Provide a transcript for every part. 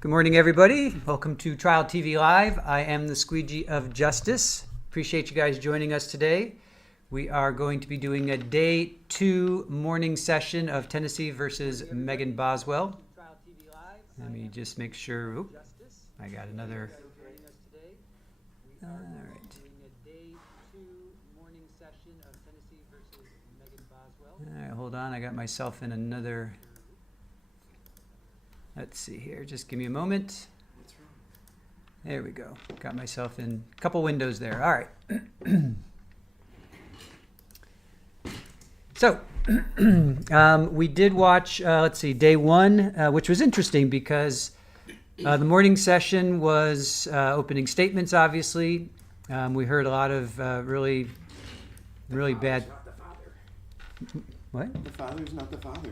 Good morning, everybody. Welcome to Trial TV Live. I am the Squeegee of Justice. Appreciate you guys joining us today. We are going to be doing a day 2 morning session of Tennessee versus Megan Boswell. Let me just make sure. I got another. All right. All right, hold on. I got myself in another. Let's see here. Just give me a moment. There we go. Got myself in a couple windows there. All right. So we did watch, let's see, day 1, which was interesting because the morning session was opening statements, obviously. We heard a lot of really bad. Not the father. What? The father's not the father.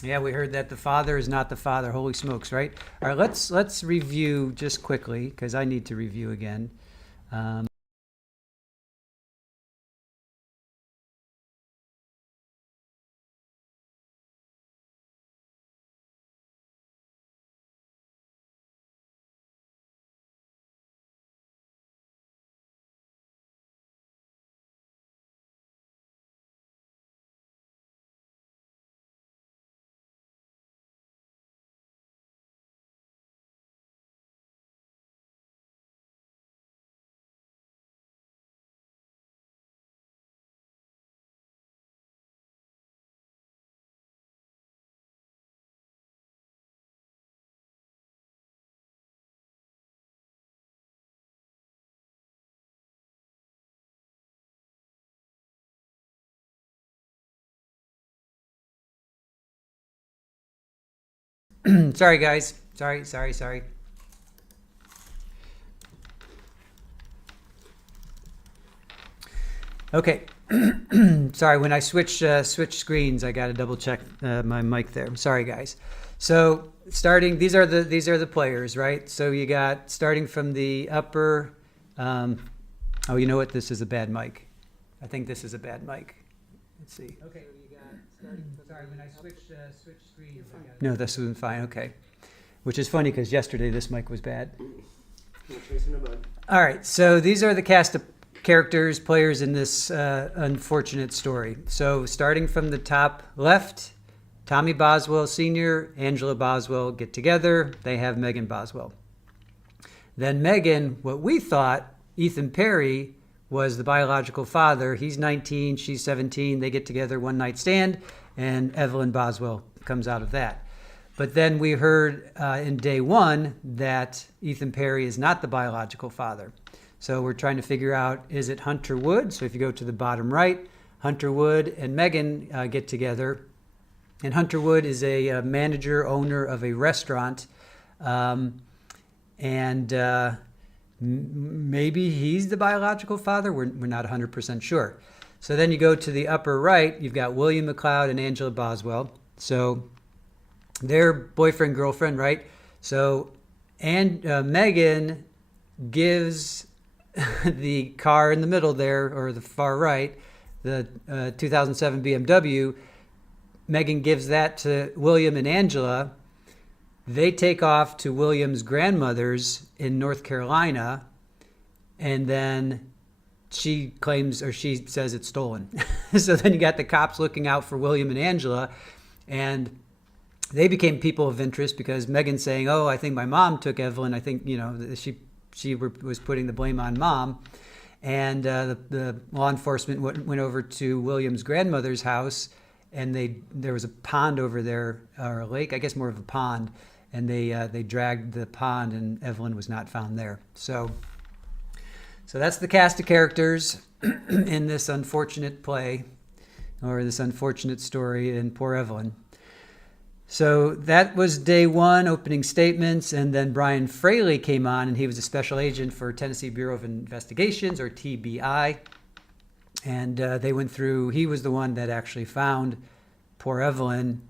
Yeah, we heard that the father is not the father. Holy smokes, right? All right, let's review just quickly because I need to review again. Sorry, guys. Sorry. Okay. Sorry, when I switch screens, I got to double check my mic there. Sorry, guys. So starting, these are the players, right? So you got starting from the upper. Oh, you know what? This is a bad mic. I think this is a bad mic. Let's see. Okay. Sorry, when I switch screens. No, this was fine. Okay. Which is funny because yesterday this mic was bad. All right. So these are the cast of characters, players in this unfortunate story. So starting from the top left, Tommy Boswell Sr., Angela Boswell get together. They have Megan Boswell. Then Megan, what we thought, Ethan Perry was the biological father. He's 19, she's 17. They get together, one night stand, and Evelyn Boswell comes out of that. But then we heard in day 1 that Ethan Perry is not the biological father. So we're trying to figure out, is it Hunter Wood? So if you go to the bottom right, Hunter Wood and Megan get together. And Hunter Wood is a manager, owner of a restaurant. Maybe he's the biological father. We're not 100% sure. So then you go to the upper right, you've got William McLeod and Angela Boswell. So they're boyfriend, girlfriend, right? So Megan gives the car in the middle there, or the far right, the 2007 BMW. Megan gives that to William and Angela. They take off to William's grandmother's in North Carolina, and then she claims, or she says it's stolen. So then you got the cops looking out for William and Angela, and they became people of interest because Megan's saying, oh, I think my mom took Evelyn. I think, she was putting the blame on mom. And the law enforcement went over to William's grandmother's house, and there was a pond over there, or a lake, I guess more of a pond, and they dragged the pond, and Evelyn was not found there. So that's the cast of characters in this unfortunate play, or this unfortunate story, and poor Evelyn. So that was day 1, opening statements, and then Brian Fraley came on, and he was a special agent for Tennessee Bureau of Investigations, or TBI, and they went through. He was the one that actually found poor Evelyn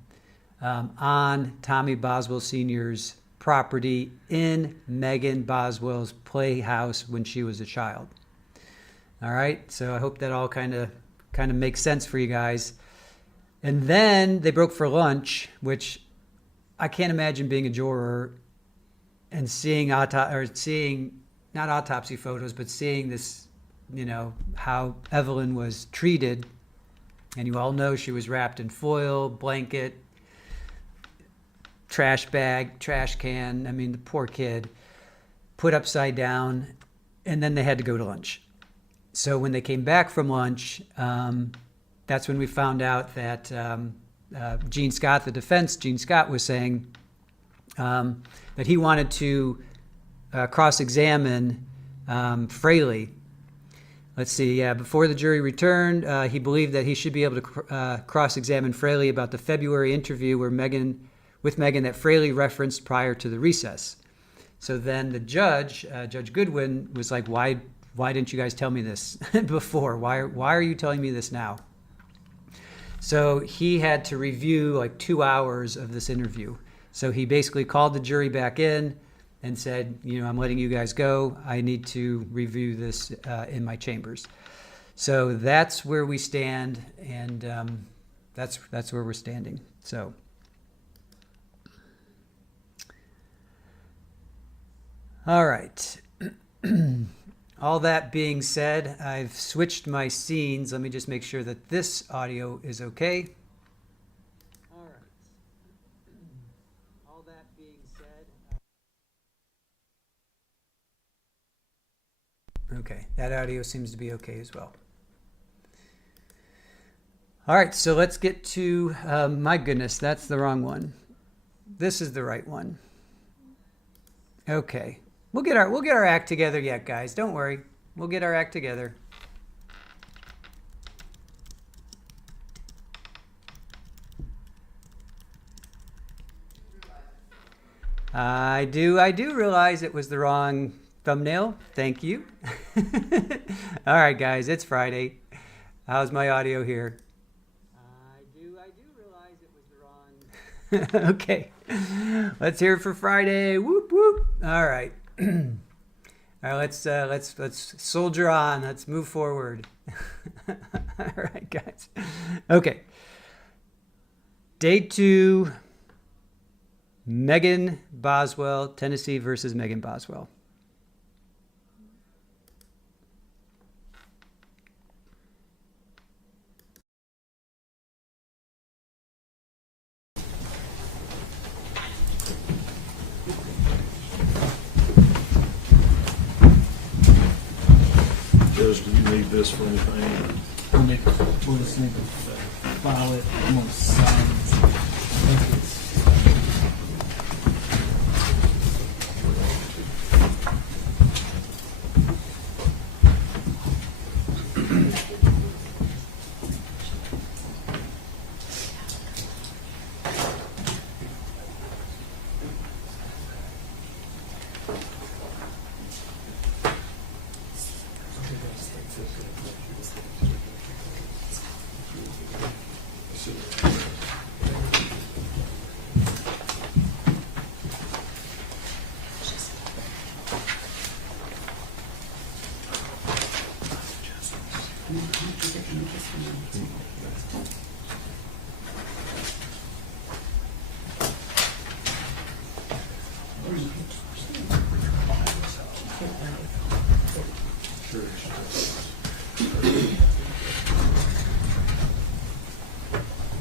on Tommy Boswell Sr.'s property in Megan Boswell's playhouse when she was a child. All right, so I hope that all kind of makes sense for you guys. And then they broke for lunch, which I can't imagine being a juror and seeing not autopsy photos, but seeing this, how Evelyn was treated. And you all know she was wrapped in foil, blanket, trash bag, trash can. I mean, the poor kid, put upside down, and then they had to go to lunch. So when they came back from lunch, that's when we found out that Gene Scott, the defense, Gene Scott was saying that he wanted to cross-examine Fraley. Let's see, before the jury returned, he believed that he should be able to cross-examine Fraley about the February interview with Megan that Fraley referenced prior to the recess. So then the judge, Judge Goodwin, was like, why didn't you guys tell me this before? Why are you telling me this now? So he had to review like 2 hours of this interview. So he basically called the jury back in and said, I'm letting you guys go. I need to review this in my chambers. So that's where we stand, and that's where we're standing. So. All right. All that being said, I've switched my scenes. Let me just make sure that this audio is okay. All right. All that being said. Okay, that audio seems to be okay as well. All right, so let's get to, my goodness, that's the wrong one. This is the right one. Okay. We'll get our act together yet, guys. Don't worry. We'll get our act together. I do realize it was the wrong thumbnail. Thank you. All right, guys, it's Friday. How's my audio here? I do realize it was the wrong. Okay. Let's hear it for Friday. Whoop whoop. All right. All right, let's soldier on. Let's move forward. All right, guys. Okay. Day 2. Megan Boswell, Tennessee versus Megan Boswell. Judge, do you need this for anything? We'll just need to file it. I'm gonna sign it.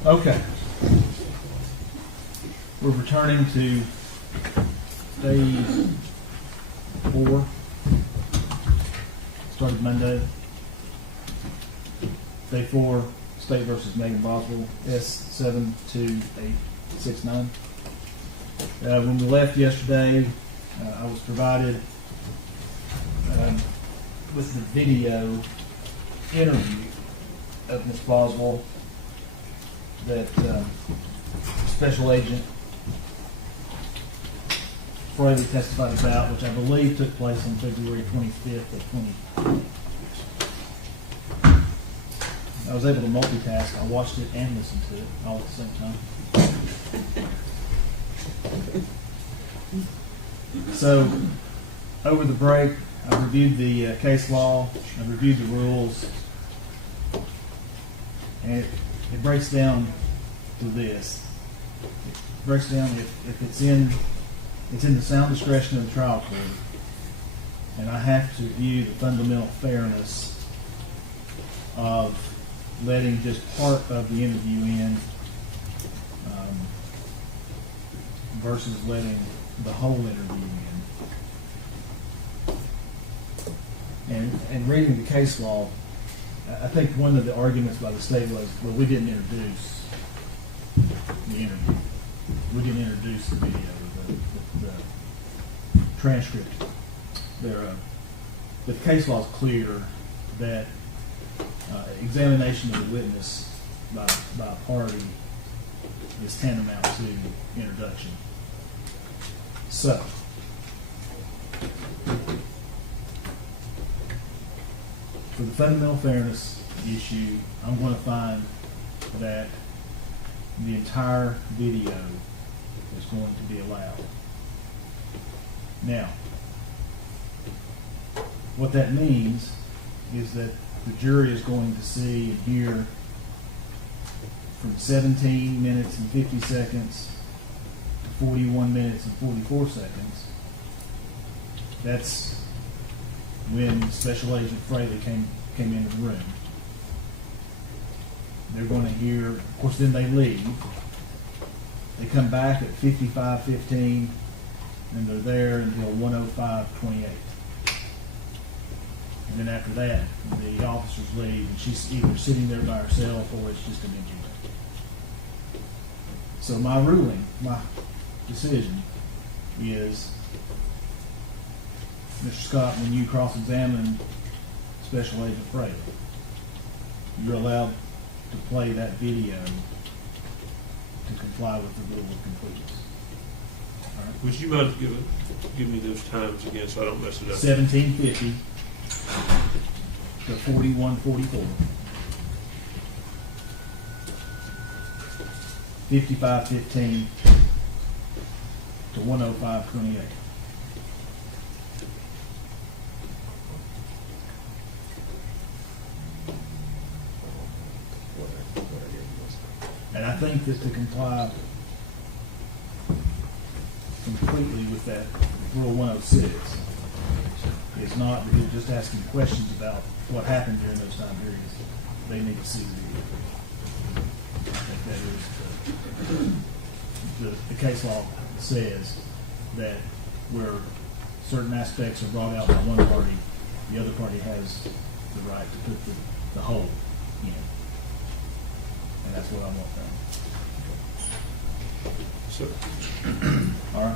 Okay. We're returning to day 4. Started Monday. Day 4, State versus Megan Boswell, S72869. When we left yesterday, I was provided with the video interview of Ms. Boswell that Special Agent Fraley testified about, which I believe took place on February 25th of 2020. I was able to multitask. I watched it and listened to it all at the same time. So, over the break, I reviewed the case law, I reviewed the rules, and it breaks down to this. breaks down if it's in the sound discretion of the trial court, and I have to view the fundamental fairness of letting just part of the interview in versus letting the whole interview in. And reading the case law, I think one of the arguments by the state was, well, we didn't introduce the interview. We didn't introduce the video, the transcript thereof. But the case law is clear that examination of the witness by a party is tantamount to introduction. So, for the fundamental fairness issue, I'm going to find that the entire video is going to be allowed. Now, what that means is that the jury is going to see and hear from 17 minutes and 50 seconds to 41 minutes and 44 seconds. That's when Special Agent Fraley came into the room. They're going to hear, of course, then they leave. They come back at 55:15, and they're there until 1:05:28. And then after that, the officers leave, and she's either sitting there by herself or it's just an empty room. So my ruling, my decision is, Mr. Scott, when you cross-examine Special Agent Fraley, you're allowed to play that video to comply with the rule of completeness. All right? Would you mind give me those times again so I don't mess it up? 17:50 to 41:44. 55:15 to 1:05:28. And I think that to comply completely with that Rule 106 is not because just asking questions about what happened during those time periods. They need to see the video. I think that is the case law says that where certain aspects are brought out by one party, the other party has the right to put the whole in. And that's what I want done. So, All right?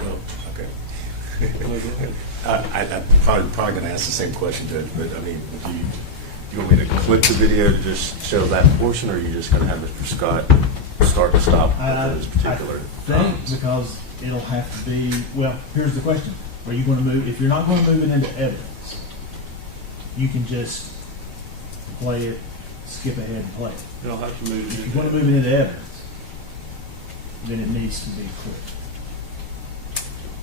Well, okay. I'm probably going to ask the same question, Judge, but I mean, do you want me to clip the video to just show that portion, or are you just going to have Mr. Scott start and stop at those particular think because it'll have to be, well, here's the question. Are you going to move, if you're not going to move it into evidence, you can just play it, skip ahead and play it. I'll have to move If it you want to move it into evidence, then it needs to be clipped.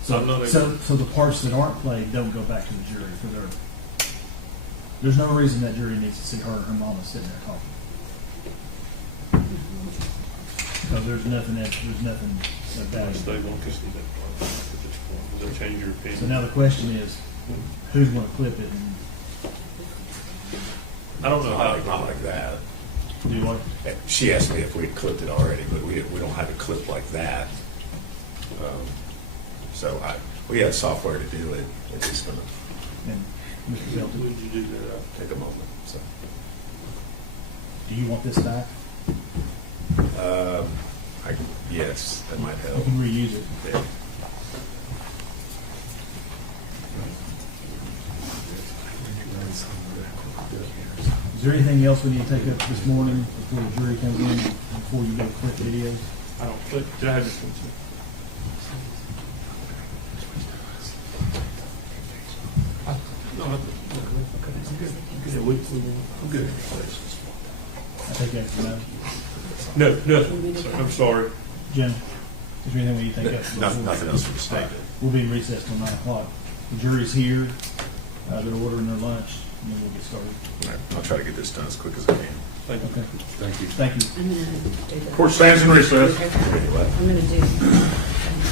So I'm not So the parts that aren't played don't go back to the jury for their. There's no reason that jury needs to see her and her mama sitting there talking. Because there's nothing of Unless they value. want to see that part at this point. Will they change your opinion? So now the question is, who's going to clip it and I don't know how. Not like that. do what? She asked me if we had clipped it already, but we don't have a clip like that. So we have software to do it. It's just going to And Mr. Felton, Would you do that? take a moment. So, do you want this back? yes, that might You help. can reuse it. Yeah. Is there anything else we need to take up this morning before the jury comes in, before you go clip videos? I don't click. Did I have this one? No, I'm good. I'm good. I think that's enough. No, nothing. I'm sorry. Jim, is there anything we need to take up? before- Nothing else for the state. We'll be in recess till 9 o'clock. The jury's here. They're ordering their lunch, and then we'll get started. All right, I'll try to get this done as quick as I can. Thank you. Okay. Thank you. Thank you. I'm gonna do the. Court stands in recess. I'm gonna do.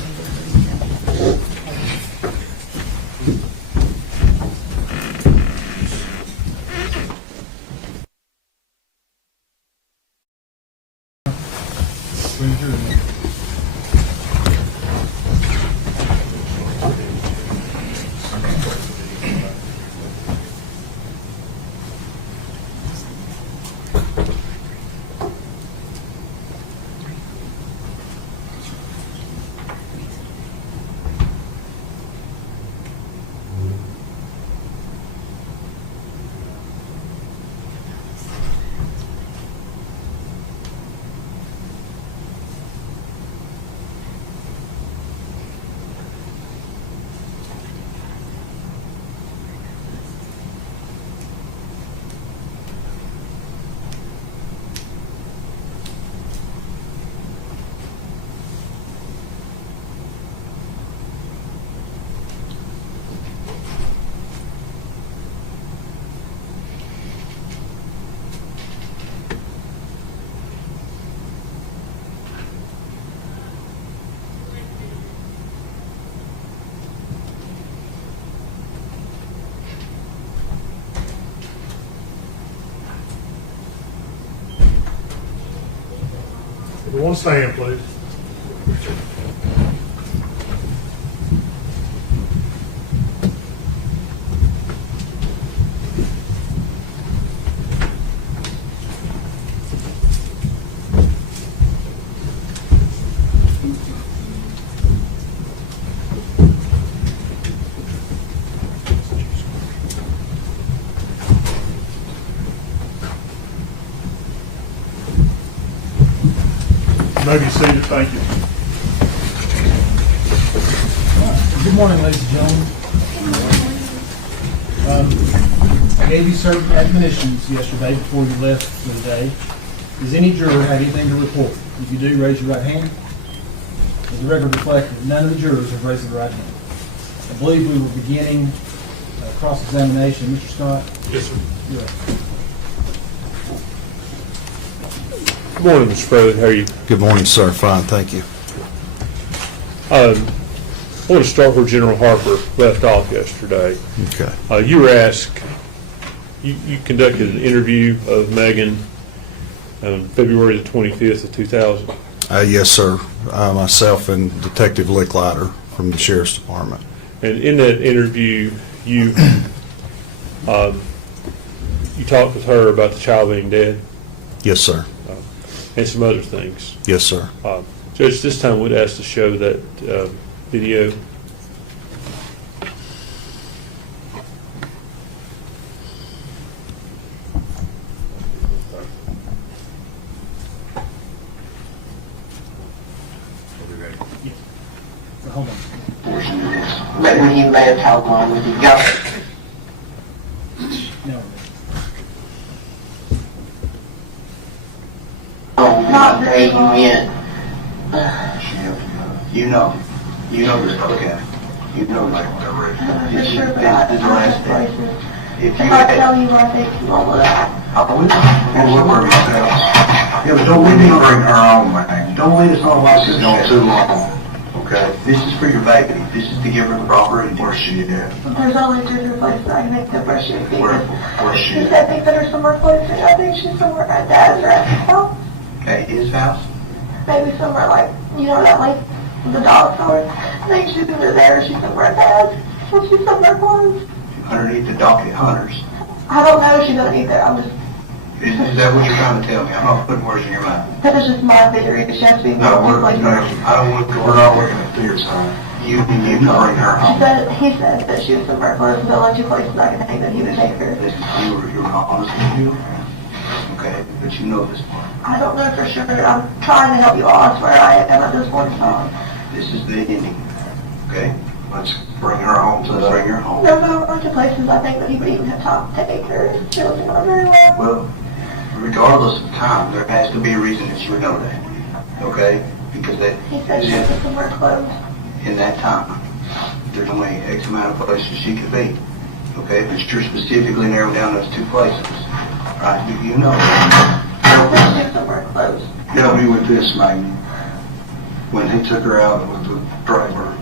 Everyone stand, please. You may be seated. Thank you. Good morning, ladies and gentlemen. I gave you certain admonitions yesterday before you left for the day. Does any juror have anything to report? If you do, raise your right hand. Does the record reflect that none of the jurors have raised their right hand? I believe we were beginning cross-examination. Mr. Scott? Yes, sir. You're up. Good morning, Mr. President. How are you? Good morning, sir. Fine, thank you. I want to start where General Harper left off yesterday. Okay. You were asked, you conducted an interview of Megan on February the 25th of 2000. Yes, sir. Myself and Detective Licklider from the Sheriff's Department. And in that interview, you you talked with her about the child being dead Yes, sir. and some other things. Yes, sir. Judge, this time would ask to show that video. Hold on. But when you may have held on with you go. No. Oh, not paying you in. You know this, okay. You know like whatever it is. This is the last day. If you had, tell you, I think you will. I would, and we'll work it out. Yeah, but don't leave me bring her on, man. Don't leave us on like this on too long. Okay? This is for your baby. This is to give her the proper attention. Where's she at? There's only two places I can make the where she would be. Where's she She at? said they put her somewhere closer. I think she's somewhere at Dad's or at his house. Okay, his house? Maybe somewhere like, you know, that like the dog store. I think she's either there or she's somewhere at Dad's. But she's somewhere close. Underneath the docket hunters. I don't know if she's gonna be there. I'm just, Is that what you're trying to tell me? I'm not putting words in your mouth. that is just my theory. She has to be in No, two places. I don't want to, we're not working at theory side. You can bring her She home. said, he said that she was somewhere close. The only two places I can think that he would take her. You were honest with you? Okay, but you know this part. I don't know for sure. I'm trying to help you all. I swear I am at this point in time. This is the ending, okay? Let's bring her home, so let's bring her home. There's a bunch of places I think that he would even have time to take her. She wasn't going very well. Well, regardless of time, there has to be a reason that you would know that, okay? Because that He said she was somewhere close. in that time, there's only X amount of places she could be, okay? But you're specifically narrowing down those two places. You know, She was somewhere close. help me with this, Maggie. When he took her out with the driver,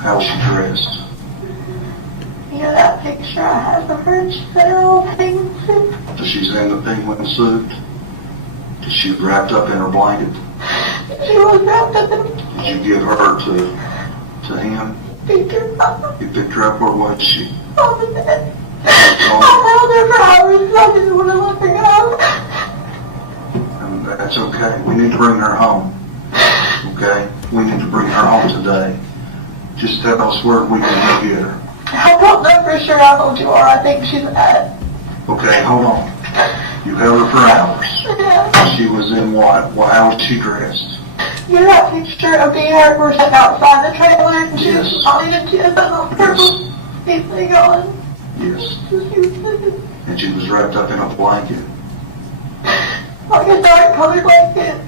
how was she dressed? You know that picture I have of her? She's in her old penguin suit. She's in the penguin suit. Is she wrapped up in her blanket? She was wrapped up in Did you give her to him? a picture You picked her up, where was she? on the bed. I held her for hours and I didn't want to let her go. And that's okay. We need to bring her home. Okay? We need to bring her home today. Just tell us where we can go get her. I don't know for sure how old you are. I think she's at. Okay, hold on. You held her for hours. Yeah. She was in what? How was she dressed? You know that picture of me and her were sitting outside the trailer and she was Yes. falling into a little purple thing on. Yes. She was sitting And she was wrapped up in a blanket. like a dark colored blanket.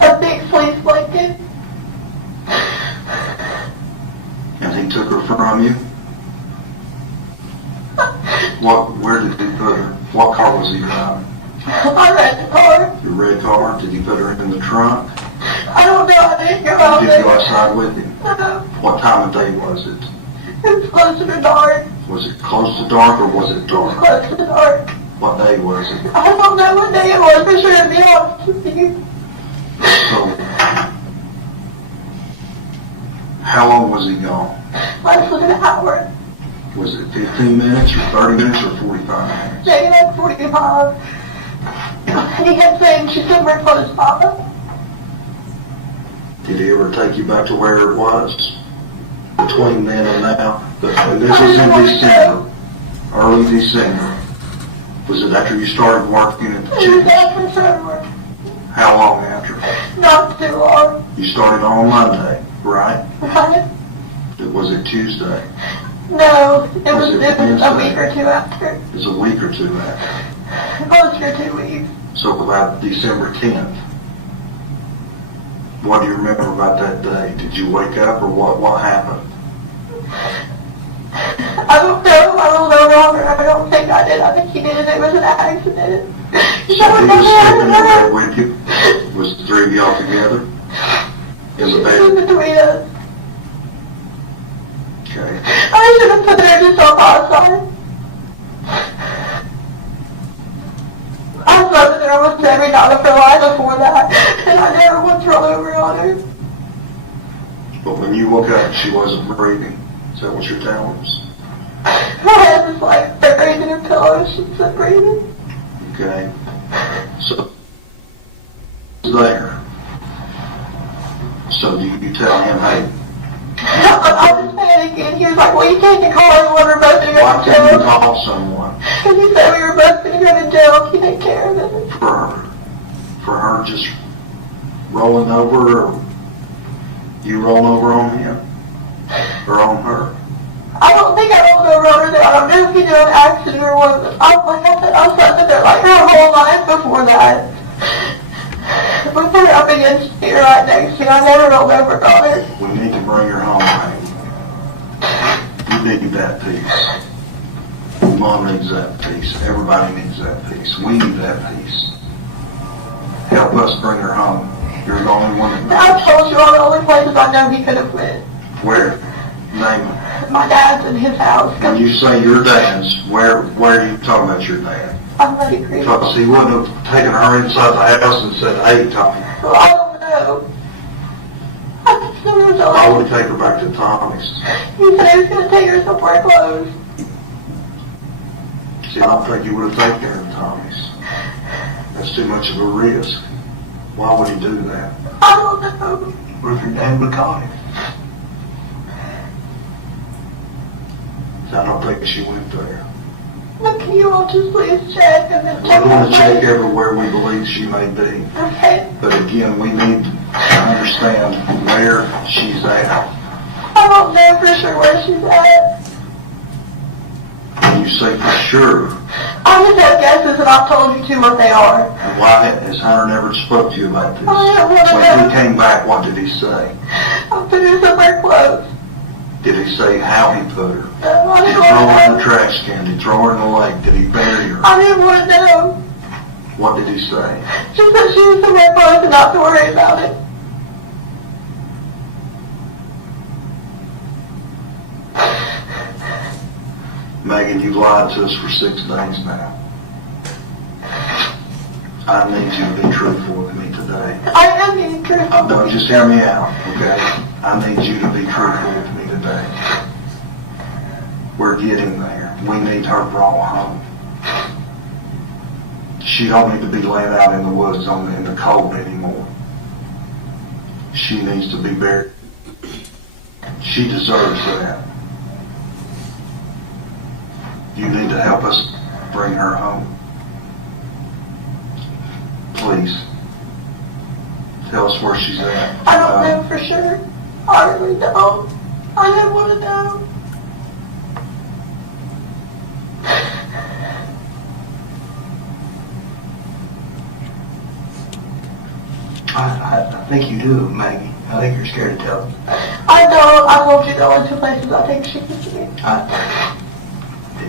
A big fleece blanket. And he took her from you? Where did he put her? What car was he driving? I read the car. The red car? Did he put her in the trunk? I don't know. I didn't go out Did you go there. outside with him? What time of day was it? It was close to the dark. Was it close to dark or was it It was dark? close to the dark. What day was it? I don't know what day it was for sure, to be honest with you. So, how long was he gone? Less than an hour. Was it 15 minutes or 30 minutes or 45 minutes? Maybe like 45. And he kept saying she's somewhere close by. Did he ever take you back to where it was? Between then and now? And this was in December, early December. Was it after you started working at the It was chicken? after summer. How long after? Not too long. You started on Monday, right? Right? Was it Tuesday? No, it was a Wednesday? week or two after. It was a week or two after. Closer to 2 weeks. So about December 10th. What do you remember about that day? Did you wake up or what happened? I don't know, Robert. I don't think I did. I think he did. It was an accident. So he was sleeping in bed with you? Was the three of y'all together? In the bed? Between us. Okay. I should have put her just on my side. I slept with her almost every night of her life before that, and I never once rolled over on her. But when you woke up, she wasn't breathing. Is that what you're telling us? Her head was like buried in her pillow and she wasn't breathing. Okay. So, there. So do you tell him, hey, I was panicking. He was like, well, you can't call anyone. We're both going to go why to can't you jail. call someone Because he said we were both going to go to jail if he didn't care of it. for her just rolling over, or you rolling over on him? Or on her? I don't think I rolled over on her there. I don't know if he did an accident or what. Like I said, I slept with her like her whole life before that. With her up against me right next to me, I never rolled over on her. We need to bring her home, man. You need that peace. Mom needs that peace. Everybody needs that peace. We need that peace. Help us bring her home. You're the only one that I knows. told you all the only places I know he could have went. Where? Name it. My dad's in his house. When you say your dad's, where are you talking about your dad? I'm Muddy Creek. Because he wouldn't have taken her inside the house and said, hey, Tommy. Well, I don't know. I just know there's Why a would he take her back to Tommy's? He said he was going to take her somewhere close. See, I don't think he would have taken her to Tommy's. That's too much of a risk. Why would he do that? I don't know. What if your dad would have caught him? I don't think she went there. Look, can you all just please check and then check We're going to check her everywhere we believe she may be. Okay. But again, we need to understand where she's at. I don't know for sure where she's at. When you say for sure, I just have guesses and I've told you two what they are. why has Hunter never spoke to you about this? I don't wanna When know. he came back, what did he say? I'll put her somewhere close. Did he say how he put her? No, I Did he didn't throw her in want the to know. trash can? Did he throw her in the lake? Did he bury her? I didn't want to know. What did he say? She said she was somewhere close and not to worry about it. Megan, you've lied to us for 6 days now. I need you to be truthful with me today. I am being truthful. No, just hear me out, okay? I need you to be truthful with me today. We're getting there. We need her brought home. She don't need to be laid out in the woods in the cold anymore. She needs to be buried. She deserves that. You need to help us bring her home. Please. Tell us where she's at. I don't know for sure. I really don't. I don't want to know. I think you do, Maggie. I think you're scared to tell. I don't. I want you to go into places I think she needs to be.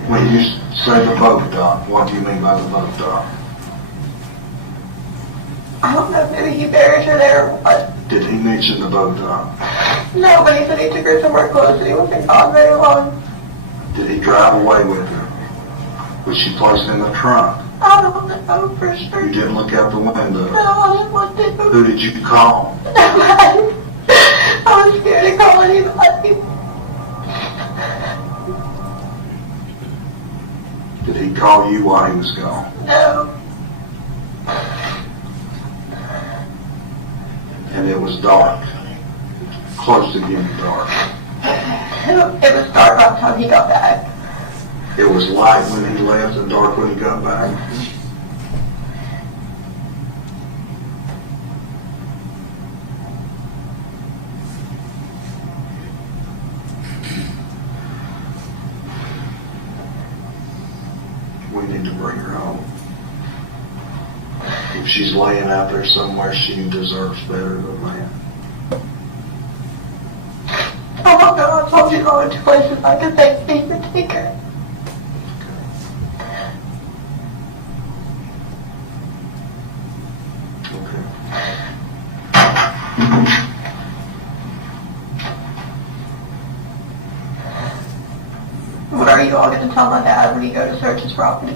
When you say the boat dock, what do you mean by the boat dock? I don't know, maybe he buried her there or what. Did he mention the boat dock? No, but he said he took her somewhere close and he wasn't gone very long. Did he drive away with her? Was she placed in the trunk? I don't know for sure. You didn't look out the window. No, I didn't want to. Who did you call? Nobody. I was scared to call anybody. Did he call you while he was gone? No. And it was dark. Close to getting dark. It was dark by the time he got back. It was light when he left and dark when he got back. We need to bring her home. If she's laying out there somewhere, she deserves better than that. Oh my God, I told you to go into places I could think he could take her. What are you all going to tell my dad when you go to search his property?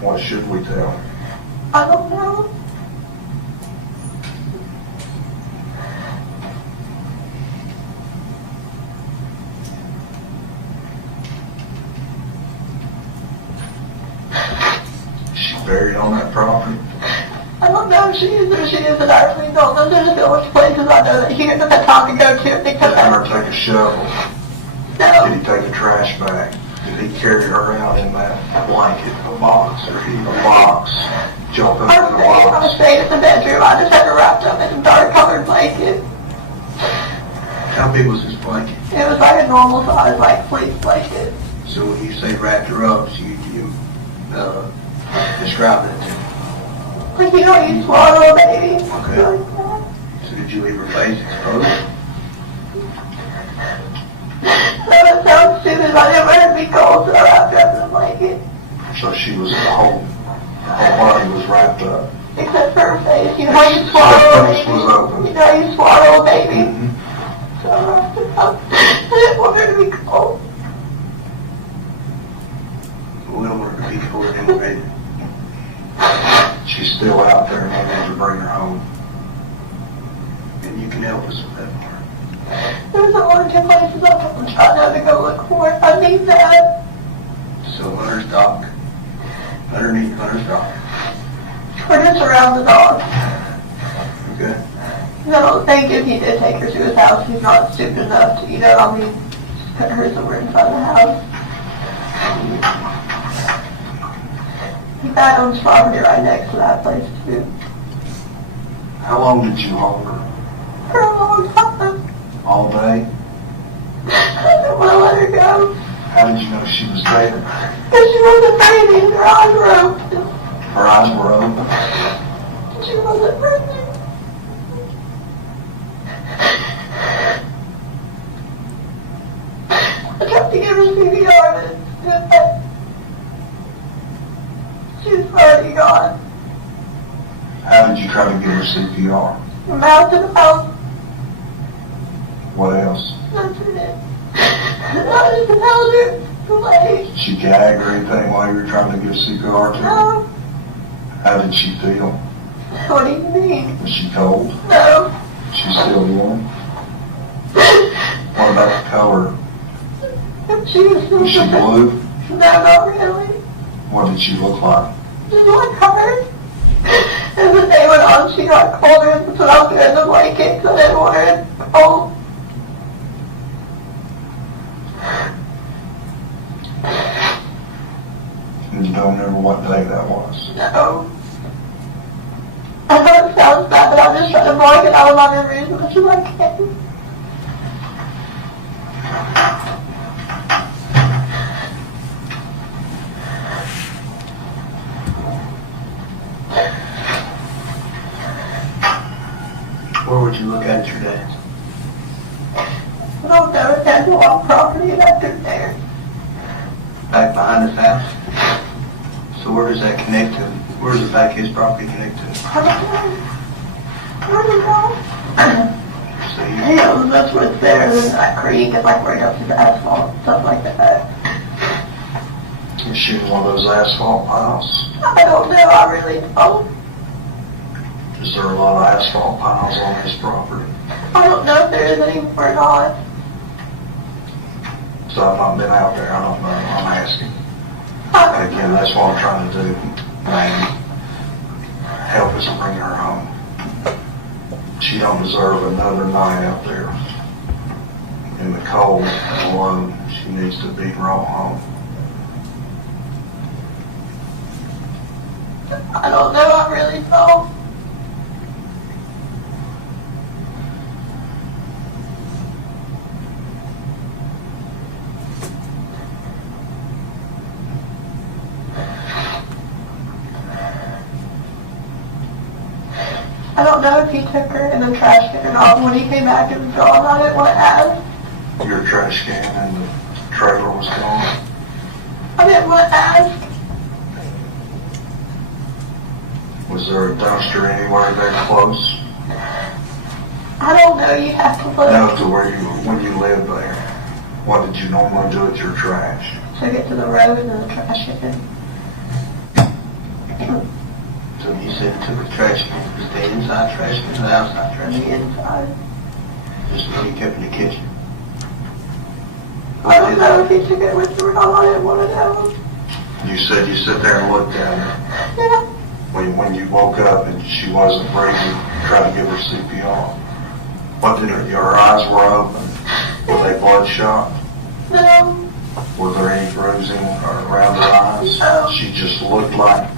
What should we tell her? I don't know. Is she buried on that property? I don't know if she is or she isn't. I really don't know. There's a village places I know that he ended up having to go to because Did Hunter take a shovel? Did no. he take a trash bag? Did he carry her around in that blanket, a box, or a box? Jump in I the box? stayed in the bedroom. I just had her wrapped up in a dark colored blanket. How big was his blanket? It was like a normal size, like fleece blanket. So when you say wrapped her up, so you describe it to me. Like, you know, you swallow a baby. Okay. Like that. So did you leave her face exposed? That sounds stupid, but I didn't want her to be cold, so I wrapped her up in a blanket. So she was the whole body was wrapped up. Except for her face. You know how you swallow a Her face baby? was open. You know how you swallow a baby? Mhm. So I wrapped her up. I didn't want her to be cold. We don't want her to be cold anyway. She's still out there and we need to bring her home. And you can help us with that part. There's a lot of good places I'm trying not to go look for. I need that. So Hunter's dock. Underneath Hunter's dock. Or just around the dog. Okay? I don't think if he did take her to his house, he's not stupid enough to, you know, I mean, just put her somewhere inside the house. He dad owns property right next to that place too. How long did you hold her? For a long time. All day? I didn't want to let her go. How did you know she was there? Because she wasn't breathing. Her eyes were open. Her eyes were open. She wasn't breathing. to give her CPR, and she's already gone. How did you try to give her CPR? Mouth to the mouth. What else? That's it. I just held her leg. Did she gag or anything while you were trying to give CPR to her? No. How did she feel? What do you mean? Was she cold? No. She's still warm? What about the color? She was still Was she blue? No, not really. What did she look like? Just like her. As the day went on, she got colder and put up in the blanket because I didn't want her cold. And you don't remember what day that was? No. I know it sounds bad, but I'm just trying to block it out of my memories as much as I can. Where would you look at your dad? I don't know if that's a lot of property back there. Back behind his house? So where does that connect to? Where does the back of his property connect to? I don't know. See, Yeah, that's what's there, and then that creek is like right up to the asphalt, stuff like that. you're shooting one of those asphalt piles. I don't know, I really don't. Is there a lot of asphalt piles on his property? I don't know if there is anymore or not. So I've not been out there, I don't know, I'm asking. And again, that's what I'm trying to do, man. Help us bring her home. She don't deserve another night out there in the cold and alone. She needs to be brought home. I don't know, I really don't. I don't know if he took her in the trash can or not. When he came back, it was gone. I didn't want to ask. Your trash can and the trailer was gone. I didn't want to ask. Was there a dumpster anywhere there close? I don't know. You have to look No, to where when you lived there. What did you normally do with your trash? to get to the road and then the trash can. So you said you took a trash can, was the inside trash can or the outside trash On the can? inside. Just when you kept in the kitchen? I don't know if he took it with her or not. I didn't want to know. You said you sit there and looked at her. Yeah. When you woke up and she wasn't breathing, tried to give her CPR. What did her eyes were open? Were they bloodshot? No. Were there any bruising around her eyes? No. She just looked like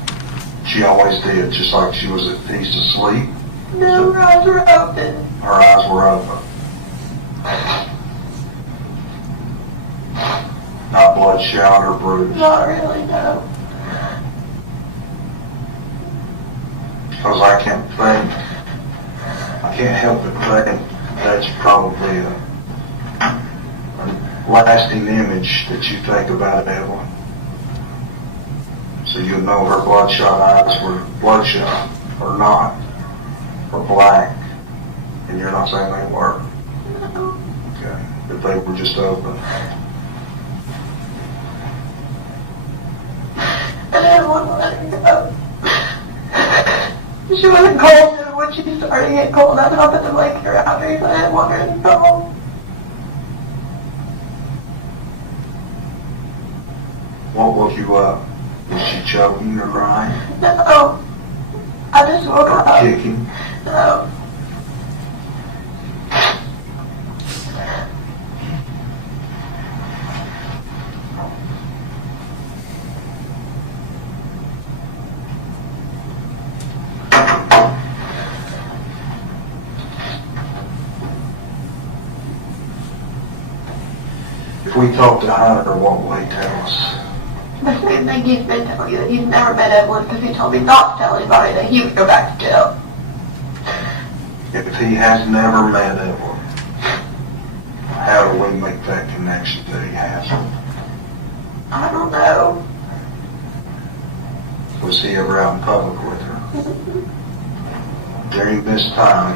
she always did, just like she was at peace asleep. No, her eyes were open. Her eyes were open. Not bloodshot or bruised. Not really, no. Because I can't help but think that's probably a lasting image that you think about Evelyn. So you know her bloodshot eyes were bloodshot or not, or black, and you're not saying they were. No. Okay, but they were just open. I didn't want to let her go. She wasn't cold, and when she started to get cold, I put the blanket around her, so I didn't want her to go home. What woke you up? Was she choking or crying No. I just woke or up. kicking? No. If we talk to Hunter, what will he tell us? The same thing he's been telling you, that he's never met Evelyn because he told me not to tell anybody that he would go back to jail. If he has never met Evelyn, How do we make that connection that he has? I don't know. Was he ever out in public with her? During this time,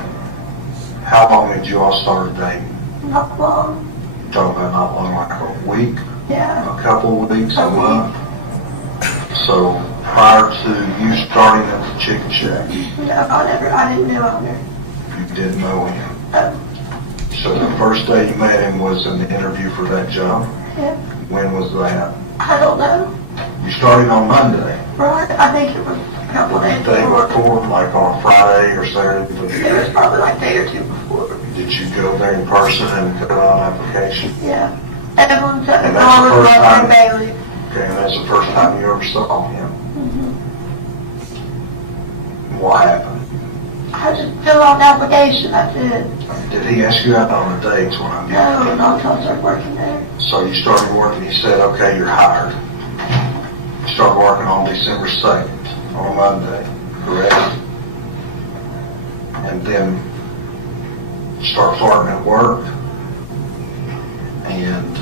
how long had you all started dating? Not long. You talking about not long, like a week, Yeah. a couple of weeks, a A week. month? So prior to you starting at the chicken shack, No, I didn't know her. you didn't know him. Oh, So the first day you met him was an interview for that job? yeah. When was that? I don't know. You started on Monday. Right, I think it was a couple of days Day before. before, like on Friday or It Saturday? was probably like a day or two before. Did you go there in person and fill out an application? Yeah. Evelyn said And the that's car the was first Boswell time? Bailey. Okay, and that's the first time you ever saw him. Mm-hmm. What happened? I just filled out an application, that's it. Did he ask you out on the dates when I'm getting? No, not until I started working there. So you started working, he said, okay, you're hired. You started working on December 2nd, on a Monday, correct? And then you start flirting at work. And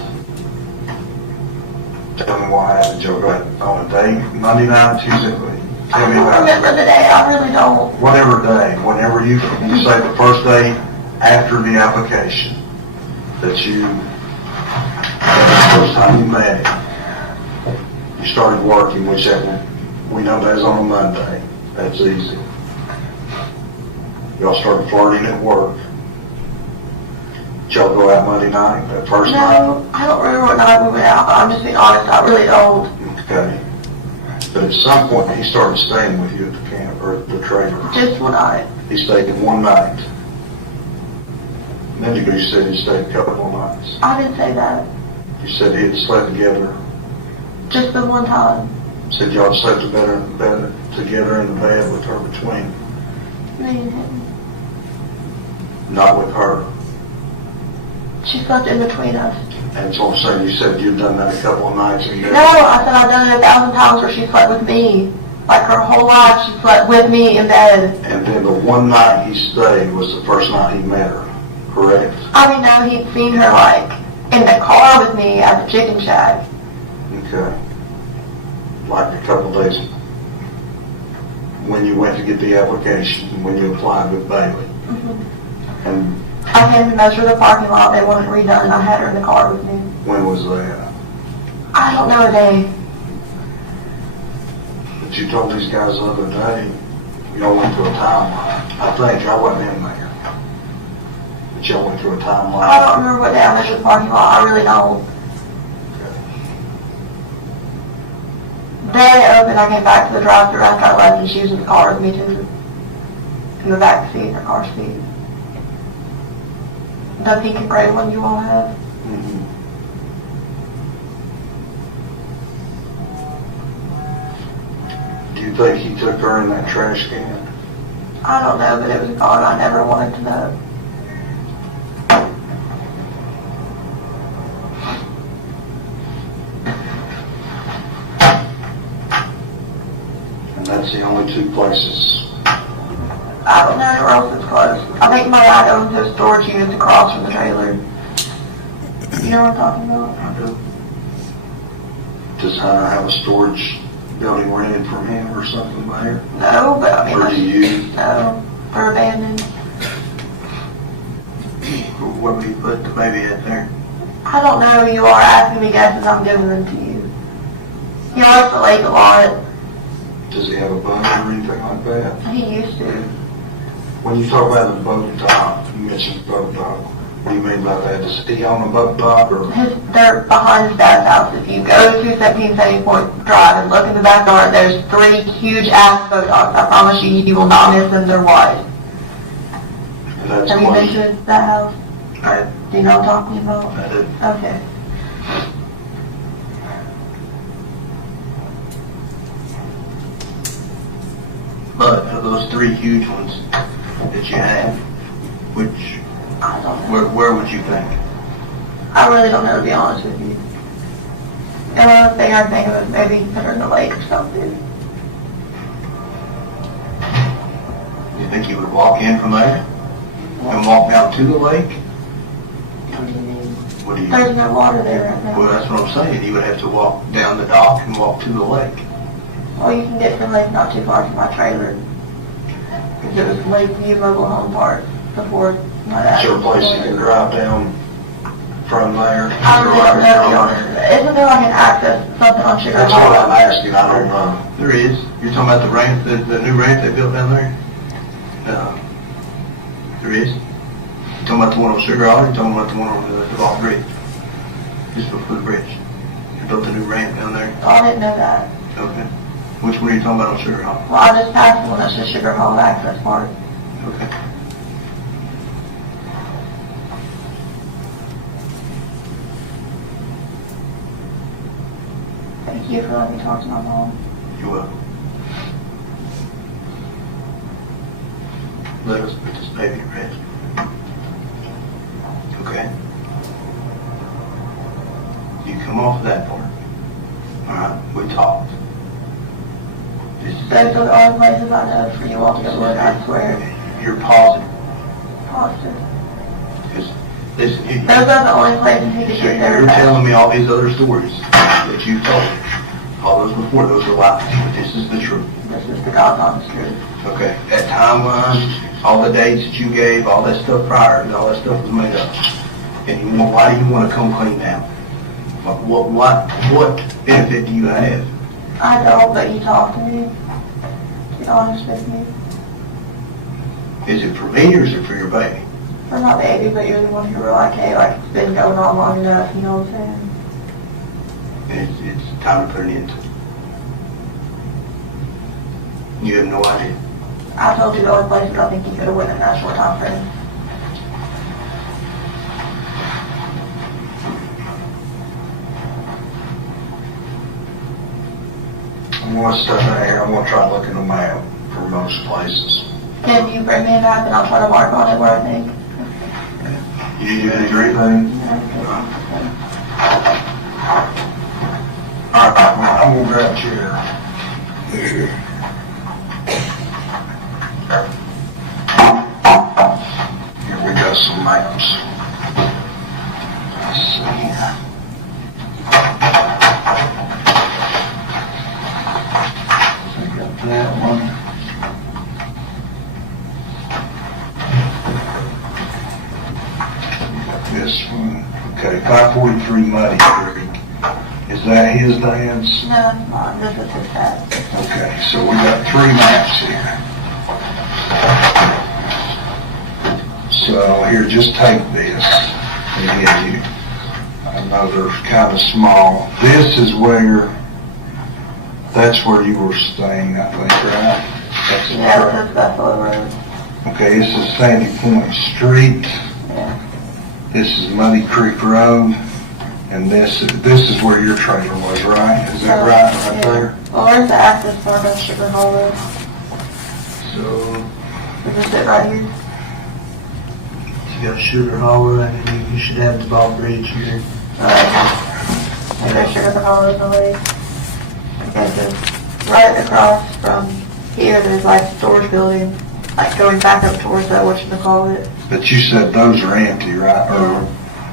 tell me what happened, Joe, got on a date, Monday night, Tuesday, tell I me don't about it. remember the day, I really don't. Whatever day, whenever you say the first day after the application, that the first time you met him, you started working, which we know that's on a Monday, that's easy. Y'all started flirting at work. Did y'all go out Monday night, that first night? No, I don't remember what night we went out, but I'm just being honest, I really don't. Okay. But at some point, he started staying with you at the camp, or at the trailer. Just one night. He stayed in one night. And then you said he stayed a couple of nights. I didn't say that. You said he had slept together. Just the one time. Said y'all slept together in the bed with her between. Me and him. Not with her. She slept in between us. And so I'm saying, you said you'd done that a couple of nights and you No, I said I've done it 1,000 times where she slept with me. Like her whole life, she slept with me in bed. And then the one night he stayed was the first night he met her, correct? I didn't know he'd seen her like in the car with me at the chicken shack. Okay. Like a couple of days when you went to get the application, when you applied with Bailey. And I came to measure the parking lot, they wanted it redone, and I had her in the car with me. when was that? I don't know a day. But you told these guys the other day, y'all went through a timeline. I think I wasn't in there. But y'all went through a timeline. I don't remember what day I measured the parking lot, I really don't. Then it opened, I came back to the drive-thru after I left, and she was in the car with me too. In the back seat, in her car seat. The pink and gray one you all have. Mhm. Do you think he took her in that trash can? I don't know, but it was gone. I never wanted to know. And that's the only two places. I don't know where else it's close. I think my dad owns those storage units across from the trailer. You know what I'm talking about? I do. Does Hunter have a storage building rented from him or something there? No, but I mean, Or do you? no, they're abandoned. What would he put the baby at there? I don't know. You are asking me guesses. I'm giving them to you. He likes the lake a lot. Does he have a boat or anything like that? He used to. When you talk about the boat dock, you mentioned boat dock. What do you mean by that? Does he own a boat dock or? They're behind his dad's house. If you go to 1770 Point Drive and look in the backyard, there's 3 huge ass boat docks. I promise you, you will not miss them. They're wide. And that's Have you been close. to that house? I Do you know what I'm talking about? did. Okay. But of those 3 huge ones that you have, which, I don't know. where would you think? I really don't know, to be honest with you. The only thing I think of is maybe put her in the lake or something. You think you would walk in from there and walk down to the lake? What do you mean? What do you? There's no water there right now. Well, that's what I'm saying. You would have to walk down the dock and walk to the lake. Well, you can get to the lake not too far from my trailer. Because it was Lakeview Mobile Home Park before my dad. Is there a place you can drive down from there? I don't know, to be honest. Isn't there like an access, something on Sugar That's Hall? what I'm asking. I don't know. There is. You're talking about the ramp, the new ramp they built down there? There is. You talking about the one on Sugar Hall, or you talking about the one on the Vault Bridge? Just before the bridge. They built a new ramp down there. Oh, I didn't know that. Okay. Which one are you talking about on Sugar Hall? Well, I just passed the one that's the Sugar Hall access part. Okay. Thank you for letting me talk to my mom. You're welcome. Let us put this baby to rest. Okay? You come off of that part. Alright, we talked. This is- Those are the only places I know for you all to go look, I swear. You're positive. Positive. Because, listen, Those are the only places he could get there. you're telling me all these other stories that you've told. All those before, those are lies, but this is the truth. This is the God's honest truth. Okay, that timeline, all the dates that you gave, all that stuff prior, and all that stuff was made up. And you want, why do you want to come clean now? What benefit do you have? I don't, but you talk to me. Be honest with me. Is it for me or is it for your baby? For my baby, but you're the one who were like, hey, like, it's been going on long enough, you know what I'm saying? And it's time to put an end to it. You have no idea. I told you the only places I think you could have went in that short time frame. I'm going to step in here, I'm going to try to look in the map for most places. Can you bring me a map and I'll try to mark on it where I think? You agree, then? All right, well, I'm going to grab a chair. Here we got some maps. Let's see. I got that one. This one. Okay, 543 Muddy Creek. Is that his dad's? No, it's not. This is his dad. Okay, so we got 3 maps here. So here, just take this. And you, I know they're kind of small. This is where, that's where you were staying, I think, right? That's Yeah, correct. this is Buffalo Road. Okay, this is Sandy Point Street. Yeah. This is Muddy Creek Road. And this is where your trailer was, right? Is that right there? Well, where's the access part of Sugar Hall Road? So, Is this it right here? you got Sugar Hall Road, and you should have the Vault Bridge here. Maybe there's Sugar Hall Road in the lake. Okay, so right across from here, there's like a storage building, like going back up towards that, whatchamacallit. But you said those are empty, right? Or,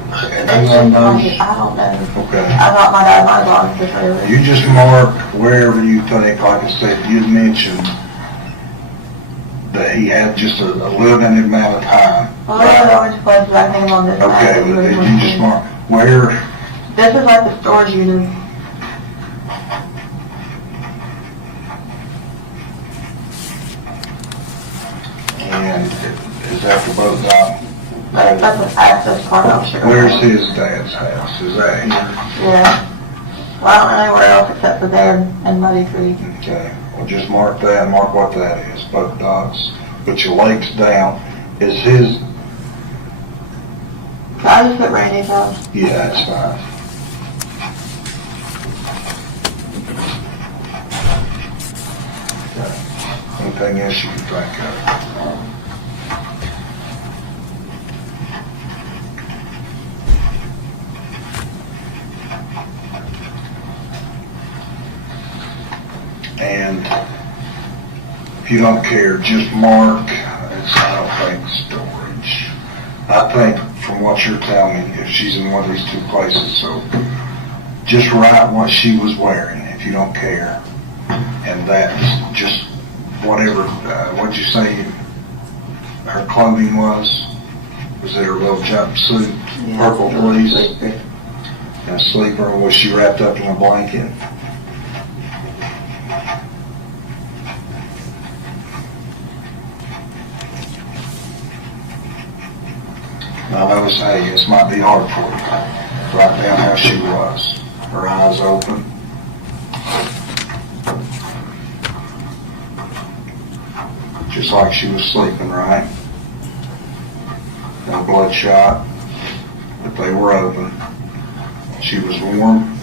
It's and just then like, those, I don't know. okay. I thought my dad might have gone to the trailer. You just mark wherever you think, like I said, you'd mentioned that he had just a limited amount of time. Well, those are the only two places I came on this map. Okay, but did you just mark where, This is like the storage unit. and is that for both dogs? That's the access part of Sugar Hall. Where's his dad's house? Is that here? Yeah. Well, I don't know anywhere else except for there and Muddy Creek. Okay, well, just mark that, mark what that is, both dogs. But your lake's down. Is his, So I just put Randy's house. yeah, that's fine. Okay. Anything else you can think of? And if you don't care, just mark, it's, I don't think storage. I think from what you're telling me, if she's in one of these two places. So just write what she was wearing, if you don't care. And that's just whatever, what'd you say her clothing was? Was it her little jumpsuit, purple fleece? And a sleeper, or was she wrapped up in a blanket? Now notice, hey, this might be hard for you. Write down how she was. Her eyes open. Just like she was sleeping, right? No bloodshot, but they were open. She was warm.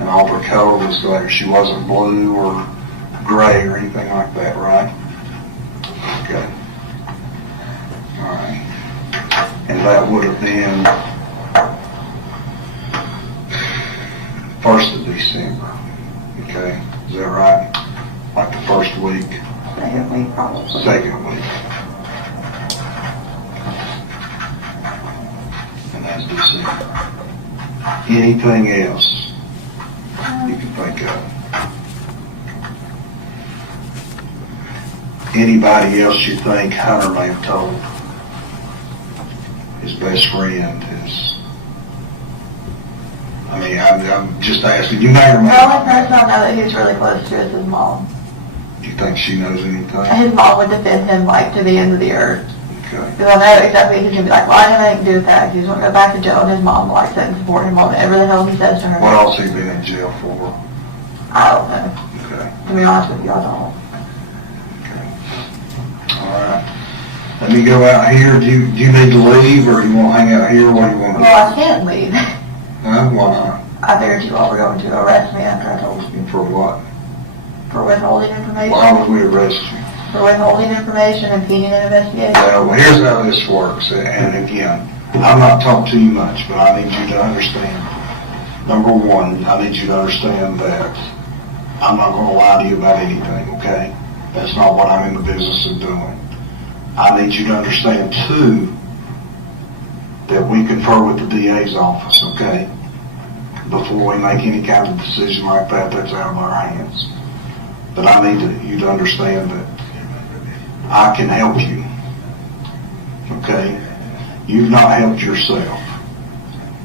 And all her color was there. She wasn't blue or gray or anything like that, right? Okay. All right. And that would have been 1st of December. Okay. Is that right? Like the first week? Second week, probably. Second week. And that's December. Anything else you can think of? Anybody else you think Hunter may have told? His best friend, I'm just asking, you may or may The only not. person I know that he's really close to is his mom. Do you think she knows anything? His mom would defend him like to the end of the earth. Okay. Because I know exactly he's gonna be like, well, I have anything to do with that. He's gonna go back to jail, and his mom likes that and support him on whatever the hell he says to her. What else he been in jail for? I don't know. Okay. To be honest with you, I don't. Okay. All right. Let me go out here. Do you need to leave, or you want to hang out here? What do you want to do? Well, I can't leave. Huh? Why not? I figured you all were going to arrest me after I told you. For what? For withholding information. Why would we arrest you? For withholding information, impeding an investigation. Well, here's how this works. And again, I'm not talking to you much, but I need you to understand. Number one, I need you to understand that I'm not going to lie to you about anything, okay? That's not what I'm in the business of doing. I need you to understand, too, that we confer with the DA's office, okay? Before we make any kind of decision like that, that's out of our hands. But I need you to understand that I can help you, okay? You've not helped yourself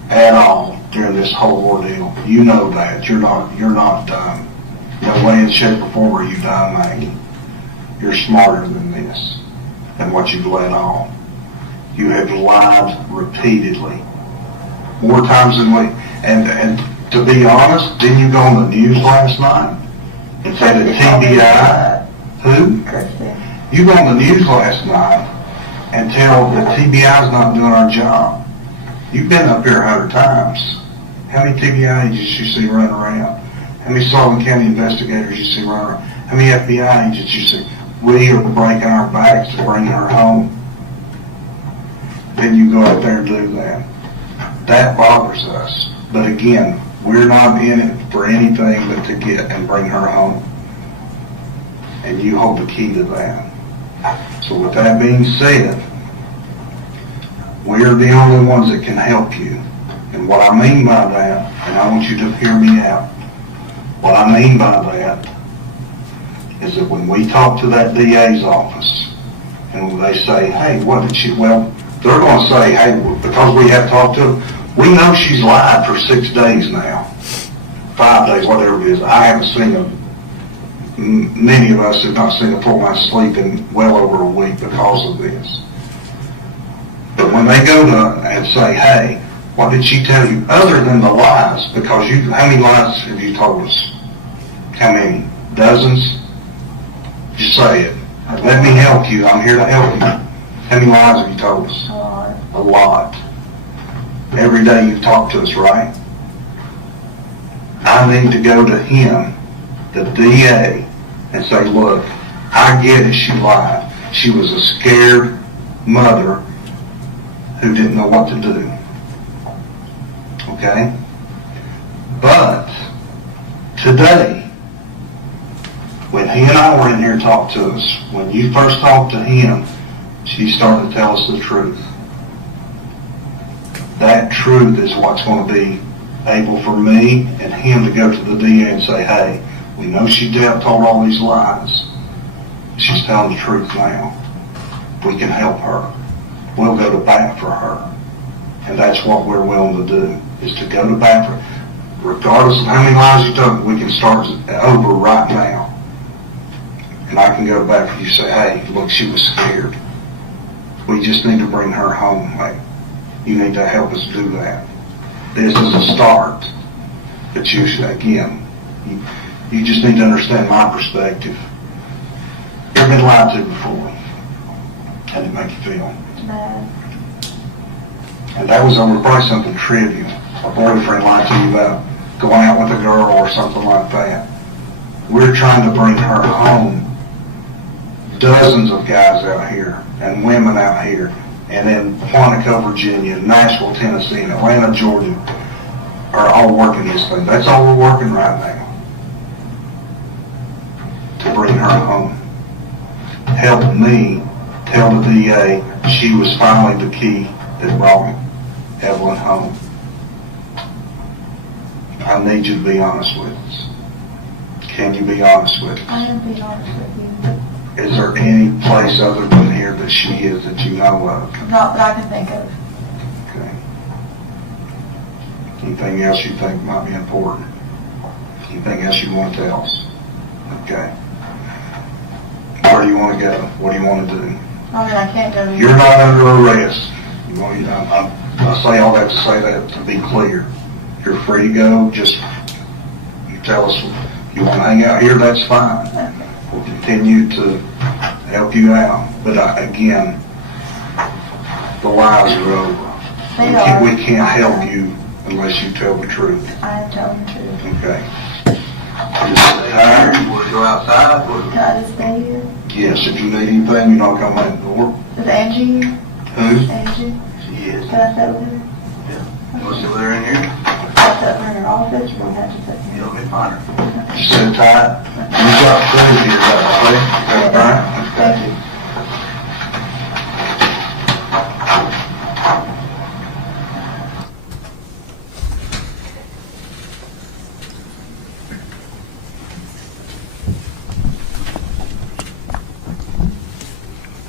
at all during this whole ordeal. You know that. You're not done. No way in shape or form are you done, Maggie. You're smarter than this, than what you've let on. You have lied repeatedly, more times than we. And to be honest, didn't you go on the news last night and say that TBI? Who? Christy. You go on the news last night and tell that TBI is not doing our job. You've been up here 100 times. How many TBI agents you see running around? How many Sullivan County investigators you see running around? How many FBI agents you see? We are breaking our backs to bring her home. Then you go out there and do that. That bothers us. But again, we're not in it for anything but to get and bring her home. And you hold the key to that. So with that being said, we're the only ones that can help you. And what I mean by that, and I want you to hear me out, what I mean by that is that when we talk to that DA's office and they say, hey, what did she, well, they're going to say, hey, because we have talked to them, we know she's lied for 6 days now, 5 days, whatever it is. I haven't seen them. Many of us have not seen a full night's sleep in well over a week because of this. But when they go to and say, hey, what did she tell you other than the lies? Because how many lies have you told us? How many? Dozens? Just say it. Let me help you. I'm here to help you. How many lies have you told us? A lot. Every day you've talked to us, right? I need to go to him, the DA, and say, look, I get it, she lied. She was a scared mother who didn't know what to do. Okay? But today, when he and I were in here and talked to us, when you first talked to him, she started to tell us the truth. That truth is what's going to be able for me and him to go to the DA and say, hey, we know she told all these lies. She's telling the truth now. We can help her. We'll go to bat for her. And that's what we're willing to do, is to go to bat for her. Regardless of how many lies you told, we can start over right now. And I can go back and you say, hey, look, she was scared. We just need to bring her home. Hey, you need to help us do that. This is a start. But you should, again, you just need to understand my perspective. You've been lied to before. How did it make you feel? Bad. And that was over probably something trivial. A boyfriend lied to you about going out with a girl or something like that. We're trying to bring her home. Dozens of guys out here and women out here, and in Quantico, Virginia, Nashville, Tennessee, and Atlanta, Georgia, are all working this thing. That's all we're working right now. To bring her home. Help me tell the DA she was finally the key that brought Evelyn home. I need you to be honest with us. Can you be honest with us? I am being honest with you. Is there any place other than here that she is that you know of? Not that I can think of. Okay. Anything else you think might be important? Anything else you want to tell us? Okay. Where do you want to go? What do you want to do? I mean, I can't go. You're not under arrest. I say all that to say that to be clear. You're free to go. Just you tell us if you want to hang out here, that's fine. We'll continue to help you out. But again, the lies are over. They are. We can't help you unless you tell the truth. I am telling the truth. Okay. Tired, you want to go outside? Can I just stay here? Yes, if you need anything, you don't come in the door. Is Angie here? Who? Angie? She is. Can I sit with her? You want to sit with her in here? I'll sit with her in her office, or we'll have to sit here. You'll be fine. Just sit tight. You've got food here, is that right? Thank you.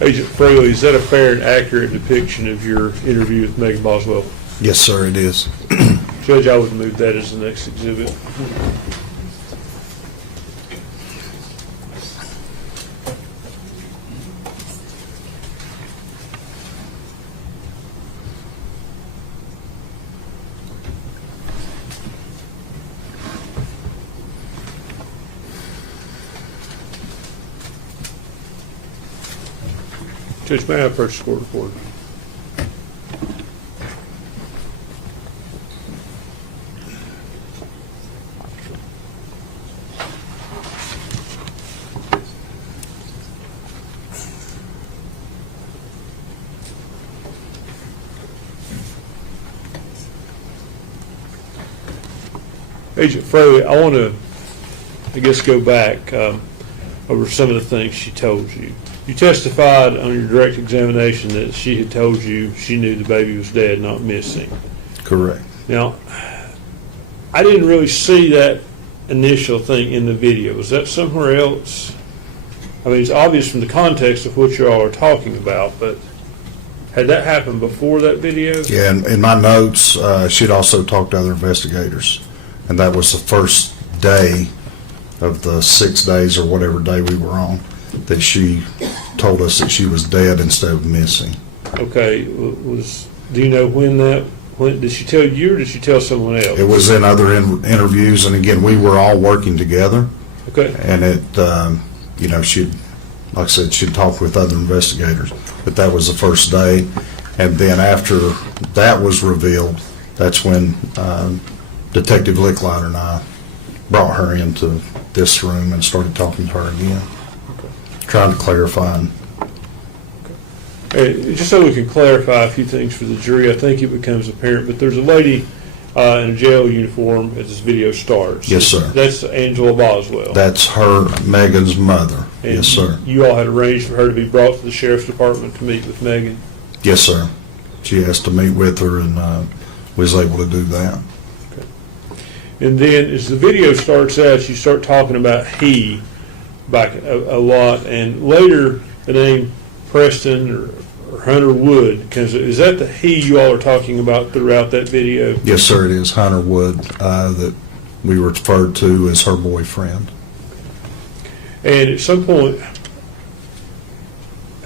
Agent Fraley, is that a fair and accurate depiction of your interview with Megan Boswell? Yes, sir, it is. Judge, I would move that as the next exhibit. Judge, may I have purchase court report? Agent Fraley, I want to, go back over some of the things she told you. You testified on your direct examination that she had told you she knew the baby was dead, not missing. Correct. Now, I didn't really see that initial thing in the video. Was that somewhere else? I mean, it's obvious from the context of what you all are talking about, but had that happened before that video? Yeah, and in my notes, she'd also talked to other investigators, and that was the first day of the 6 days or whatever day we were on that she told us that she was dead instead of missing. Okay, do you know when did she tell you or did she tell someone else? It was in other interviews, and again, we were all working together. Okay. And it, she'd, like I said, she'd talked with other investigators, but that was the first day. And then after that was revealed, that's when Detective Licklider and I brought her into this room and started talking to her again, trying to clarify. Just so we can clarify a few things for the jury, I think it becomes apparent, but there's a lady in a jail uniform as this video starts. Yes, sir. That's Angela Boswell. That's her, Megan's mother. And Yes, sir. You all had arranged for her to be brought to the sheriff's department to meet with Megan. Yes, sir. She asked to meet with her, and was able to do that. And then as the video starts out, you start talking about he back a lot, and later the name Preston or Hunter Wood, because is that the he you all are talking about throughout that video? Yes, sir, it is Hunter Wood that we referred to as her boyfriend. And at some point,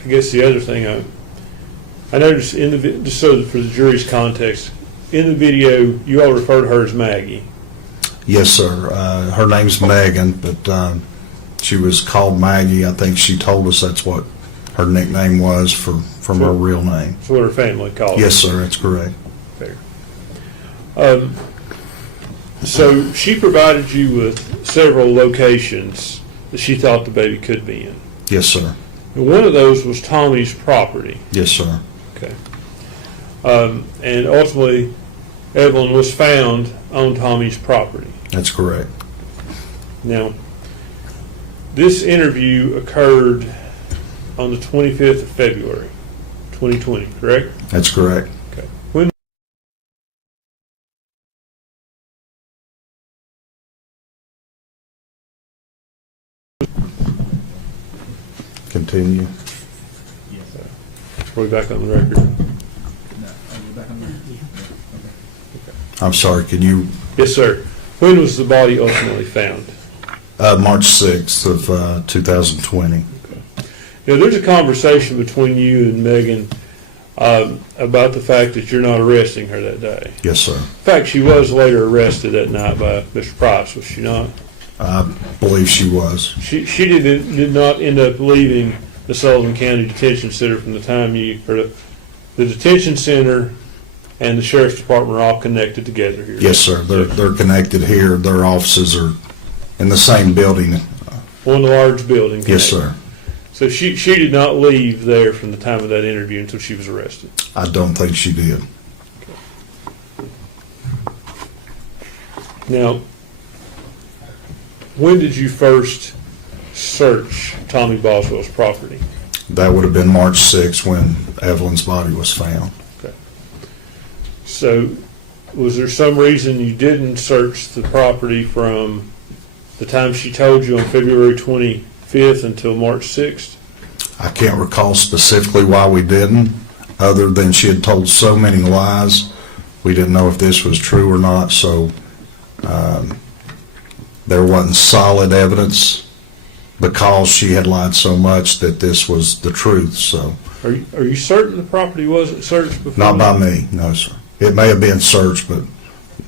I guess the other thing I noticed just so for the jury's context, in the video you all refer to her as Maggie. Yes, sir. Her name's Megan, but she was called Maggie. I think she told us that's what her nickname was from her real name. That's what her family called her. Yes, sir, that's correct. Fair. So she provided you with several locations that she thought the baby could be in. Yes, sir. And one of those was Tommy's property. Yes, sir. Okay. And ultimately, Evelyn was found on Tommy's property. That's correct. Now, this interview occurred on the 25th of February, 2020, correct? That's correct. Okay. When Continue. are we back on the record? No, are we back on that? I'm sorry, can you, Yes, sir. When was the body ultimately found? March 6th of 2020. You know, there's a conversation between you and Megan about the fact that you're not arresting her that day. Yes, sir. In fact, she was later arrested that night by Mr. Price, was she not? I believe she was. She did not end up leaving the Sullivan County Detention Center from the time the detention center and the sheriff's department are all connected together here. Yes, sir. They're connected here. Their offices are in the same building. One large building. Yes, connected. sir. So she did not leave there from the time of that interview until she was arrested. I don't think she did. Now, when did you first search Tommy Boswell's property? That would have been March 6th when Evelyn's body was found. So, was there some reason you didn't search the property from the time she told you on February 25th until March 6th? I can't recall specifically why we didn't, other than she had told so many lies. We didn't know if this was true or not, so there wasn't solid evidence because she had lied so much that this was the truth. So, Are you certain the property wasn't searched before? not by me, no, sir. It may have been searched, but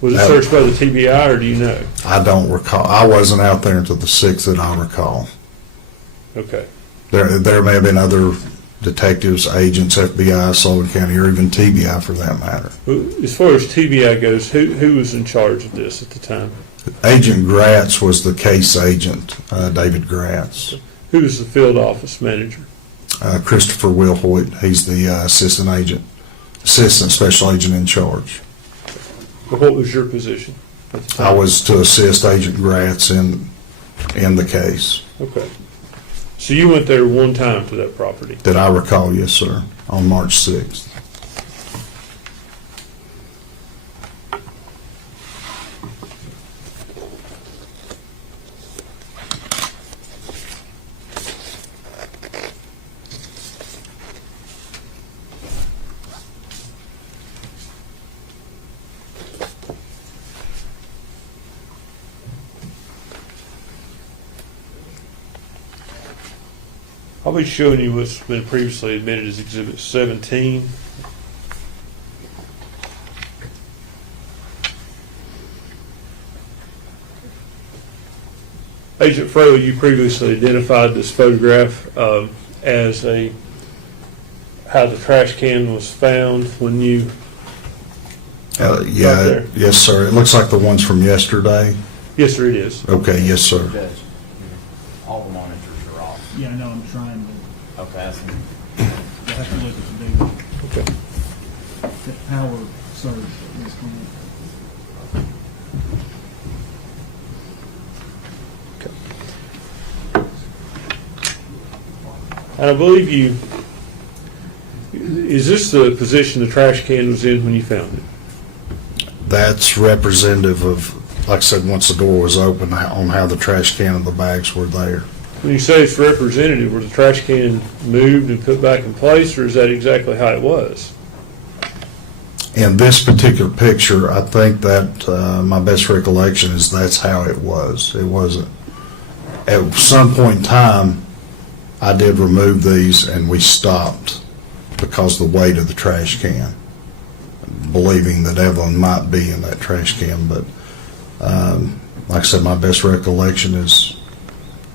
Was it searched by the TBI, or do you know? I don't recall. I wasn't out there until the 6th that I recall. Okay. There may have been other detectives, agents, FBI, Sullivan County, or even TBI for that matter. As far as TBI goes, who was in charge of this at the time? Agent Gratz was the case agent, David Gratz. Who was the field office manager? Christopher Wilhoit, he's the assistant special agent in charge. But what was your position at the time? I was to assist Agent Gratz in the case. Okay. So you went there one time to that property? That I recall, yes, sir, on March 6th. I'll be showing you what's been previously admitted as Exhibit 17. Agent Frail, you previously identified this photograph as how the trash can was found when you... Yeah, there. yes, sir. It looks like the ones from yesterday. Yes, sir, it is. Okay, yes, sir. Judge, all the monitors are off. Yeah, I know, I'm trying to, Okay, that's I have to look at the big, Okay. the power surge. Is And I believe is this the position the trash can was in when you found it? That's representative of, like I said, once the door was open, on how the trash can and the bags were there. When you say it's representative, was the trash can moved and put back in place, or is that exactly how it was? In this particular picture, I think that my best recollection is that's how it was. It wasn't. At some point in time, I did remove these and we stopped because of the weight of the trash can, believing that Evelyn might be in that trash can. But like I said, my best recollection is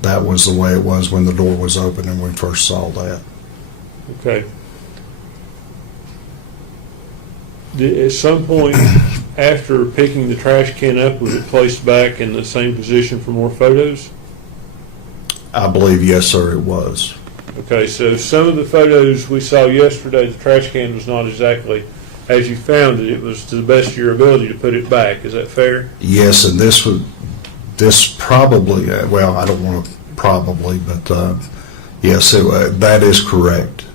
that was the way it was when the door was open and we first saw that. Okay. At some point after picking the trash can up, was it placed back in the same position for more photos? I believe, yes, sir, it was. Okay, so some of the photos we saw yesterday, the trash can was not exactly as you found it. It was to the best of your ability to put it back. Is that fair? Yes, and this probably, well, I don't want to probably, but yes, that is correct.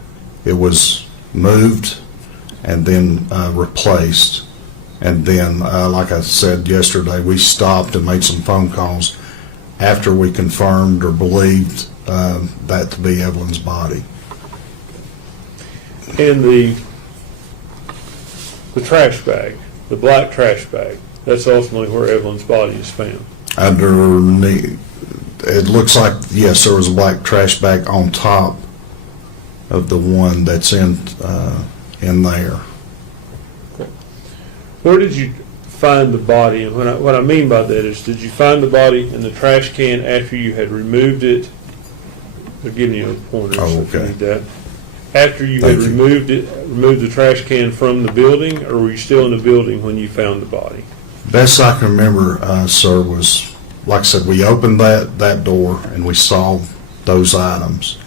It was moved and then replaced. And then, like I said yesterday, we stopped and made some phone calls after we confirmed or believed that to be Evelyn's body. And the trash bag, the black trash bag, that's ultimately where Evelyn's body is found. Underneath, it looks like, yes, there was a black trash bag on top of the one that's in there. Okay. Where did you find the body? And what I mean by that is, did you find the body in the trash can after you had removed it? They're giving you a pointer. Oh, if you okay. need that. After you had removed the trash can from the building, or were you still in the building when you found the body? Best I can remember, sir, was, like I said, we opened that door and we saw those items.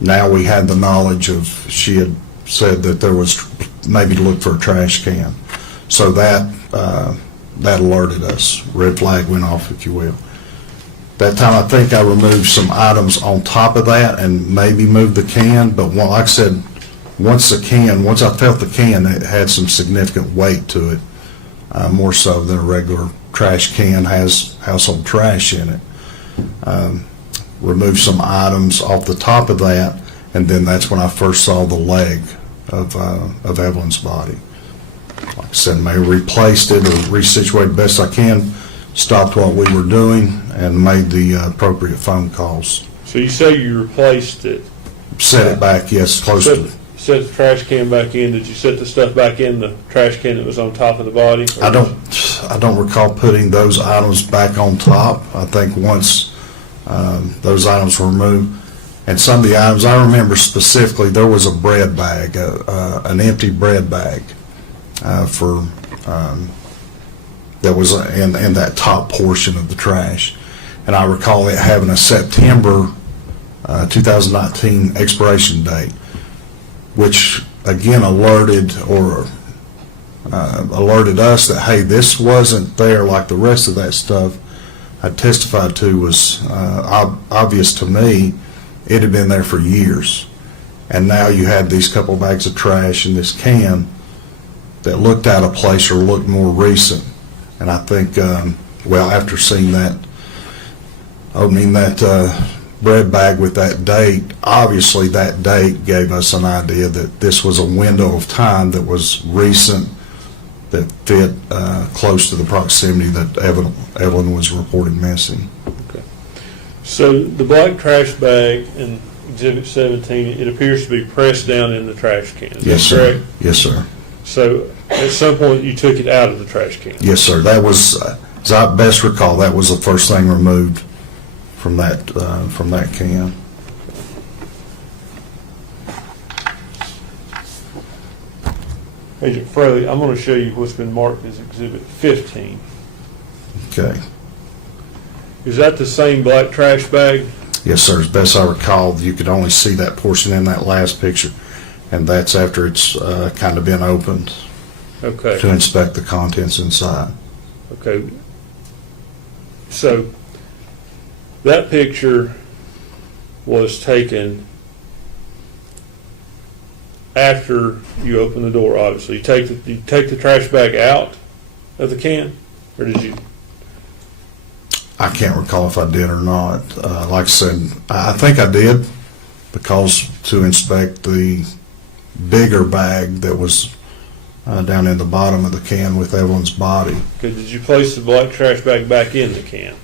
Now we had the knowledge of, she had said that there was maybe to look for a trash can. So that alerted us. Red flag went off, if you will. That time I think I removed some items on top of that and maybe moved the can, but like I said, once I felt the can, it had some significant weight to it, more so than a regular trash can has household trash in it. Removed some items off the top of that, and then that's when I first saw the leg of Evelyn's body. Like I said, maybe replaced it or resituated best I can, stopped what we were doing, and made the appropriate phone calls. So you say you replaced it. Set it back, yes, close to. Set the trash can back in. Did you set the stuff back in the trash can that was on top of the body? I don't recall putting those items back on top. I think once those items were removed, and some of the items I remember specifically, there was a bread bag, an empty bread bag that was in that top portion of the trash, and I recall it having a September 2019 expiration date, which again alerted us that, hey, this wasn't there like the rest of that stuff I testified to was obvious to me. It had been there for years, and now you had these couple bags of trash in this can that looked out of place or looked more recent. And I think, well, after seeing that, opening that bread bag with that date, obviously that date gave us an idea that this was a window of time that was recent, that fit close to the proximity that Evelyn was reported missing. Okay. So the black trash bag in Exhibit 17, it appears to be pressed down in the trash can. Is Yes, that correct? sir. Yes, sir. So at some point you took it out of the trash can. Yes, sir. That was, as I best recall, that was the first thing removed from that can. Agent Fraley, I'm going to show you what's been marked as Exhibit 15. Okay. Is that the same black trash bag? Yes, sir. As best I recall, you could only see that portion in that last picture, and that's after it's kind of been opened Okay. to inspect the contents inside. Okay. So that picture was taken after you open the door, obviously. You take the trash bag out of the can, or did you? I can't recall if I did or not. Like I said, I think I did, because to inspect the bigger bag that was down in the bottom of the can with Evelyn's body. Okay, did you place the black trash bag back in the can?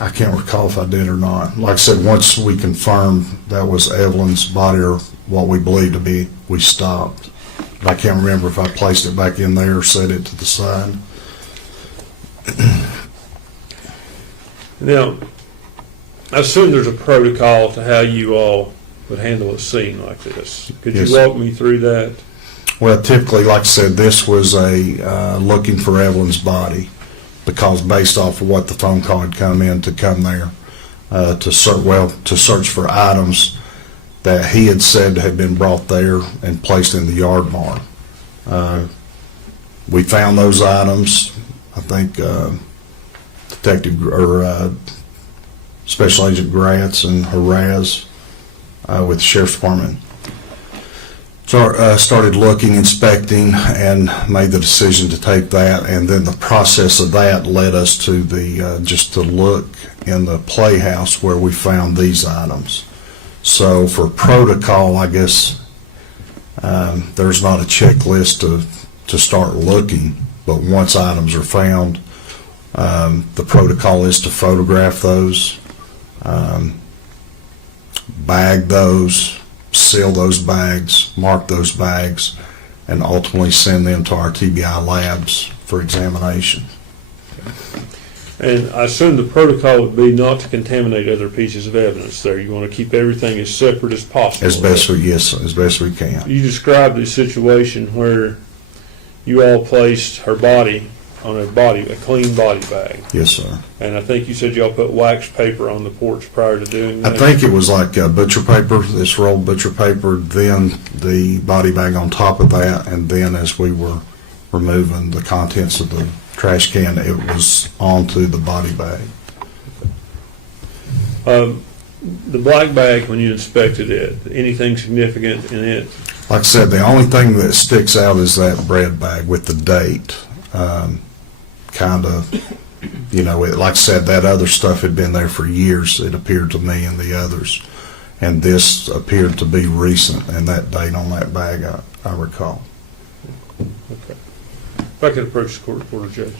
I can't recall if I did or not. Like I said, once we confirmed that was Evelyn's body, or what we believed to be, we stopped. But I can't remember if I placed it back in there or set it to the side. Now, I assume there's a protocol to how you all would handle a scene like this. Could Yes. you walk me through that? Well, typically, like I said, this was a looking for Evelyn's body, because based off of what the phone call had come in to come there to search for items that he had said had been brought there and placed in the yard barn. We found those items. I think Special Agent Gratz and Haraz with the Sheriff's Department started looking, inspecting, and made the decision to take that. And then the process of that led us to just to look in the playhouse where we found these items. So for protocol, I guess there's not a checklist to start looking, but once items are found, the protocol is to photograph those, bag those, seal those bags, mark those bags, and ultimately send them to our TBI labs for examination. And I assume the protocol would be not to contaminate other pieces of evidence there. You want to keep everything as separate as possible. As best we can. You described a situation where you all placed her body on a clean body bag. Yes, sir. And I think you said y'all put wax paper on the porch prior to doing that. I think it was like butcher paper, this rolled butcher paper, then the body bag on top of that, and then as we were removing the contents of the trash can, it was onto the body bag. The black bag, when you inspected it, anything significant in it? Like I said, the only thing that sticks out is that bread bag with the date. Kind of, like I said, that other stuff had been there for years, it appeared to me, and the others. And this appeared to be recent, and that date on that bag, I recall. Okay. If I could approach the court reporter, Judge.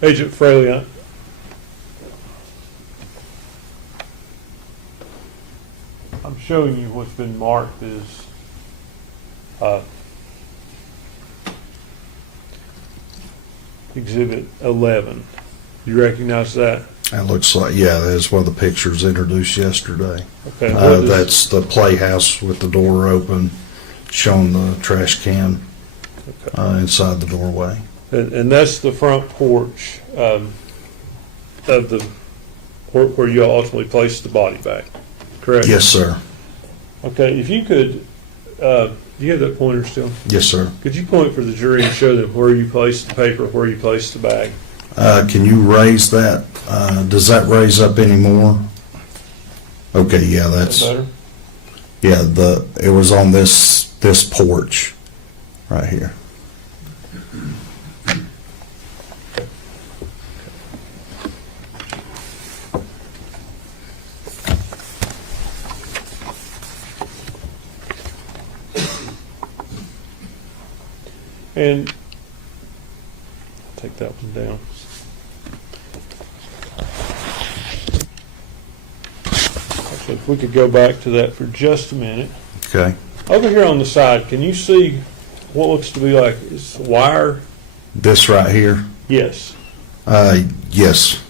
Agent Fraley, I'm showing you what's been marked as Exhibit 11. You recognize that? It looks like, yeah, that's one of the pictures introduced yesterday. Okay. What is- That's the playhouse with the door open, showing the trash can inside the doorway. And that's the front porch of the where you ultimately place the body bag, correct? Yes, sir. Okay, if you could, do you have that pointer still? Yes, sir. Could you point for the jury and show them where you placed the paper, where you placed the bag? Can you raise that? Does that raise up anymore? Okay, yeah, Is that's, that better? yeah, it was on this porch right here. And take that one down. Actually, if we could go back to that for just a minute. Okay. Over here on the side, can you see what looks to be like is wire? This right here? Yes. Yes.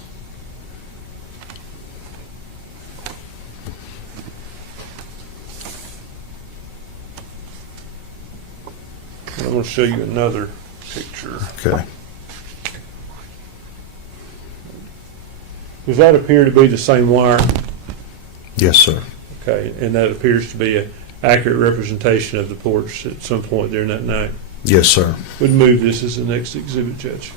I'm going to show you another picture. Okay. Does that appear to be the same wire? Yes, sir. Okay, and that appears to be an accurate representation of the porch at some point during that night. Yes, sir. Would move this as the next exhibit, Judge.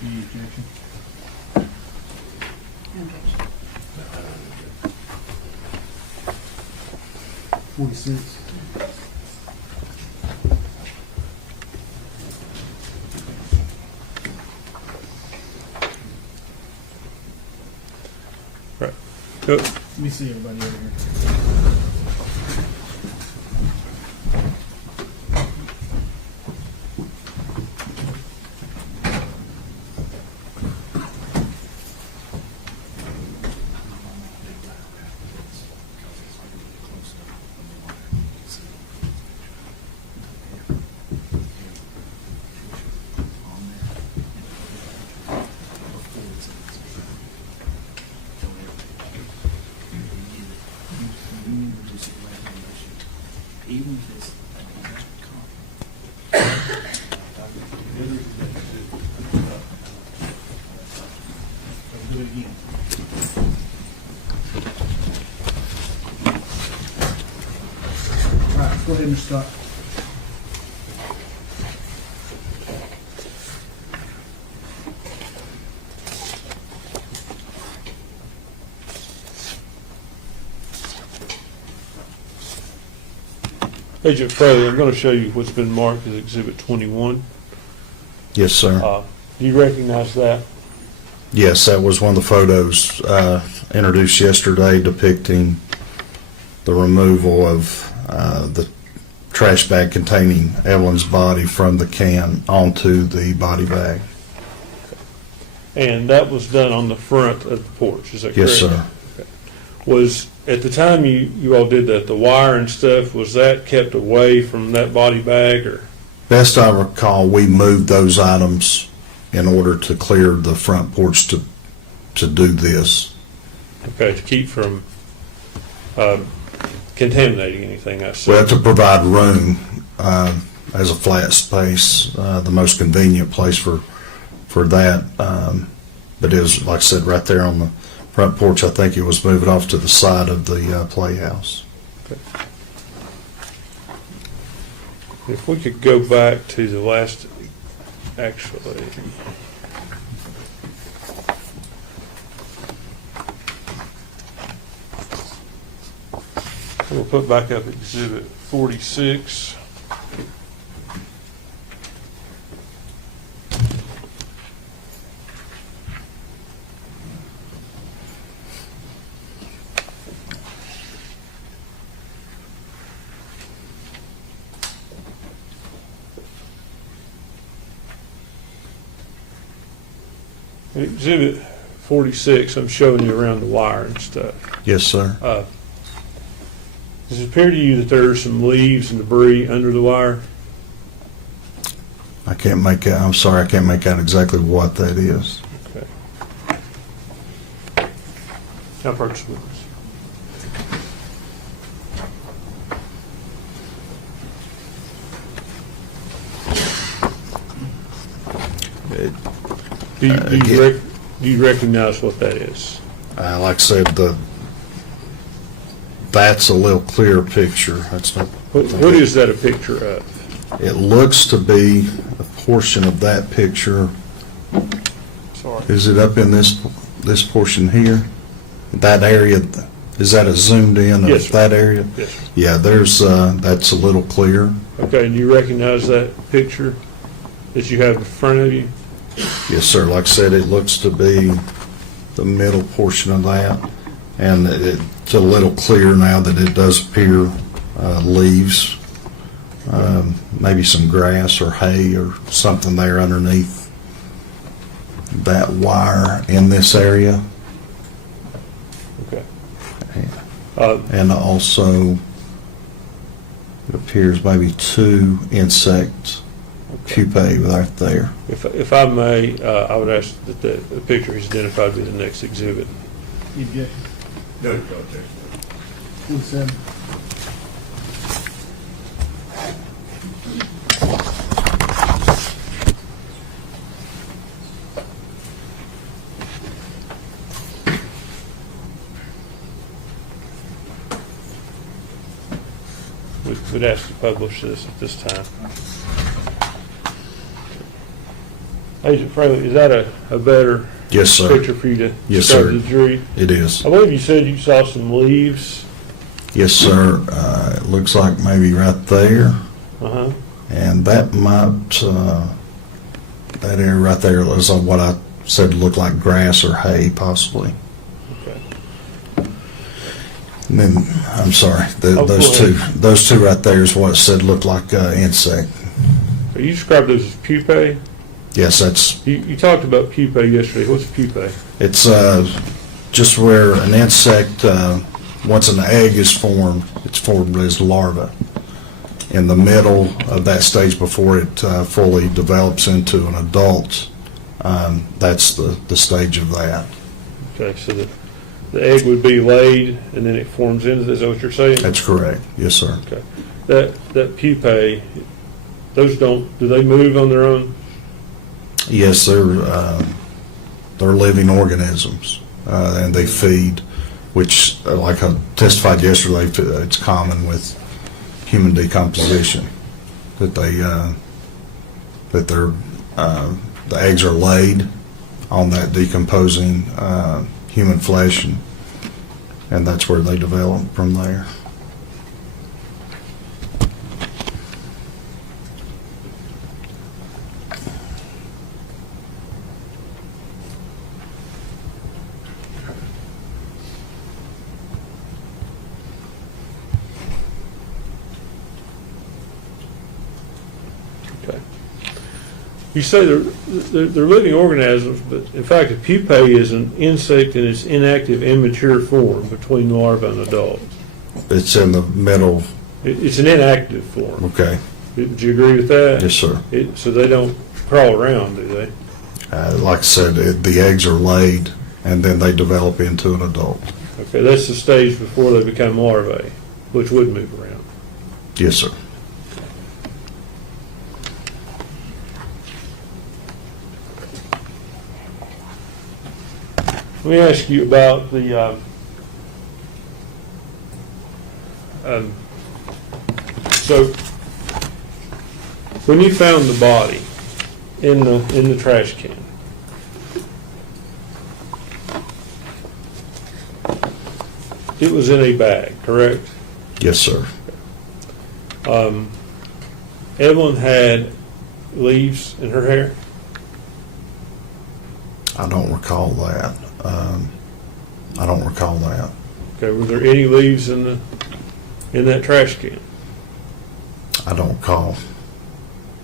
Any objection? Okay. 46. Right. Go. Let me see everybody over here. Let's do it again. All right, go ahead, Mr. Scott. Agent Fraley, I'm going to show you what's been marked as Exhibit 21. Yes, sir. Do you recognize that? Yes, that was one of the photos introduced yesterday depicting the removal of the trash bag containing Evelyn's body from the can onto the body bag. And that was done on the front of the porch, is that correct? Yes, sir. Was, at the time you all did that, the wire and stuff, was that kept away from that body bag, or? Best I recall, we moved those items in order to clear the front porch to do this. Okay, to keep from contaminating anything, I see. We have to provide room as a flat space, the most convenient place for that. But it was, like I said, right there on the front porch. I think it was moved off to the side of the playhouse. Okay. If we could go back to the last, actually. We'll put back up Exhibit 46. Exhibit 46, I'm showing you around the wire and stuff. Yes, sir. Does it appear to you that there are some leaves and debris under the wire? I can't make out, I'm sorry, I can't make out exactly what that is. Okay. I've heard some of Again- Do you recognize what that is? Like I said, that's a little clearer picture. That's not. What is that a picture of? It looks to be a portion of that picture. Sorry. Is it up in this portion here? That area, is that a zoomed in Yes, of sir. that area? Yes. Sir. Yeah, that's a little clear. Okay, and do you recognize that picture that you have in front of you? Yes, sir. Like I said, it looks to be the middle portion of that. And it's a little clearer now that it does appear leaves, maybe some grass or hay or something there underneath that wire in this area. Okay. And also, it appears maybe 2 insect pupae right there. If I may, I would ask that the picture is identified be the next exhibit. You get No, go there. 47. We'd ask to publish this at this time. Agent Fraley, is that a better Yes, sir. picture for you to Yes, describe sir. to the jury? It is. I believe you said you saw some leaves. Yes, sir. It looks like maybe right there. Uh-huh. And that might, that area right there is what I said looked like grass or hay, possibly. Okay. And then, I'm sorry, Oh, those two right there is what it said looked like insect. So you described those as pupae. Yes, that's, You talked about pupae yesterday. What's pupae? it's just where an insect, once an egg is formed, it's formed as larva. In the middle of that stage before it fully develops into an adult, that's the stage of that. Okay, so the egg would be laid and then it forms into, is that what you're saying? That's correct. Yes, sir. Okay. That pupae, those do they move on their own? Yes, they're living organisms, and they feed, which, like I testified yesterday, it's common with human decomposition that the eggs are laid on that decomposing human flesh, and that's where they develop from there. Okay. You say they're living organisms, but in fact, a pupae is an insect in its inactive, immature form between larva and adult. It's in the middle. It's an inactive form. Okay. Would you agree with that? Yes, sir. So they don't crawl around, do they? Like I said, the eggs are laid, and then they develop into an adult. Okay, that's the stage before they become larvae, which would move around. Yes, sir. Let me ask you about the so when you found the body in the trash can, it was in a bag, correct? Yes, sir. Evelyn had leaves in her hair. I don't recall that. I don't recall that. Okay, were there any leaves in that trash can? I don't recall.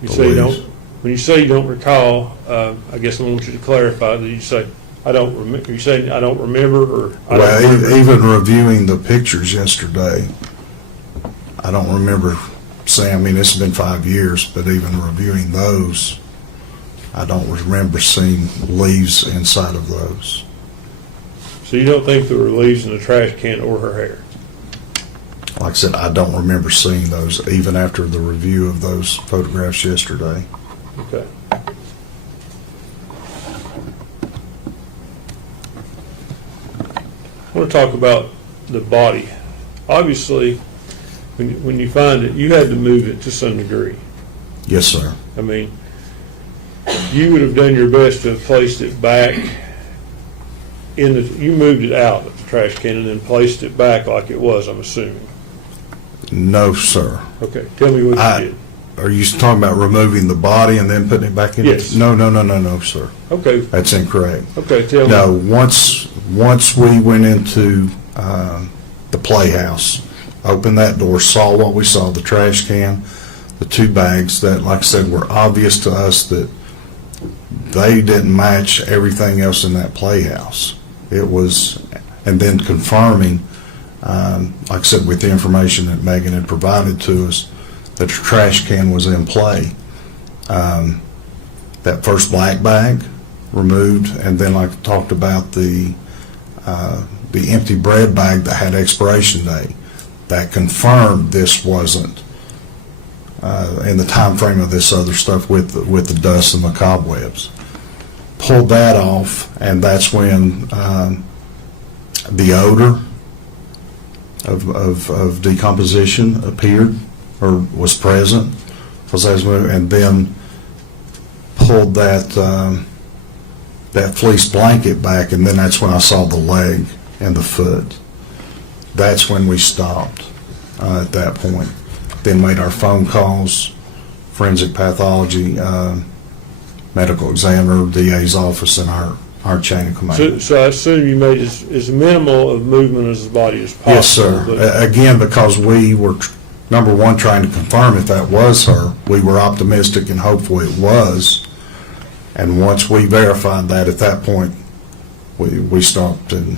You the say you leaves. don't. when you say you don't recall, I guess I want you to clarify that you say, I don't remember, you saying I don't remember, or I don't Well, remember? even reviewing the pictures yesterday, I don't remember saying, I mean, it's been 5 years, but even reviewing those, I don't remember seeing leaves inside of those. So you don't think there were leaves in the trash can or her hair? Like I said, I don't remember seeing those even after the review of those photographs yesterday. Okay. I want to talk about the body. Obviously, when you find it, you had to move it to some degree. Yes, sir. I mean, you would have done your best to have placed it back in the, you moved it out of the trash can and then placed it back like it was, I'm assuming. No, sir. Okay, tell me what you did. Are you talking about removing the body and then putting it back in? Yes. No, sir. Okay, That's incorrect. okay, tell me. No, once we went into the playhouse, opened that door, saw what we saw, the trash can, the 2 bags that, like I said, were obvious to us that they didn't match everything else in that playhouse. It was, and then confirming, like I said, with the information that Megan had provided to us, that the trash can was in play. That first black bag removed, and then like I talked about the empty bread bag that had expiration date. That confirmed this wasn't in the time frame of this other stuff with the dust and the cobwebs. Pulled that off, and that's when the odor of decomposition appeared or was present, and then pulled that fleece blanket back, and then that's when I saw the leg and the foot. That's when we stopped at that point. Then made our phone calls, forensic pathology, medical examiner, DA's office, and our chain of command. So I assume you made as minimal of movement as the body as possible. Yes, sir. but- Again, because we were, number one, trying to confirm if that was her. We were optimistic and hopeful it was. And once we verified that, at that point, we stopped and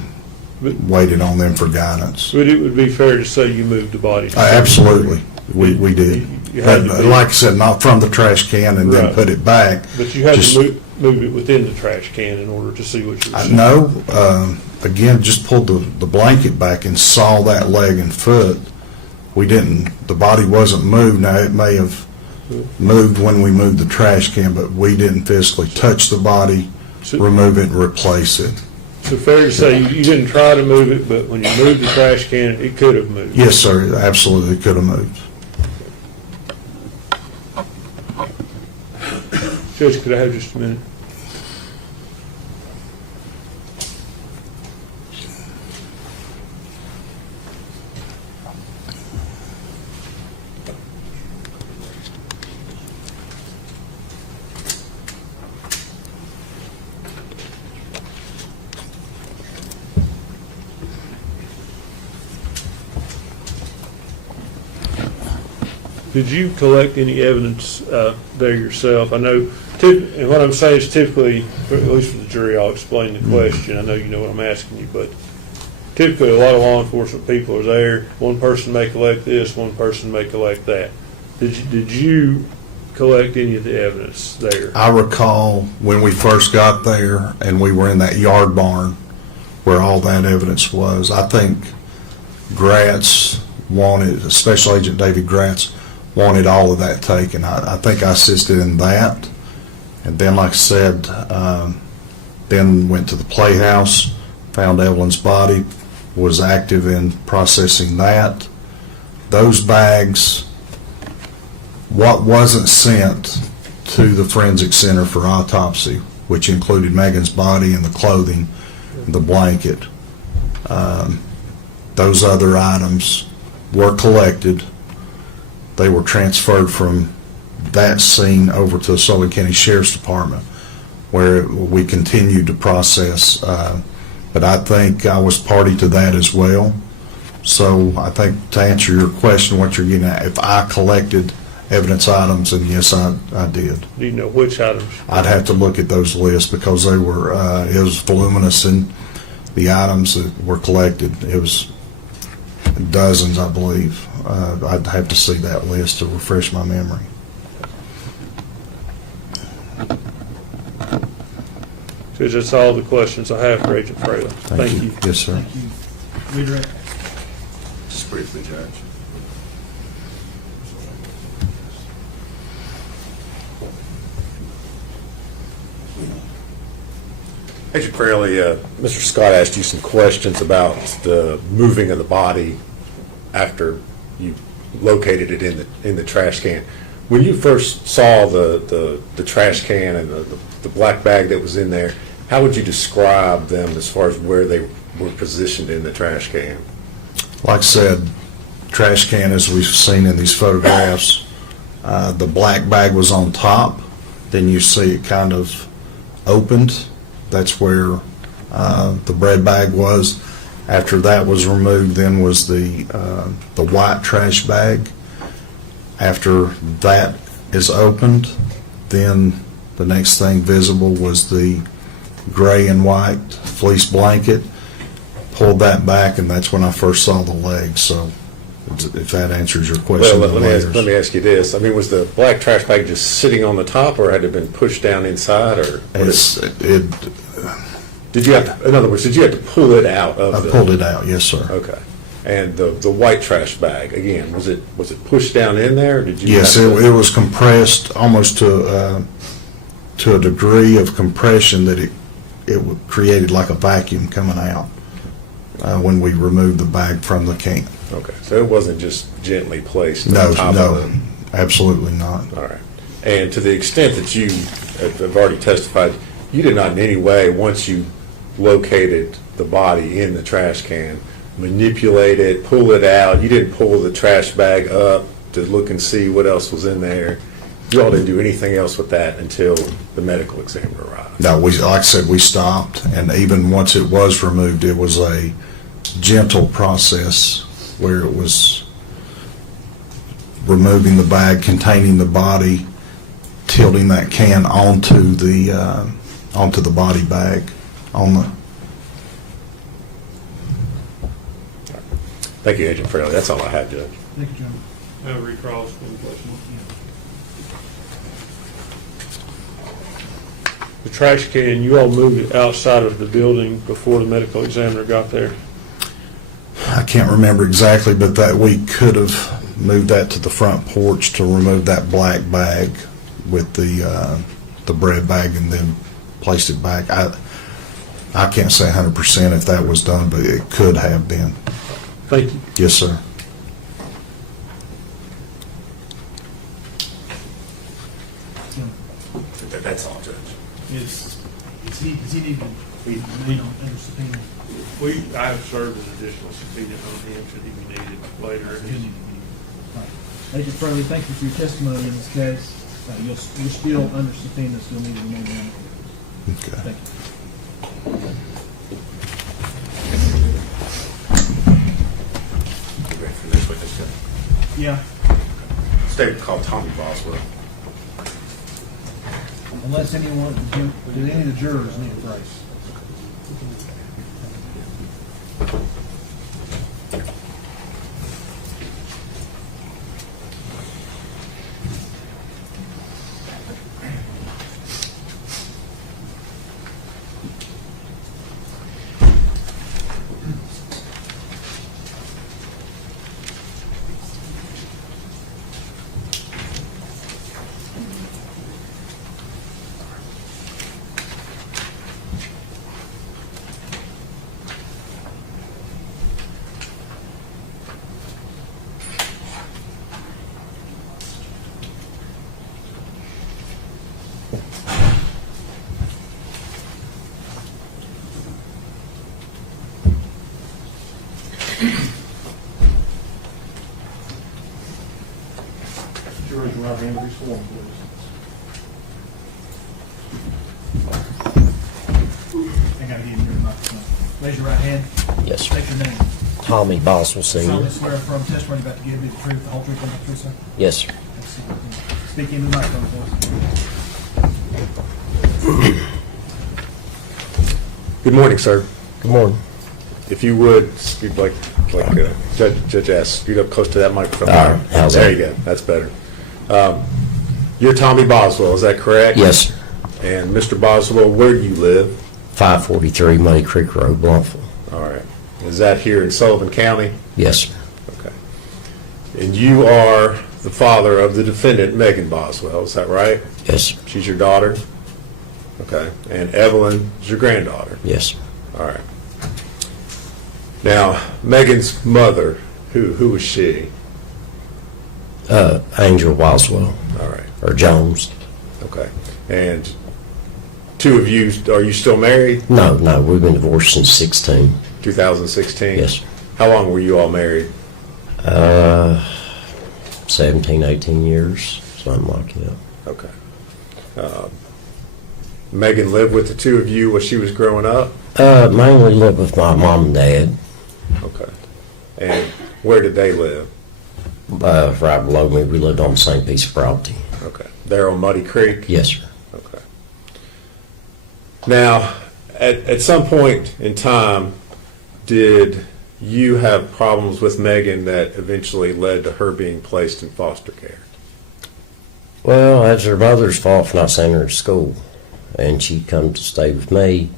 waited on them for guidance. But it would be fair to say you moved the body. Absolutely, we did. You had to But be- like I said, not from the trash can and then Right. put it back. But you had Just- to move it within the trash can in order to see what you were seeing. No, again, just pulled the blanket back and saw that leg and foot. We didn't, the body wasn't moved. Now, it may have moved when we moved the trash can, but we didn't physically touch the body, So- remove it, and replace it. So fair to say you didn't try to move it, but when you moved the trash can, it could have moved. Yes, sir, it absolutely could have moved. Judge, could I have just a minute? Did you collect any evidence there yourself? I know, and what I'm saying is typically, at least for the jury, I'll explain the question. I know you know what I'm asking you, but typically a lot of law enforcement people are there. One person may collect this, one person may collect that. Did you collect any of the evidence there? I recall when we first got there and we were in that yard barn where all that evidence was. I think Gratz wanted, Special Agent David Gratz wanted all of that taken. I think I assisted in that. And then, like I said, then went to the playhouse, found Evelyn's body, was active in processing that. Those bags, what wasn't sent to the forensic center for autopsy, which included Megan's body and the clothing, and the blanket, those other items were collected. They were transferred from that scene over to the Sullivan County Sheriff's Department, where we continued to process. But I think I was party to that as well. So I think to answer your question, what you're getting at, if I collected evidence items, and yes, I did. Do you know which items? I'd have to look at those lists because they were, it was voluminous in the items that were collected. It was dozens, I believe. I'd have to see that list to refresh my memory. Judge, that's all the questions I have for Agent Fraley. Thank you. Yes, sir. Thank you. Redirect. Just briefly, Judge. Agent Fraley, Mr. Scott asked you some questions about the moving of the body after you located it in the trash can. When you first saw the trash can and the black bag that was in there, how would you describe them as far as where they were positioned in the trash can? Like I said, trash can, as we've seen in these photographs, the black bag was on top. Then you see it kind of opened. That's where the bread bag was. After that was removed, then was the white trash bag. After that is opened, then the next thing visible was the gray and white fleece blanket. Pulled that back, and that's when I first saw the legs. So, if that answers your question. Well, let me ask you this. I mean, was the black trash bag just sitting on the top, or had it been pushed down inside, or? Did you have to, in other words, did you have to pull it out of I pulled it out, yes, sir. Okay. And the white trash bag, again, was it pushed down in there, or did you? Yes, it was compressed almost to a degree of compression that it created like a vacuum coming out when we removed the bag from the can. Okay, so it wasn't just gently placed No, on top no, of the... absolutely not. All right. And to the extent that you have already testified, you did not in any way, once you located the body in the trash can, manipulate it, pull it out. You didn't pull the trash bag up to look and see what else was in there. You all didn't do anything else with that until the medical examiner arrived. No, like I said, we stopped, and even once it was removed, it was a gentle process where it was removing the bag containing the body, tilting that can onto the body bag on the. Thank you, Agent Fraley. That's all I have, Judge. Thank you, John. Recross, one question. The trash can, you all moved it outside of the building before the medical examiner got there? I can't remember exactly, but that we could have moved that to the front porch to remove that black bag with the bread bag and then placed it back. I can't say 100% if that was done, but it could have been. Thank you. Yes, sir. That's all, Judge. Does he need to be under subpoena? I have served an additional subpoena on him should he be needed later. He'll need to be. Right. Agent Fraley, thank you for your testimony in this case. You're still under subpoena, still need to remain on. Okay. Thank you. You ready for this witness, Judge? Yeah, Statement called Tommy Boswell. unless anyone, do any of the jurors need a brace? Raise your right hand and be sworn, please. I gotta get in your microphone. Raise your right hand. Yes, sir. State your name. Tommy Boswell Sr. Solemnly swear affirm testimony about to give me the truth, the whole truth, and the truth, sir. Yes, sir. Thank Speak into the microphone, please. Good morning, sir. Good morning. If you would, speak like Judge asked, speak up close to that microphone. All right, how's There that? you go, that's better. You're Tommy Boswell, is that correct? Yes, sir. And Mr. Boswell, where do you live? 543 Muddy Creek Road, Blountville. All right. Is that here in Sullivan County? Yes, sir. Okay. And you are the father of the defendant, Megan Boswell, is that right? Yes, sir. She's your daughter? Okay. And Evelyn is your granddaughter? Yes, sir. All right. Now, Megan's mother, who was she? Angel Boswell, All right. or Jones. Okay. And two of you, are you still married? No, we've been divorced since 16. 2016? Yes, sir. How long were you all married? 17, 18 years, something like that. Okay. Megan lived with the two of you while she was growing up? Mainly lived with my mom and dad, Okay. And where did they live? right below me. We lived on the same piece of property. Okay. There on Muddy Creek? Yes, sir. Okay. Now, at some point in time, did you have problems with Megan that eventually led to her being placed in foster care? Well, that's her mother's fault for not sending her to school. And she'd come to stay with me.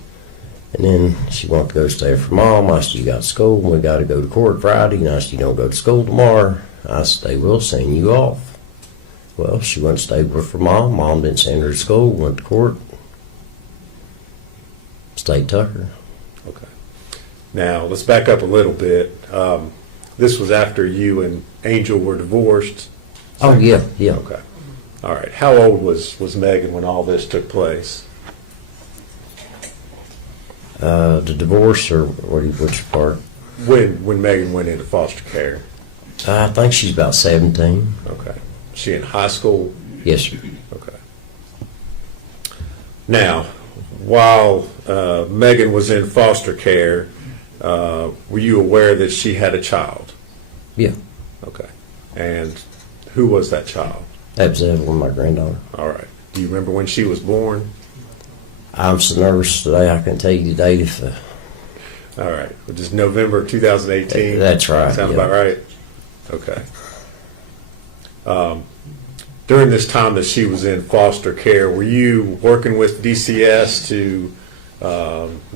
And then she wanted to go stay with her mom. I said, you got school, and we got to go to court Friday. And I said, you don't go to school tomorrow. I said, they will send you off. Well, she went and stayed with her mom. Mom didn't send her to school, went to court. State took her. Okay. Now, let's back up a little bit. This was after you and Angel were divorced? Oh, yeah. Okay. All right. How old was Megan when all this took place? The divorce, or which part? When Megan went into foster care? I think she's about 17. Okay. Was she in high school? Yes, sir. Okay. Now, while Megan was in foster care, were you aware that she had a child? Yeah. Okay. And who was that child? That was Evelyn, my granddaughter. All right. Do you remember when she was born? I'm so nervous today, I can tell you the date if... All right. Which is November 2018? That's right. Sound yeah. about right? Okay. During this time that she was in foster care, were you working with DCS to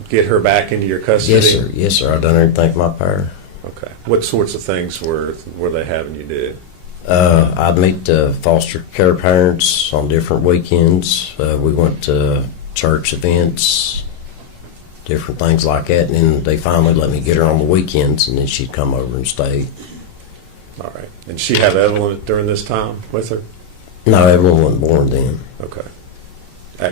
get her back into your custody? Yes, sir. Yes, sir. I've done everything in my power. Okay. What sorts of things were they having you do? I'd meet foster care parents on different weekends. We went to church events, different things like that, and then they finally let me get her on the weekends, and then she'd come over and stay. All right. And she had Evelyn during this time with her? No, Evelyn wasn't born then. Okay.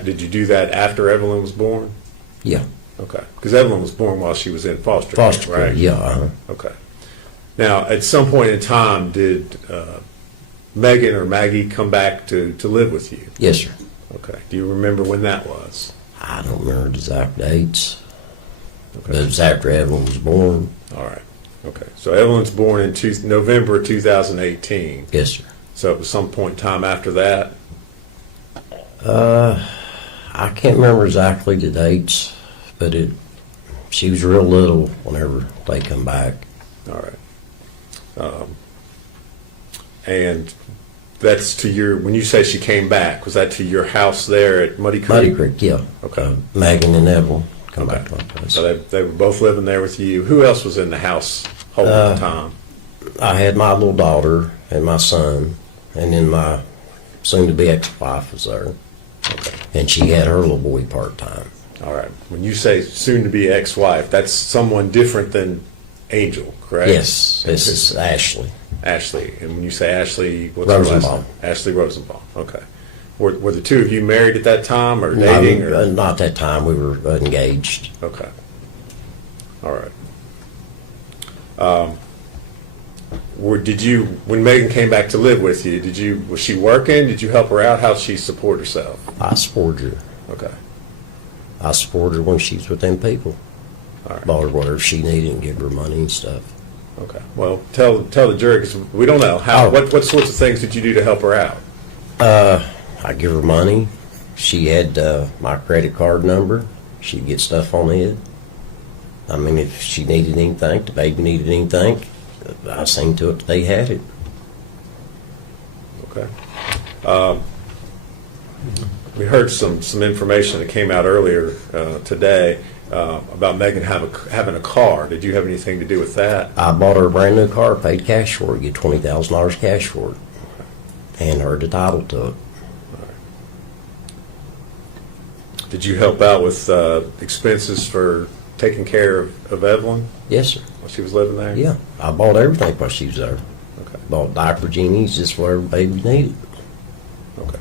Did you do that after Evelyn was born? Yeah. Okay. Because Evelyn was born while she was in foster Foster care, care, right? yeah. Uh-huh. Okay. Now, at some point in time, did Megan or Maggie come back to live with you? Yes, sir. Okay. Do you remember when that was? I don't remember the exact dates, Okay. but it was after Evelyn was born. All right. Okay. So Evelyn's born in November 2018. Yes, sir. So it was some point in time after that? I can't remember exactly the dates, but she was real little whenever they come back. All right. And that's to your, when you say she came back, was that to your house there at Muddy Creek? Muddy Creek, yeah. Okay. Megan and Evelyn come back to my place. So they were both living there with you. Who else was in the house at the time? I had my little daughter and my son, and then my soon-to-be ex-wife was there. Okay. And she had her little boy part-time. All right. When you say soon-to-be ex-wife, that's someone different than Angel, correct? Yes, this is Ashley. Ashley. And when you say Ashley, what's her last Rosenbaum. name? Ashley Rosenbaum. Okay. Were the two of you married at that time or dating? No, Or? not that time. We were engaged. Okay. All right. When Megan came back to live with you, was she working? Did you help her out? How did she support herself? I supported her. Okay. I supported her when she was with them people. All right. Bought her whatever she needed and give her money and stuff. Okay, well, tell the jury, because we don't know. What sorts of things did you do to help her out? I give her money. She had my credit card number. She'd get stuff on it. I mean, if she needed anything, the baby needed anything, I seen to it that they had it. Okay. We heard some information that came out earlier today about Megan having a car. Did you have anything to do with that? I bought her a brand new car, paid cash for it, get $20,000 cash for it, and her the title to it. Did you help out with expenses for taking care of Evelyn Yes, sir. while she was living there? Yeah, I bought everything while she was there. Okay. Bought diaper genies, just whatever baby needed. Okay.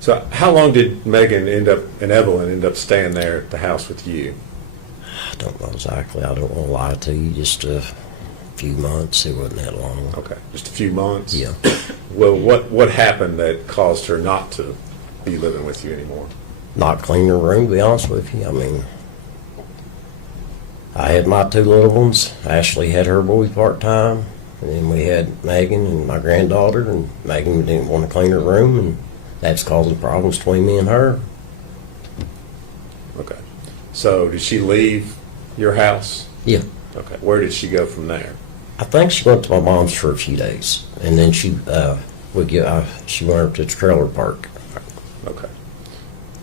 So how long did Megan and Evelyn end up staying there at the house with you? I don't know exactly. I don't want to lie to you. Just a few months. It wasn't that long. Okay, just a few months? Yeah. Well, what happened that caused her not to be living with you anymore? Not clean her room, to be honest with you. I mean, I had my two little ones. Ashley had her boy part-time. And then we had Megan and my granddaughter. And Megan didn't want to clean her room. And that's causing problems between me and her. Okay. So did she leave your house? Yeah. Okay. Where did she go from there? I think she went to my mom's for a few days. And then she went up to the trailer park. Okay.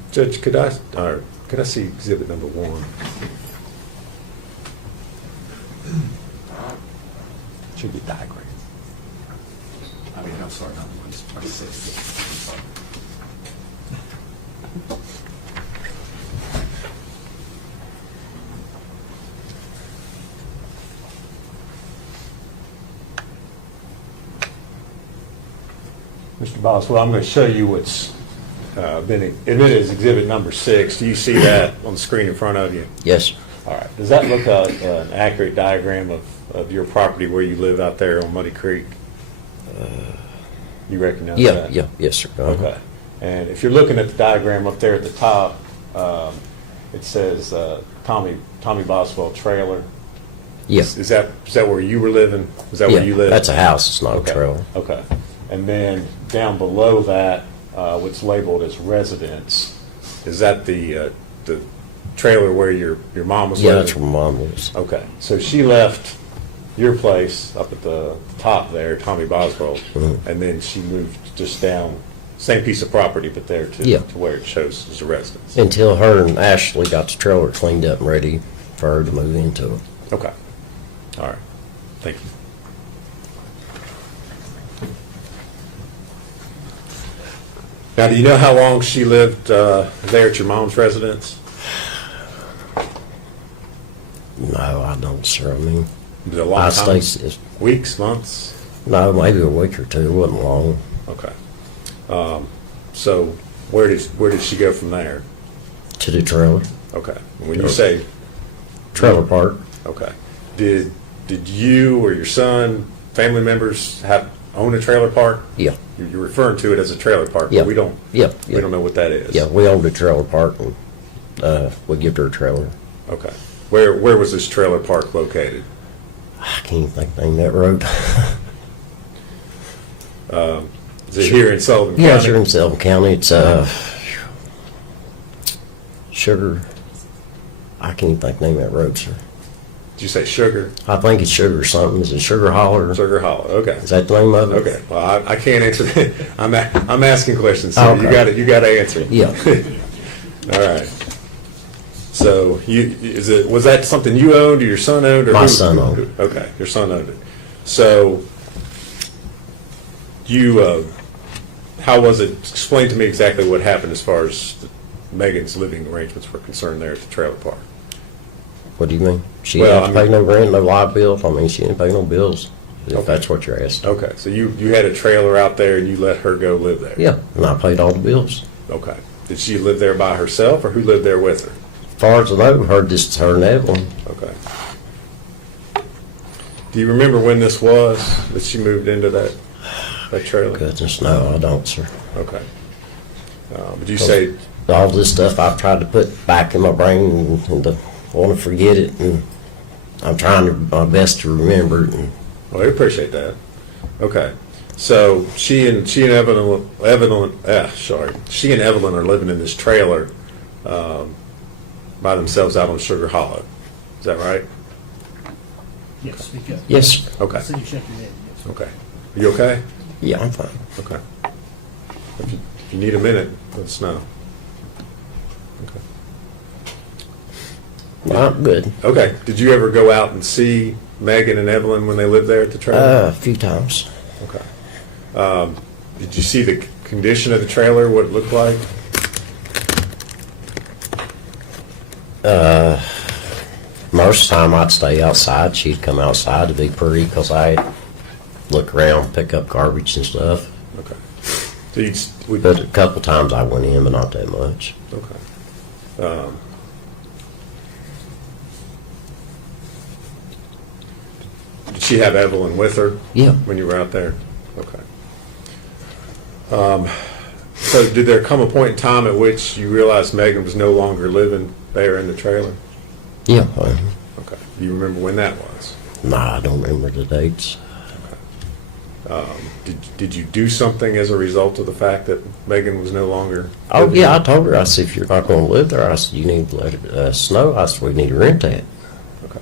Judge, could I see exhibit number 1? Should be diagram. I'm sorry, not 126. I'm sorry. Mr. Boswell, I'm going to show you what's been admitted as exhibit number 6. Do you see that on the screen in front of you? Yes. All right. Does that look like an accurate diagram of your property where you live out there on Muddy Creek? You recognize that? Yeah, yes, sir. Okay. And if you're looking at the diagram up there at the top, it says Tommy Boswell trailer. Yeah. Is that where you were living? Is that where you live? That's a house. It's not Okay. a trailer. Okay. And then down below that, what's labeled as residence, is that the trailer where your mom was Yeah, living? that's where my mom lives. Okay. So she left your place up at the top there, Tommy Boswell, and then she moved just down, same piece of property, but there to where it shows as a residence. Until her and Ashley got the trailer cleaned up and ready for her to move into it. Okay. All right. Thank you. Now, do you know how long she lived there at your mom's residence? No, I don't, sir. I mean, Was it a long time? it's, Weeks, months? no, maybe a week or two. It wasn't long. Okay. So where did she go from there? To the trailer. Okay. When you say Trailer park. okay, did you or your son, family members, own a trailer park? Yeah. You're referring to it as a trailer park, Yeah. but we don't know what that is. Yeah, we owned a trailer park and we gave her a trailer. Okay. Where was this trailer park located? I can't even think the name of that road. Is it here in Sullivan County? Yeah, it's here in Sullivan County. It's Sugar. I can't even think the name of that road, sir. Did you say Sugar? I think it's Sugar something. Is it Sugar Holler? Sugar Hollow. Okay. Is that the name of it? Okay. Well, I can't answer that. I'm asking questions. So Okay. you got to answer. Yeah. All right. So was that something you owned or your son owned? Or My son owned it. Okay, your son owned it. So how was it? Explain to me exactly what happened as far as Megan's living arrangements were concerned there at the trailer park. What do you mean? She Well, didn't have to pay no rent, no light bill. I mean, she didn't pay no bills, if Okay. that's what you're asking. Okay, so you had a trailer out there and you let her go live there? Yeah, and I paid all the bills. Okay. Did she live there by herself or who lived there with her? As far as I know, just her and Evelyn. Okay. Do you remember when this was that she moved into that trailer? Goodness, no, I don't, sir. Okay. Would you say, All this stuff I've tried to put back in my brain and to want to forget it, and I'm trying my best to remember it. Well, I appreciate that. Okay. So she and Evelyn are living in this trailer by themselves out on Sugar Hollow. Is that right? Yes, speak up. Yes, sir. Okay. I see you shake your head, yes. Okay. Are you okay? Yeah, I'm fine. Okay. If you need a minute, let us know. Okay. I'm good. Okay. Did you ever go out and see Megan and Evelyn when they lived there at the trailer? A few times. Okay. Did you see the condition of the trailer, what it looked like? Most of the time I'd stay outside. She'd come outside to be pretty because I'd look around, pick up garbage and stuff. Okay. So But a couple times I went in, but not that much. Okay. Did she have Evelyn with her? Yeah. When you were out there? Okay. So did there come a point in time at which you realized Megan was no longer living there in the trailer? Yeah. Okay. Do you remember when that was? Nah, I don't remember the dates. Did you do something as a result of the fact that Megan was no longer? Oh, living yeah, I there? told her, I said, if you're not going to live there, I said, you need to let it snow. I said, we need to rent that. Okay.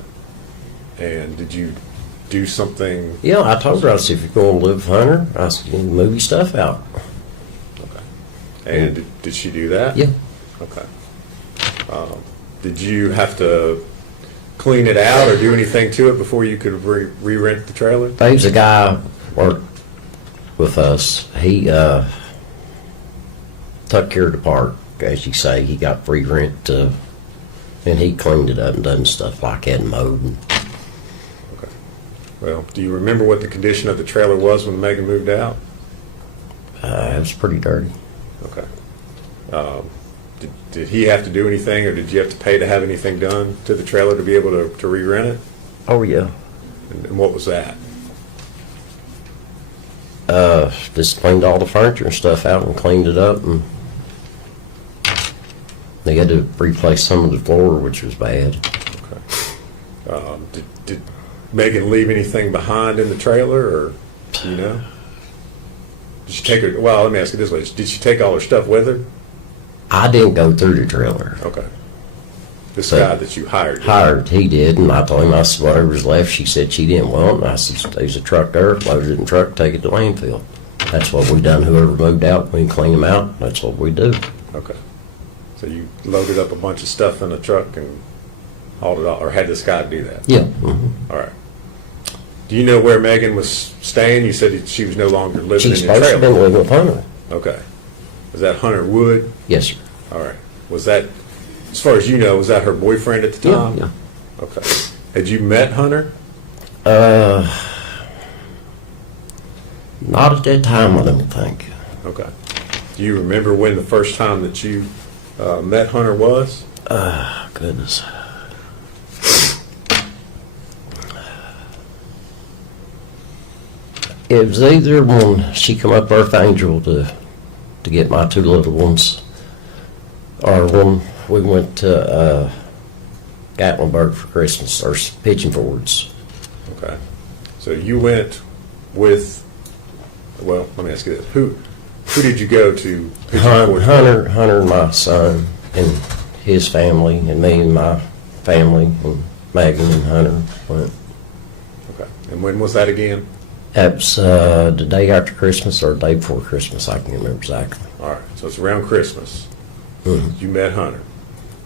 And did you do something? Yeah, I told her, I said, if you're going to live with Hunter, I said, you need to move your stuff out. Okay. And did she do that? Yeah. Okay. Did you have to clean it out or do anything to it before you could re-rent the trailer? Dave's a guy worked with us. He took care of the park, as you say. He got free rent, and he cleaned it up and done stuff like that and mowed. Okay. Well, do you remember what the condition of the trailer was when Megan moved out? It was pretty dirty. Okay. Did he have to do anything, or did you have to pay to have anything done to the trailer to be able to re-rent it? Oh, yeah. And what was that? Just cleaned all the furniture and stuff out and cleaned it up, and they had to replace some of the floor, which was bad. Okay. Did Megan leave anything behind in the trailer, or do you know? Did she take her? Well, let me ask you this way: did she take all her stuff with her? I didn't go through the trailer. Okay. This So- guy that you hired. Hired, he did, and I told him, I said, whatever's left, she said she didn't want, and I said, there's a truck there, load it in the truck, take it to landfill. That's what we done, whoever moved out, we clean them out, that's what we do. Okay. So you loaded up a bunch of stuff in a truck and hauled it off, or had this guy do that? Yeah. Mm-hmm. All right. Do you know where Megan was staying? You said she was no longer living She's in your supposed to trailer. be living with Hunter. Okay. Was that Hunter Wood? Yes, sir. All right. Was that, as far as you know, was that her boyfriend at the time? Yeah. Okay. Had you met Hunter? Not at that time, I don't think. Okay. Do you remember when the first time that you met Hunter was? Goodness. It was either when she come up Earth Angel to get my two little ones, or when we went to Gatlinburg for Christmas, or Pigeon Fords. Okay. So you went with, well, let me ask you this. Who did you go to? Pigeon Forge? Hunter and my son and his family, and me and my family, and Megan and Hunter went. Okay. And when was that again? That was the day after Christmas or the day before Christmas. I can't remember exactly. All right. So it's around Christmas. Mhm. You met Hunter.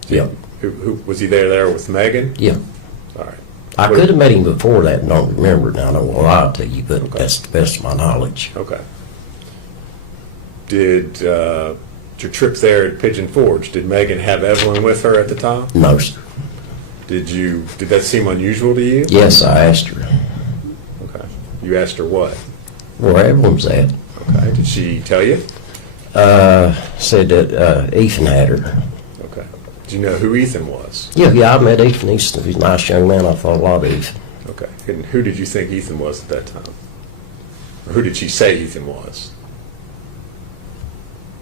Yep. Who was he there with Megan? Yeah. All right. I What- could have met him before that and don't remember now. I don't want to lie to you, but Okay. that's the best of my knowledge. Okay. Did your trip there at Pigeon Forge, did Megan have Evelyn with her at the time? No, sir. Did that seem unusual to you? Yes, I asked her Okay. You asked her what? where Evelyn's at. Okay. Did she tell you? Said that Ethan had her. Okay. Do you know who Ethan was? Yeah, I met Ethan. He's a nice young man. I thought a lot of Ethan. Okay. And who did you think Ethan was at that time? Or who did she say Ethan was?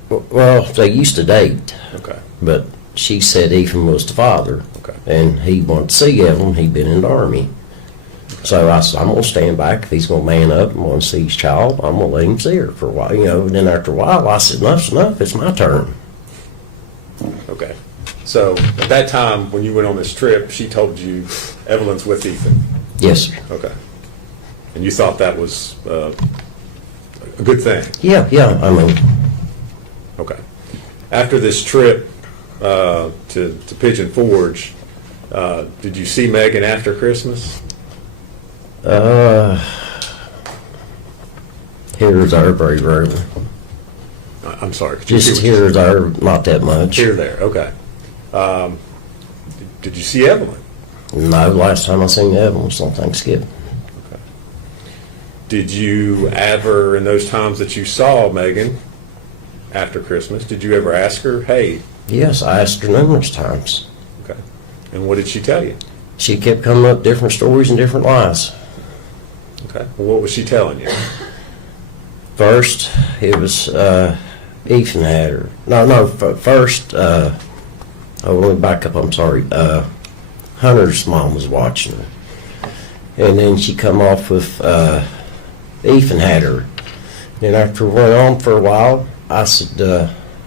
Well, they used to date, Okay. but she said Ethan was the father. Okay. And he wanted to see Evelyn. He'd been in the Army. So I said, I'm going to stand back. If he's going to man up and want to see his child, I'm going to let him see her for a while. And then after a while, I said, enough's enough. It's my turn. Okay. So at that time, when you went on this trip, she told you Evelyn's with Ethan. Yes, sir. Okay. And you thought that was a good thing? Yeah, I mean, Okay. After this trip to Pigeon Forge, did you see Megan after Christmas? here or there, very rarely. I'm sorry. Could you Just see- here or there, not that much. Here, there. Okay. Did you see Evelyn? No, last time I seen Evelyn was on Thanksgiving. Did you ever, in those times that you saw Megan after Christmas, did you ever ask her, hey? Yes, I asked her numerous times. Okay. And what did she tell you? She kept coming up with different stories and different lies. Okay. Well, what was she telling you? First, it was Ethan had her. First, let me back up, I'm sorry. Hunter's mom was watching her. And then she come off with Ethan had her. Then after we went on for a while, I said,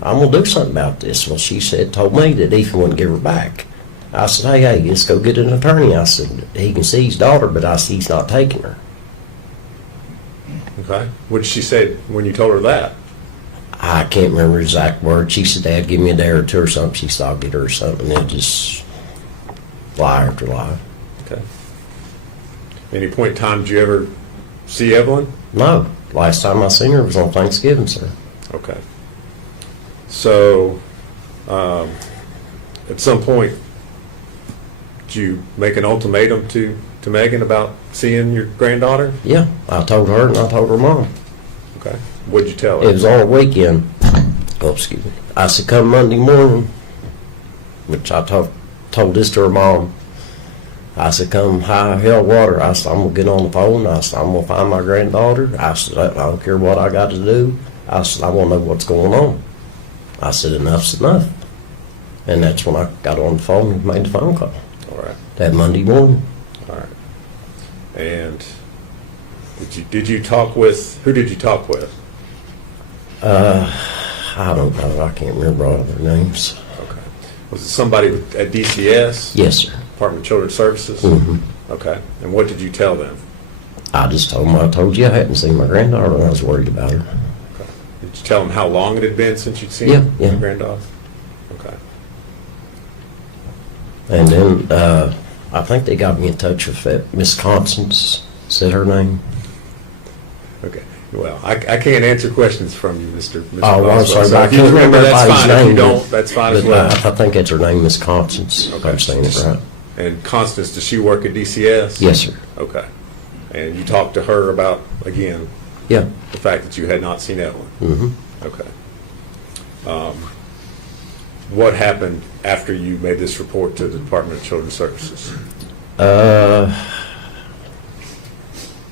I'm going to do something about this. Well, she told me that Ethan wouldn't give her back. I said, hey, let's go get an attorney. I said, he can see his daughter, but I said, he's not taking her. Okay. What did she say when you told her that? I can't remember the exact words. She said, Dad, give me a day or two or something. She said, I'll get her or something. And then just lie after lie. Okay. Any point in time did you ever see Evelyn? No. Last time I seen her was on Thanksgiving, sir. Okay. So, at some point, did you make an ultimatum to Megan about seeing your granddaughter? Yeah, I told her and I told her mom. Okay. What did you tell her? It was on a weekend. Oh, excuse me. I said, come Monday morning, which I told this to her mom. I said, come high hell water. I said, I'm going to get on the phone. I said, I'm going to find my granddaughter. I said, I don't care what I got to do. I said, I want to know what's going on. I said, enough's enough. And that's when I got on the phone and made the phone call. All right. That Monday morning. All right. And did you talk with, who did you talk with? I don't know. I can't remember all their names. Okay. Was it somebody at DCS? Yes, sir. Department of Children's Services? Mm-hmm. Okay. And what did you tell them? I just told them I told you I hadn't seen my granddaughter and I was worried about her. Okay. Did you tell them how long it had been since you'd seen Yeah. your granddaughter? Okay. And then I think they got me in touch with that Miss Constance, said her name. Okay. Well, I can't answer questions from you, Mr. Oh, I'm Boswell. sorry, So but I if you can't remember that's everybody's fine. If you name. don't, that's fine as But, well. I think that's her name, Miss Constance, if Okay. I'm saying it right. And Constance, does she work at DCS? Yes, sir. Okay. And you talked to her about, again, Yeah. the fact that you had not seen Evelyn? Mm-hmm. Okay. What happened after you made this report to the Department of Children's Services?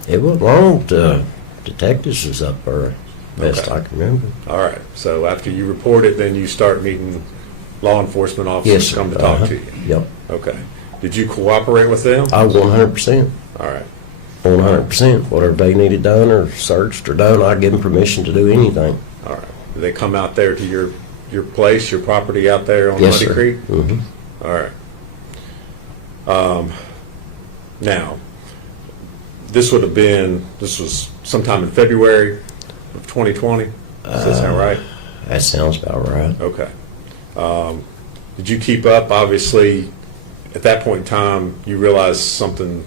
It wasn't long. The detectives was up there, best Okay. I can remember. All right. So after you report it, then you start meeting law enforcement officers Yes, to sir. come to talk Uh-huh. to you? Yep. Okay. Did you cooperate with them? 100%. All right. 100%. Whatever they needed done or searched or done, I give them permission to do anything. All right. Did they come out there to your place, your property out there on Yes, Muddy sir. Creek? Mm-hmm. All right. Now, this was sometime in February of 2020? Does that sound right? That sounds about right. Okay. Did you keep up? Obviously, at that point in time, you realized something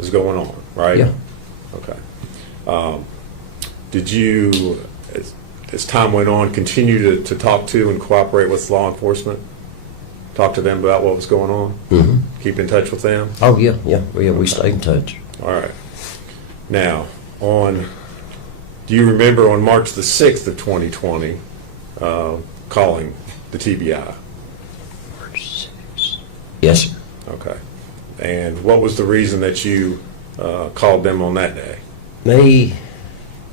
is going on, right? Yeah. Okay. Did you, as time went on, continue to talk to and cooperate with law enforcement? Talk to them about what was going on? Mm-hmm. Keep in touch with them? Oh, yeah. We stayed in touch. All right. Now, do you remember on March the 6th of 2020, calling the TBI? Yes, sir. Okay. And what was the reason that you called them on that day? Me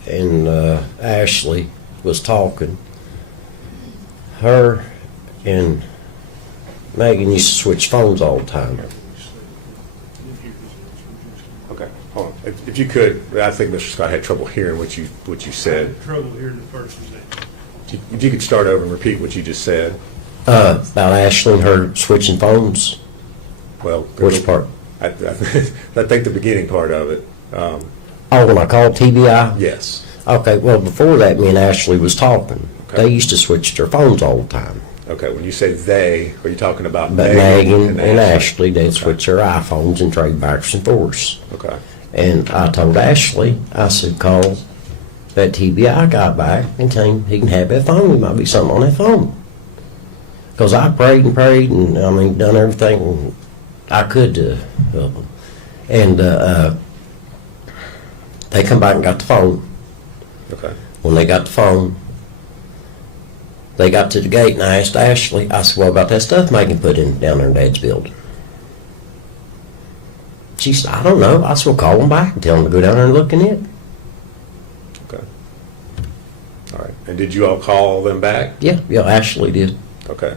and Ashley was talking. Her and Megan used to switch phones all the time. Okay, hold on. If you could, I think Mr. Scott had trouble hearing what you said. Trouble hearing the first thing. If you could start over and repeat what you just said. About Ashley and her switching phones. Well, Which part? I think the beginning part of it. Oh, when I called TBI? Yes. Okay, well, before that, me and Ashley was talking. Okay. They used to switch their phones all the time. Okay, when you say they, are you talking about But Megan Megan and Ashley, they'd switch their iPhones and trade backwards and forwards. Okay. And I told Ashley, I said, call that TBI guy back and tell him he can have that phone. There might be something on that phone. Because I prayed and prayed and, I mean, done everything I could to help them. And they come back and got the phone. Okay. When they got the phone, they got to the gate and I asked Ashley, I said, what about that stuff Megan put in down there in Dad's building? She said, I don't know. I said, well, call them back and tell them to go down there and look in it. Okay. All right. And did you all call them back? Yeah, Ashley did. Okay.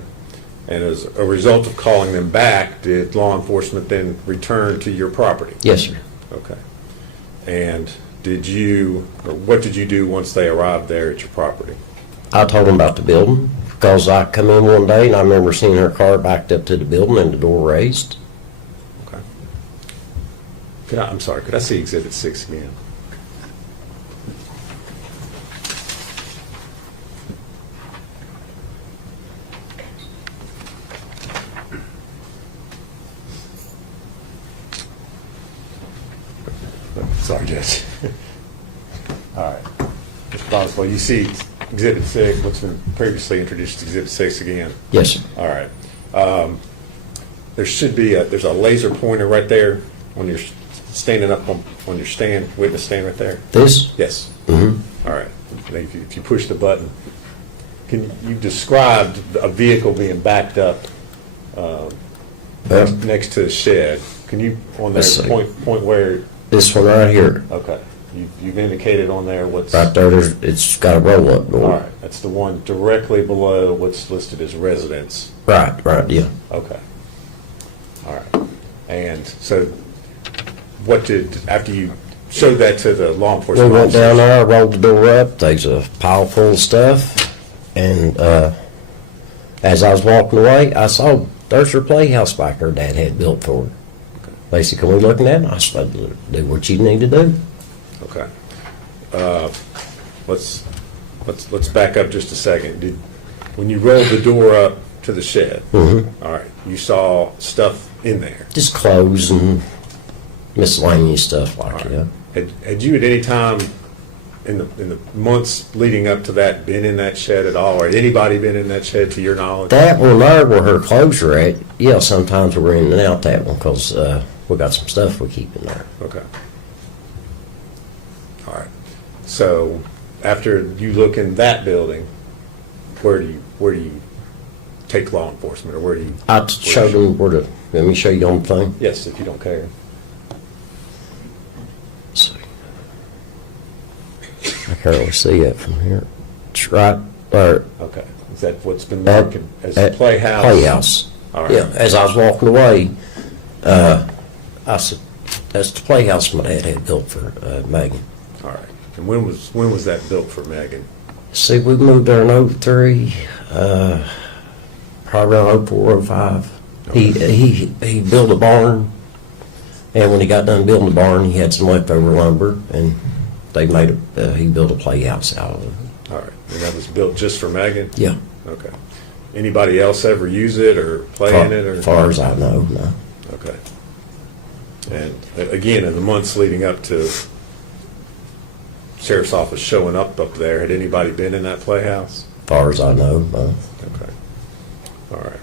And as a result of calling them back, did law enforcement then return to your property? Yes, sir. Okay. And what did you do once they arrived there at your property? I told them about the building because I come in one day and I remember seeing her car backed up to the building and the door raised. Okay. I'm sorry, could I see Exhibit 6 again? Sorry, Judge. All right. Mr. Boswell, you see Exhibit 6, what's been previously introduced as Exhibit 6 again? Yes, sir. All right. There should be there's a laser pointer right there when you're standing up on your witness stand right there. This? Yes. Mm-hmm. All right. And if you push the button, you described a vehicle being backed up next to the shed. Can you on there point where? This one right here. Okay. You've indicated on there what's right there. It's got a roll-up door. All right. That's the one directly below what's listed as residence. Right. Yeah. Okay. All right. And so, after you showed that to the law We enforcement went officers? down there, I rolled the door up. There's a pile full of stuff, and as I was walking away, I saw there's her playhouse back her dad had built for her. They said, "Can we look at that?" And I said, "Do what you need to do." Okay. Let's back up just a second. When you rolled the door up to the shed, Mm-hmm. all right, you saw stuff in there. Just clothes and miscellaneous stuff like All that. right. Had you at any time in the months leading up to that been in that shed at all, or had anybody been in that shed to your knowledge? That one there where her clothes are at, yeah, sometimes we're in and out that one because we got some stuff we keep in there. Okay. All right. So after you look in that building, where do you take law enforcement, or where do you? I showed them where to. Let me show you on the thing. Yes, if you don't care. Let's see. I can't really see it from here. It's right there. Okay. Is that what's been marked as At playhouse? Playhouse. All right. Yeah. As I was walking away, I said, "That's the playhouse my dad had built for Megan." All right. And when was that built for Megan? See, we moved there in 03, probably around 04, 05. He built a barn, and when he got done building the barn, he had some leftover lumber, and they made he built a playhouse out of it. All right. And that was built just for Megan? Yeah. Okay. Anybody else ever use it or play in it? Or As far as I know, no. Okay. And again, in the months leading up to sheriff's office showing up there, had anybody been in that playhouse? As far as I know, no. Okay. All right.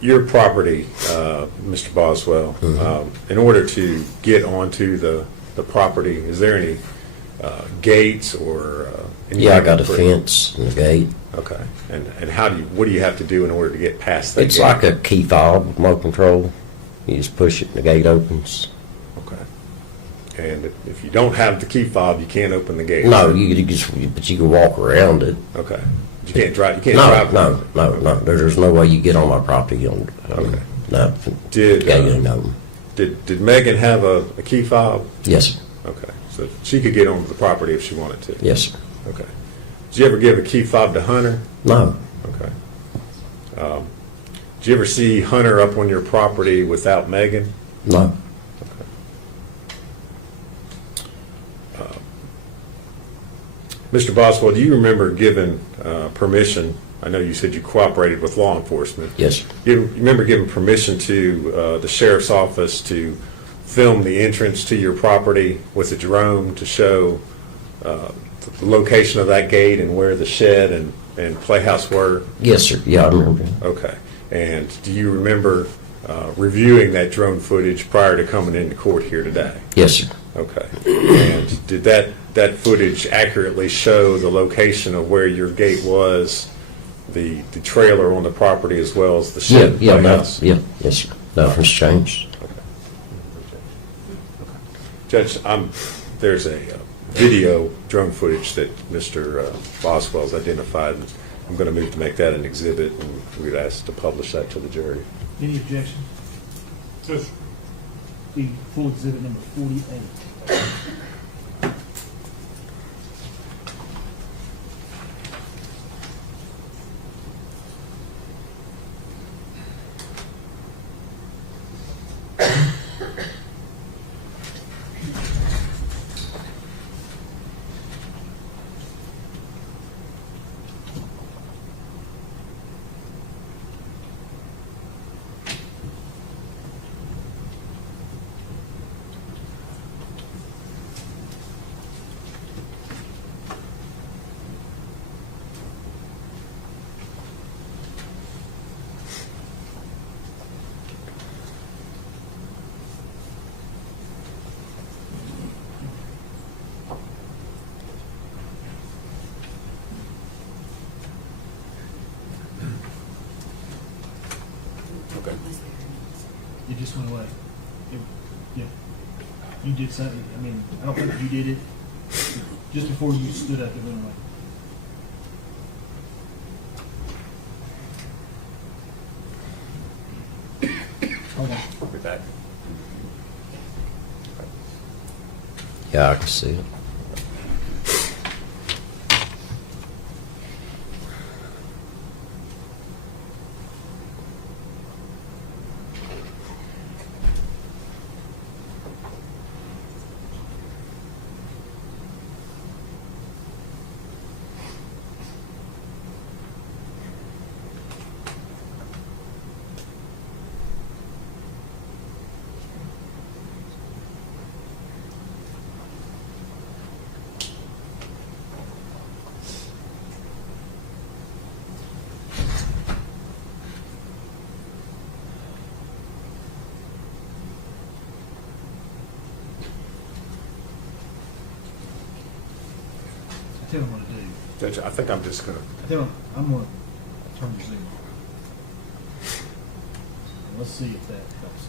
Your property, Mr. Boswell, in order to get onto the property, is there any gates or? Yeah, I got a fence and a gate. Okay. And what do you have to do in order to get past that It's gate? like a key fob, remote control. You just push it and the gate opens. Okay. And if you don't have the key fob, you can't open the gate. No, but you can walk around it. Okay. You can't drive. You can't drive. No. There's no way you get on my property. Okay. No. Did Yeah, you know. did Megan have a key fob? Yes, sir. Okay. So she could get onto the property if she wanted to. Yes, sir. Okay. Did you ever give a key fob to Hunter? No. Okay. Did you ever see Hunter up on your property without Megan? No. Mr. Boswell, do you remember giving permission? I know you said you cooperated with law enforcement. Yes, sir. You remember giving permission to the sheriff's office to film the entrance to your property with a drone to show the location of that gate and where the shed and playhouse were? Yes, sir. Yeah, I remember. Okay. And do you remember reviewing that drone footage prior to coming into court here today? Yes, sir. Okay. And did that footage accurately show the location of where your gate was, the trailer on the property, as well as the shed? Yes, sir. Nothing's changed. Judge, there's a video drone footage that Mr. Boswell's identified. I'm going to move to make that an exhibit, and we'd ask to publish that to the jury. Any objection? Yes. Be full exhibit number 48. It just went away. Yeah. You did something. I mean, I don't think you did it. Just before you stood up, it went away. Hold on. I'll be back. Yeah, I can see it. I tell you what I'm going to do. Judge, I think I'm just going to. I'm going to turn the Zoom off. Let's see if that helps.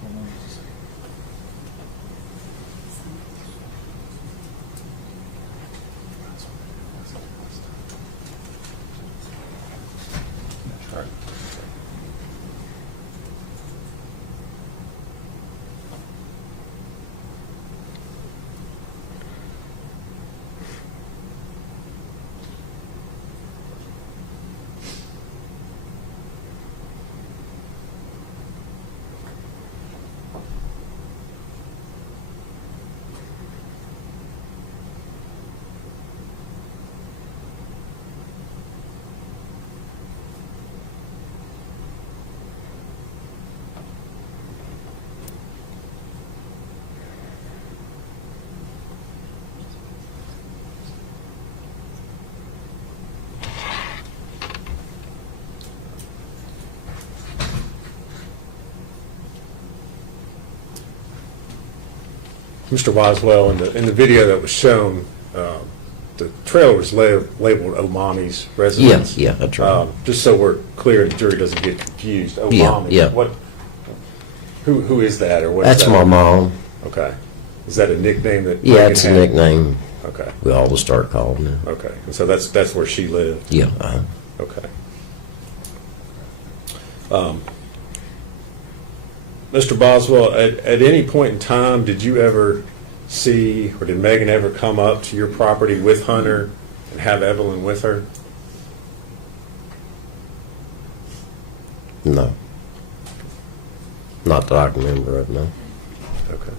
Hold on just a second. All right. Mr. Boswell, in the video that was shown, the trailer was labeled Omami's residence. Yeah, that's right. Just so we're clear, the jury doesn't get confused. Yeah, Omami. yeah. Who is that, or what is That's that? my mom. Okay. Is that a nickname that? Yeah, Megan it's a had? nickname Okay. we all just start calling her. Okay. And so that's where she lived. Yeah. Okay. Mr. Boswell, at any point in time, did you ever see, or did Megan ever come up to your property with Hunter and have Evelyn with her? No. Not that I can remember of, no. Okay.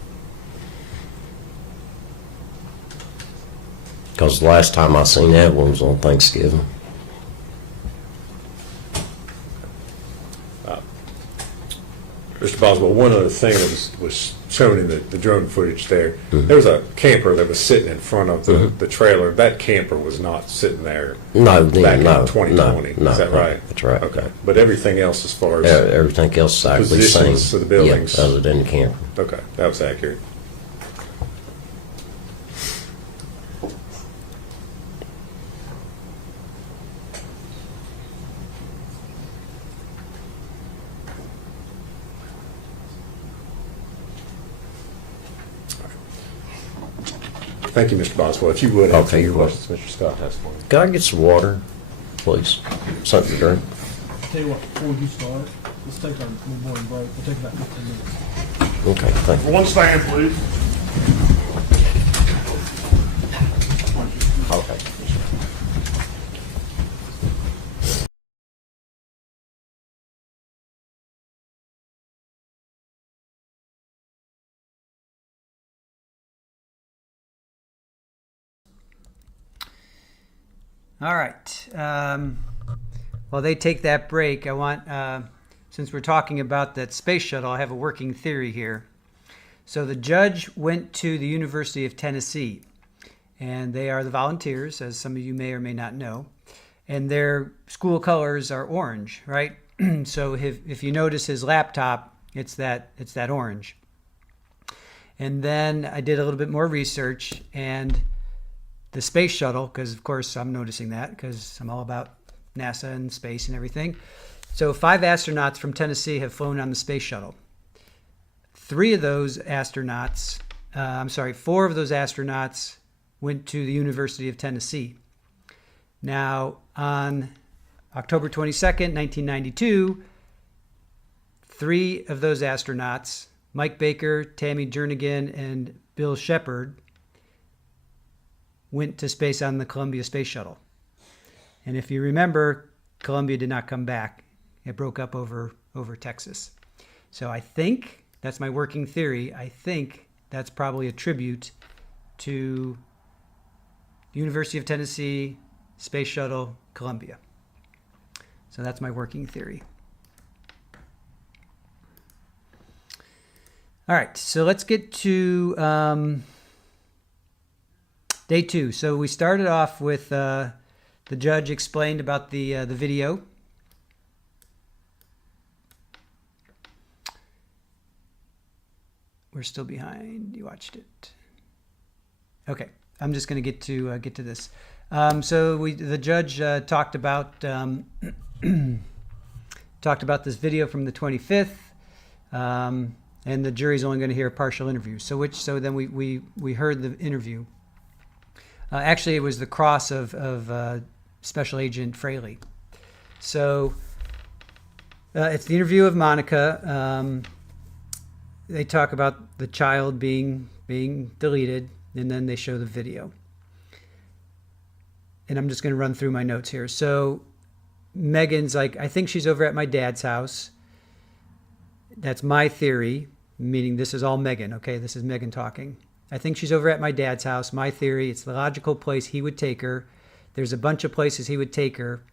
Because the last time I seen Evelyn was on Thanksgiving. Mr. Boswell, one other thing that was shown in the drone footage there, there was a camper that was sitting in front of the trailer. That camper was not sitting there No, back no, in 2020. no, Is that no, right? that's right. Okay. But everything else as far as... Everything else is actually the same. Positions of the buildings. Yeah, other than the camper. Okay, that was accurate. Thank you, Mr. Boswell. If you would answer Okay, your you're welcome. questions, Mr. Scott has one. Can I get some water, please? Something to drink. Tell you what, before you start, let's take our morning break. We'll take about 15 minutes. Okay, thank you. One stand, please. Okay. All right. While they take that break, I want, since we're talking about that space shuttle, I have a working theory here. So the judge went to the University of Tennessee, and they are the Volunteers, as some of you may or may not know, and their school colors are orange, right? So if you notice his laptop, it's that orange. And then I did a little bit more research, and the space shuttle, because of course I'm noticing that because I'm all about NASA and space and everything. So 5 astronauts from Tennessee have flown on the space shuttle. 4 of those astronauts went to the University of Tennessee. Now, on October 22nd, 1992, 3 of those astronauts, Mike Baker, Tammy Jernigan, and Bill Shepard, went to space on the Columbia Space Shuttle. And if you remember, Columbia did not come back. It broke up over Texas. So I think, that's my working theory, I think that's probably a tribute to University of Tennessee, Space Shuttle, Columbia. So that's my working theory. All right, so let's get to day 2. So we started off with the judge explained about the video. We're still behind. You watched it. Okay, I'm just going to get to this. So the judge talked about this video from the 25th, and the jury's only going to hear a partial interview. So then we heard the interview. Actually, it was the cross of Special Agent Fraley. So it's the interview of Monica. They talk about the child being deleted, and then they show the video. And I'm just going to run through my notes here. So Megan's like, I think she's over at my dad's house. That's my theory, meaning this is all Megan. Okay, this is Megan talking. I think she's over at my dad's house. My theory, it's the logical place he would take her. There's a bunch of places he would take her.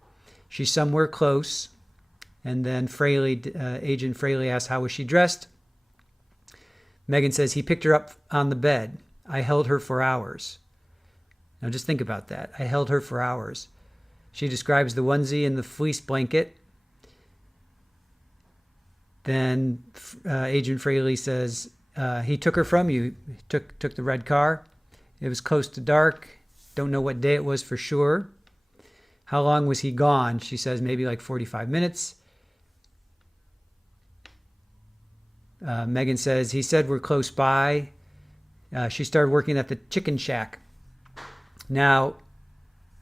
She's somewhere close. And then Agent Fraley asks, how was she dressed? Megan says, he picked her up on the bed. I held her for hours. Now just think about that. I held her for hours. She describes the onesie and the fleece blanket. Then Agent Fraley says, he took her from you. He took the red car. It was close to dark. Don't know what day it was for sure. How long was he gone? She says maybe like 45 minutes. Megan says, he said we're close by. She started working at the chicken shack. Now,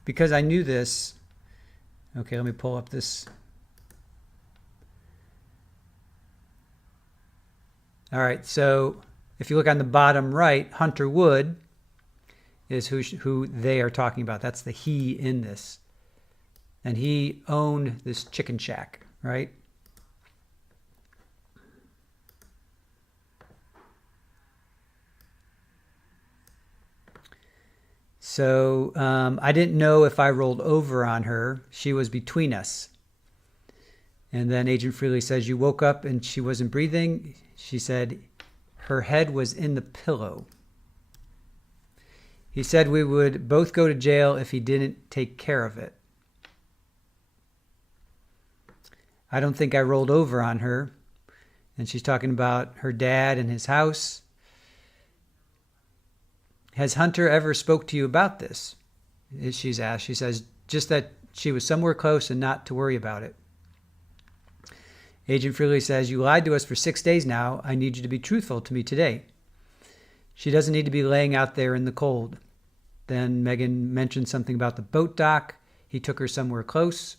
because I knew this, okay, let me pull up this. All right, so if you look on the bottom right, Hunter Wood is who they are talking about. That's the he in this. And he owned this chicken shack, right? So I didn't know if I rolled over on her. She was between us. And then Agent Freely says, you woke up and she wasn't breathing. She said her head was in the pillow. He said we would both go to jail if he didn't take care of it. I don't think I rolled over on her. And she's talking about her dad and his house. Has Hunter ever spoke to you about this? She's asked. She says, just that she was somewhere close and not to worry about it. Agent Freely says, you lied to us for 6 days now. I need you to be truthful to me today. She doesn't need to be laying out there in the cold. Then Megan mentioned something about the boat dock. He took her somewhere close.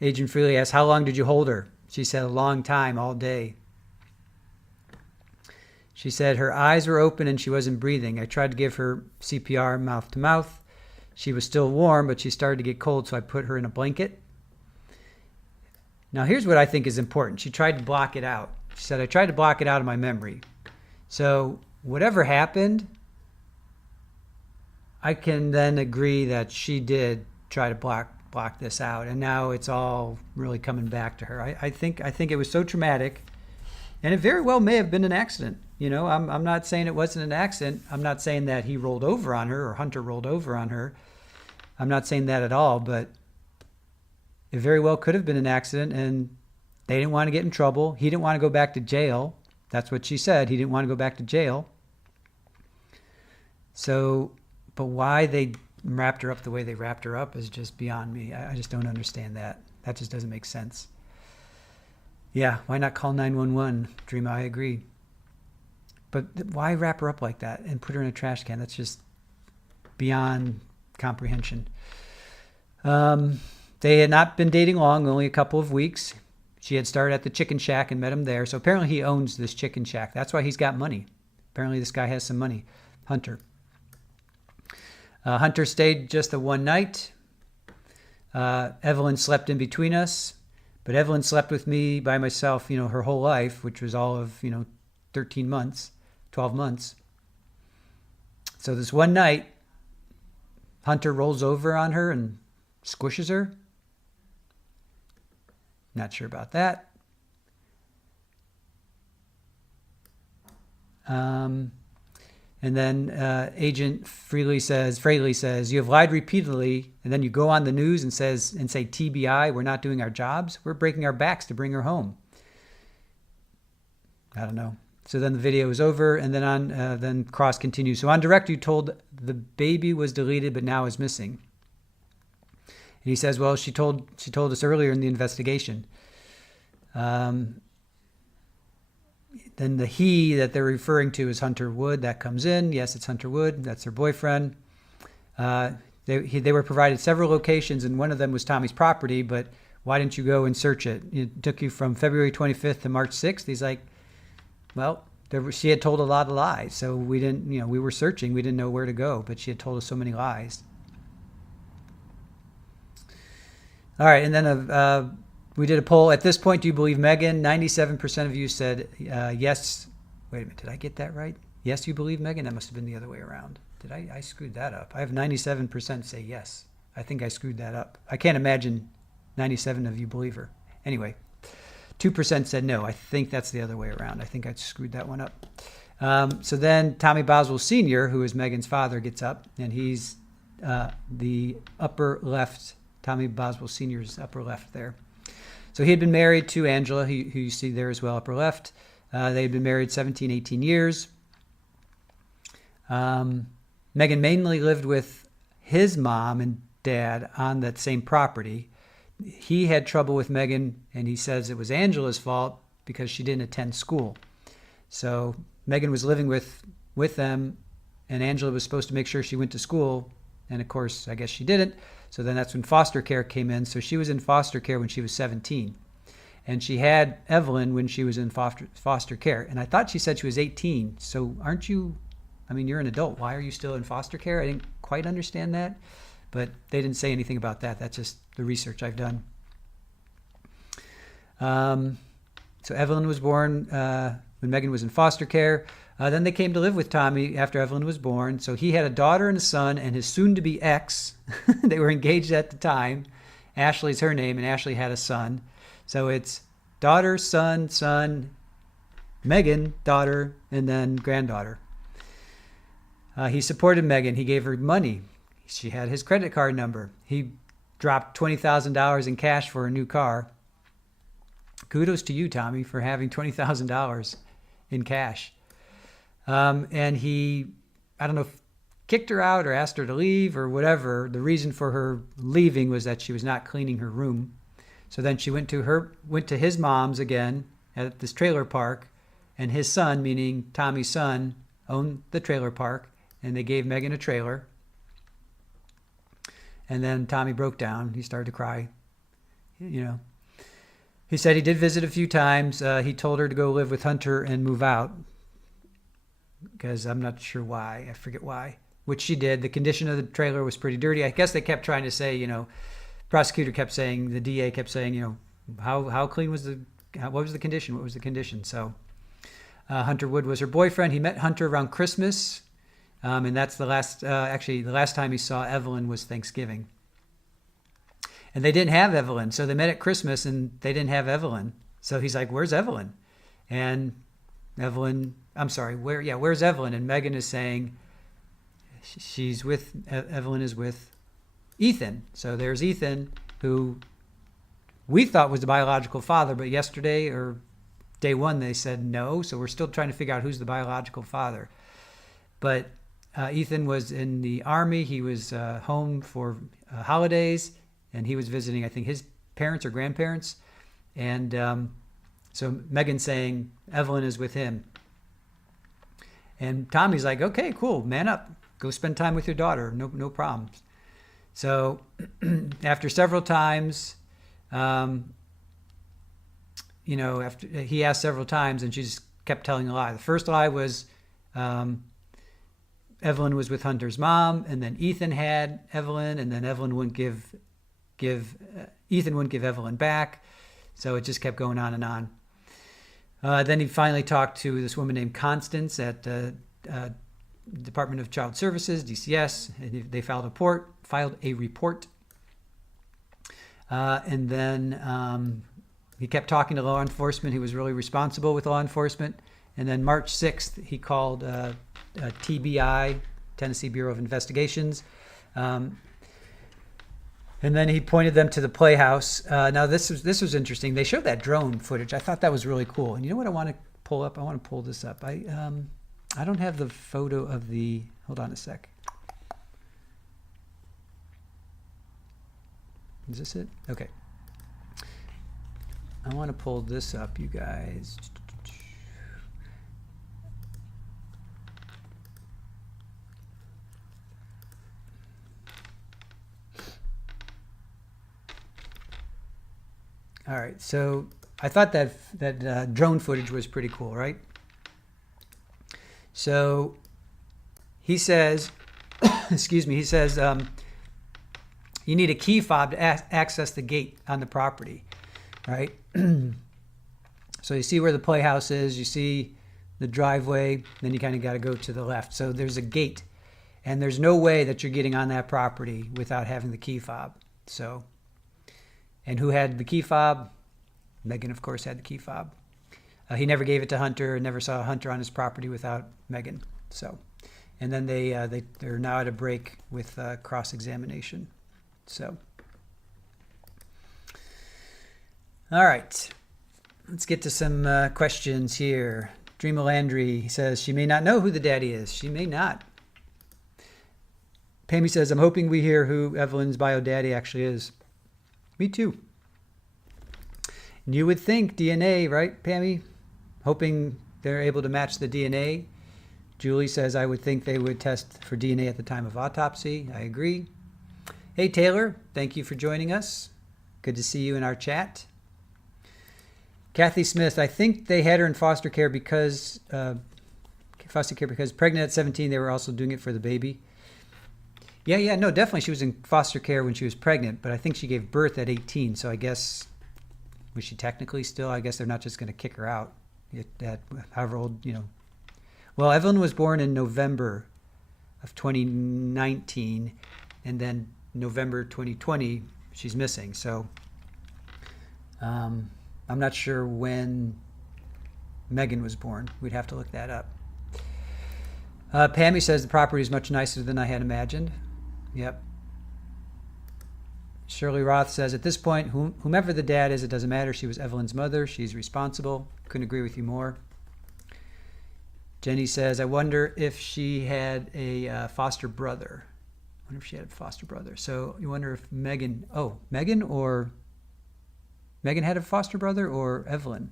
Agent Freely asked, how long did you hold her? She said, a long time, all day. She said her eyes were open and she wasn't breathing. I tried to give her CPR mouth to mouth. She was still warm, but she started to get cold, so I put her in a blanket. Now, here's what I think is important. She tried to block it out. She said, I tried to block it out of my memory. So whatever happened, I can then agree that she did try to block this out, and now it's all really coming back to her. I think it was so traumatic, and it very well may have been an accident. You know, I'm not saying it wasn't an accident. I'm not saying that he rolled over on her or Hunter rolled over on her. I'm not saying that at all, but it very well could have been an accident, and they didn't want to get in trouble. He didn't want to go back to jail. That's what she said. He didn't want to go back to jail. So, but why they wrapped her up the way they wrapped her up is just beyond me. I just don't understand that. That just doesn't make sense. Yeah, why not call 911? Dreama, I agree. But why wrap her up like that and put her in a trash can? That's just beyond comprehension. They had not been dating long, only a couple of weeks. She had started at the chicken shack and met him there. So apparently he owns this chicken shack. That's why he's got money. Apparently this guy has some money. Hunter. Hunter stayed just the one night. Evelyn slept in between us. But Evelyn slept with me by myself, her whole life, which was all of, 13 months, 12 months. So this one night, Hunter rolls over on her and squishes her. Not sure about that. And then Agent Freely says, you have lied repeatedly, and then you go on the news and say TBI, we're not doing our jobs. We're breaking our backs to bring her home. I don't know. So then the video is over, and then Cross continues. So on direct, you told the baby was deleted, but now is missing. And he says, well, she told us earlier in the investigation. Then the he that they're referring to is Hunter Wood. That comes in. Yes, it's Hunter Wood. That's her boyfriend. They were provided several locations, and one of them was Tommy's property, but why didn't you go and search it? It took you from February 25th to March 6th. He's like, well, she had told a lot of lies, so we didn't, we were searching. We didn't know where to go, but she had told us so many lies. All right, and then we did a poll. At this point, do you believe Megan? 97% of you said yes. Wait a minute, did I get that right? Yes, you believe Megan? That must have been the other way around. Did I screwed that up? I have 97% say yes. I think I screwed that up. I can't imagine 97 of you believe her. Anyway, 2% said no. I think that's the other way around. I think I screwed that one up. So then Tommy Boswell Sr., who is Megan's father, gets up, and he's the upper left, Tommy Boswell Sr.'s upper left there. So he had been married to Angela, who you see there as well, upper left. They had been married 17, 18 years. Megan mainly lived with his mom and dad on that same property. He had trouble with Megan, and he says it was Angela's fault because she didn't attend school. So Megan was living with them, and Angela was supposed to make sure she went to school, and of course, I guess she didn't. So then that's when foster care came in. So she was in foster care when she was 17. And she had Evelyn when she was in foster care. And I thought she said she was 18. So aren't you, I mean, you're an adult. Why are you still in foster care? I didn't quite understand that. But they didn't say anything about that. That's just the research I've done. So Evelyn was born when Megan was in foster care. Then they came to live with Tommy after Evelyn was born. So he had a daughter and a son, and his soon-to-be ex, they were engaged at the time. Ashley's her name, and Ashley had a son. So it's daughter, son, Megan, daughter, and then granddaughter. He supported Megan. He gave her money. She had his credit card number. He dropped $20,000 in cash for a new car. Kudos to you, Tommy, for having $20,000 in cash. And he, I don't know if kicked her out or asked her to leave or whatever. The reason for her leaving was that she was not cleaning her room. So then she went to his mom's again at this trailer park, and his son, meaning Tommy's son, owned the trailer park, and they gave Megan a trailer. And then Tommy broke down. He started to cry. You know, he said he did visit a few times. He told her to go live with Hunter and move out, because I'm not sure why. I forget why. Which she did. The condition of the trailer was pretty dirty. I guess they kept trying to say, prosecutor kept saying, the DA kept saying, how clean was what was the condition? What was the condition? So Hunter Wood was her boyfriend. He met Hunter around Christmas. And that's the last time he saw Evelyn was Thanksgiving. And they didn't have Evelyn. So they met at Christmas and they didn't have Evelyn. So he's like, where's Evelyn? And where's Evelyn? And Megan is saying Evelyn is with Ethan. So there's Ethan, who we thought was the biological father, but yesterday or day one, they said no. So we're still trying to figure out who's the biological father. But Ethan was in the Army. He was home for holidays, and he was visiting, I think, his parents or grandparents. And so Megan's saying Evelyn is with him. And Tommy's like, okay, cool, man up. Go spend time with your daughter. No problems. So after several times, after he asked several times, and she just kept telling a lie. The first lie was Evelyn was with Hunter's mom, and then Ethan had Evelyn, and then Evelyn wouldn't give Ethan wouldn't give Evelyn back. So it just kept going on and on. Then he finally talked to this woman named Constance at the Department of Child Services, DCS, and they filed a report. And then he kept talking to law enforcement. He was really responsible with law enforcement. And then March 6th, he called TBI, Tennessee Bureau of Investigations. And then he pointed them to the playhouse. Now, this was interesting. They showed that drone footage. I thought that was really cool. And you know what I want to pull up? I want to pull this up. I don't have the photo of the... Hold on a sec. Is this it? Okay. I want to pull this up, you guys. All right, so I thought that drone footage was pretty cool, right? So he says, he says, you need a key fob to access the gate on the property, right? So you see where the playhouse is, you see the driveway, then you kind of got to go to the left. So there's a gate, and there's no way that you're getting on that property without having the key fob. So, and who had the key fob? Megan, of course, had the key fob. He never gave it to Hunter, never saw Hunter on his property without Megan. So, and then they're now at a break with cross-examination. So, all right, let's get to some questions here. Dreama Landry says she may not know who the daddy is. She may not. Pammy says, I'm hoping we hear who Evelyn's bio daddy actually is. Me too. And you would think DNA, right, Pammy? Hoping they're able to match the DNA. Julie says, I would think they would test for DNA at the time of autopsy. I agree. Hey, Taylor, thank you for joining us. Good to see you in our chat. Kathy Smith, I think they had her in foster care because pregnant at 17, they were also doing it for the baby. Yeah, no, definitely she was in foster care when she was pregnant, but I think she gave birth at 18, so I guess, was she technically still? I guess they're not just going to kick her out at however old, Well, Evelyn was born in November of 2019, and then November 2020, she's missing, so I'm not sure when Megan was born. We'd have to look that up. Pammy says the property is much nicer than I had imagined. Yep. Shirley Roth says, at this point, whomever the dad is, it doesn't matter. She was Evelyn's mother. She's responsible. Couldn't agree with you more. Jenny says, I wonder if she had a foster brother. I wonder if she had a foster brother. So you wonder if Megan had a foster brother or Evelyn?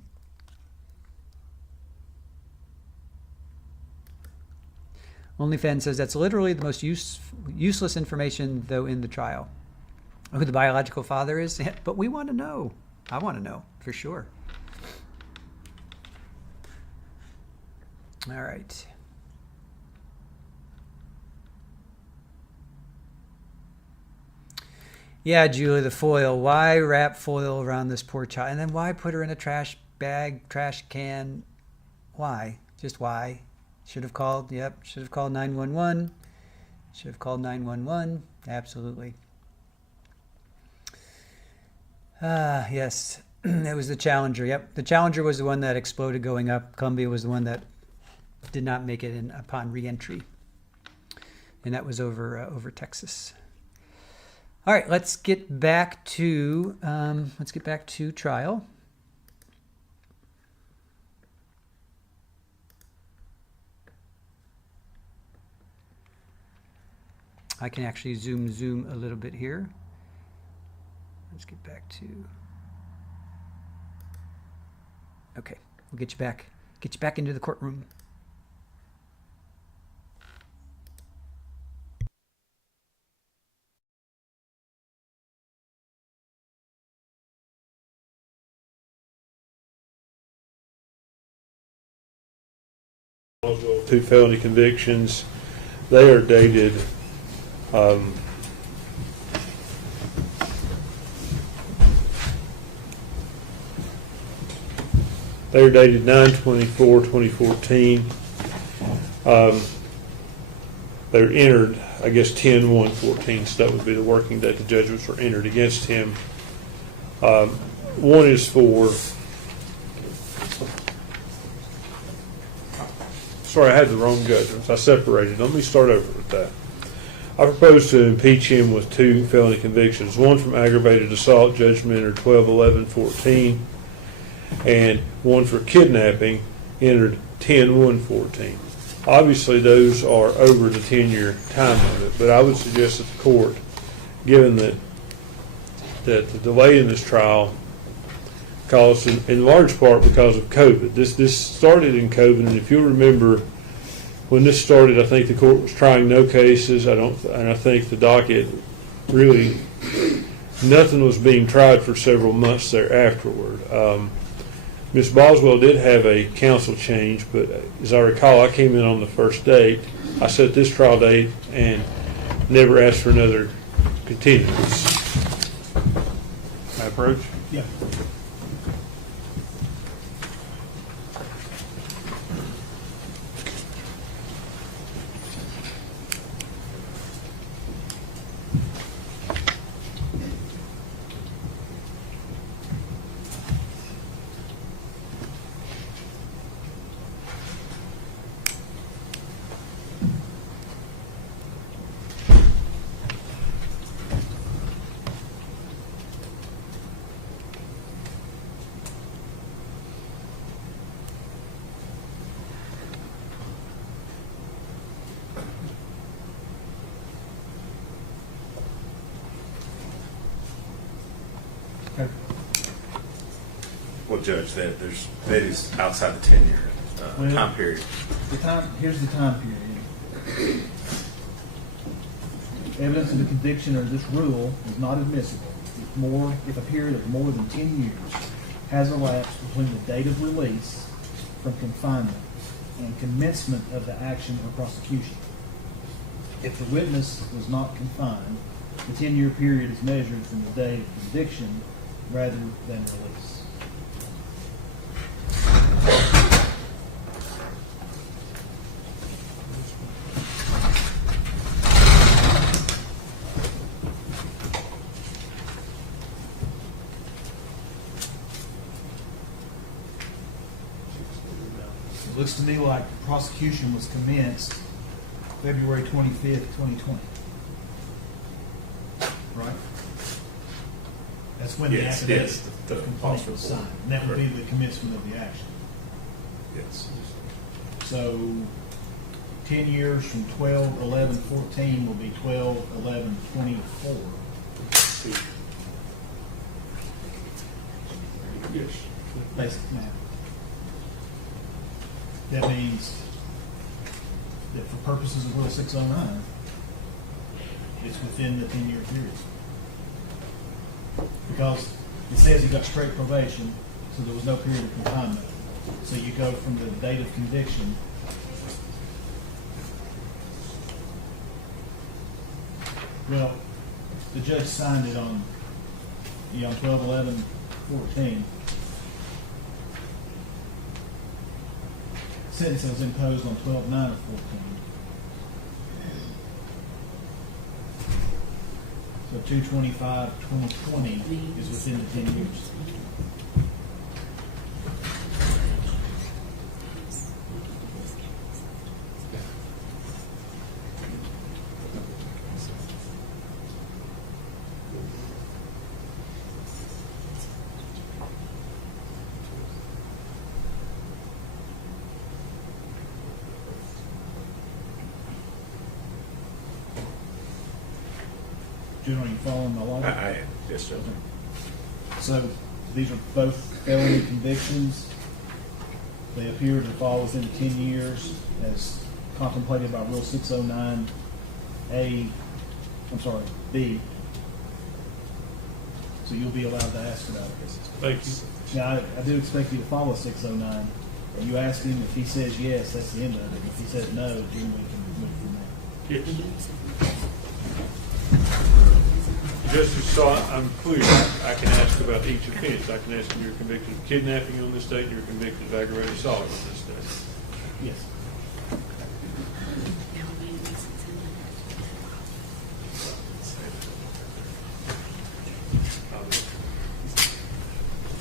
OnlyFans says that's literally the most useless information, though, in the trial. Who the biological father is? But we want to know. I want to know, for sure. All right. Yeah, Julie, the foil. Why wrap foil around this poor child? And then why put her in a trash bag, trash can? Why? Just why? Should have called 911. Should have called 911. Absolutely. Yes, it was the Challenger. Yep, the Challenger was the one that exploded going up. Columbia was the one that did not make it in upon re-entry. And that was over Texas. All right, let's get back to trial. I can actually zoom a little bit here. Let's get back to. Okay, we'll get you back into the courtroom. Boswell, 2 felony convictions. They are dated they are dated 9/24/2014. They're entered, I guess, 10/1/14, so that would be the working date the judgments were entered against him. One is for, sorry, I had the wrong judgments. I separated. Let me start over with that. I propose to impeach him with 2 felony convictions, one from aggravated assault, judgment entered 12/11/14, and one for kidnapping, entered 10/1/14. Obviously, those are over the 10-year time limit, but I would suggest that the court, given that the delay in this trial caused in large part because of COVID. This started in COVID, and if you'll remember, when this started, I think the court was trying no cases. And I think the docket really, nothing was being tried for several months there afterward. Ms. Boswell did have a counsel change, but as I recall, I came in on the first date. I set this trial date and never asked for another continuance. My approach? Yeah. Well, Judge, that is outside the 10-year time period. Here's the time period. Evidence of the conviction under this rule is not admissible if a period of more than 10 years has elapsed between the date of release from confinement and commencement of the action or prosecution. If the witness was not confined, the 10-year period is measured from the day of conviction rather than release. It looks to me like the prosecution was commenced February 25th, 2020. Right? That's when the affidavit of complaint was signed. And that would be the commencement of the action. Yes. So 10 years from 12/11/14 will be 12/11/24. Yes. Basic math. That means that for purposes of Rule 609, it's within the 10-year period. Because it says he got straight probation, so there was no period of confinement. So you go from the date of conviction. Well, the judge signed it on 12/11/14. Sentence was imposed on 12/9/14. So 2/25/2020 is within the 10 years. General, you following my logic? I am, yes, Judge. So these are both felony convictions. They appear to fall within 10 years as contemplated by Rule 609B. So you'll be allowed to ask about it. Thank you. Now, I do expect you to follow 609. You ask him, if he says yes, that's the end of it. If he says no, then we can move from there. Yes. Justice Shaw, I'm clear. I can ask about each offense. I can ask if you're convicted of kidnapping on this date and you're convicted of aggravated assault on this date. Yes.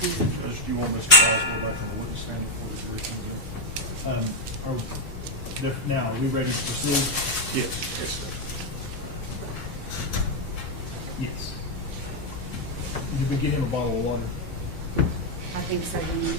Judge, do you want Mr. Boswell back on the witness stand before the jury? Now, are we ready to proceed? Yes. Yes, sir. Yes. Did we get him a bottle of water? I think so. Didn't we?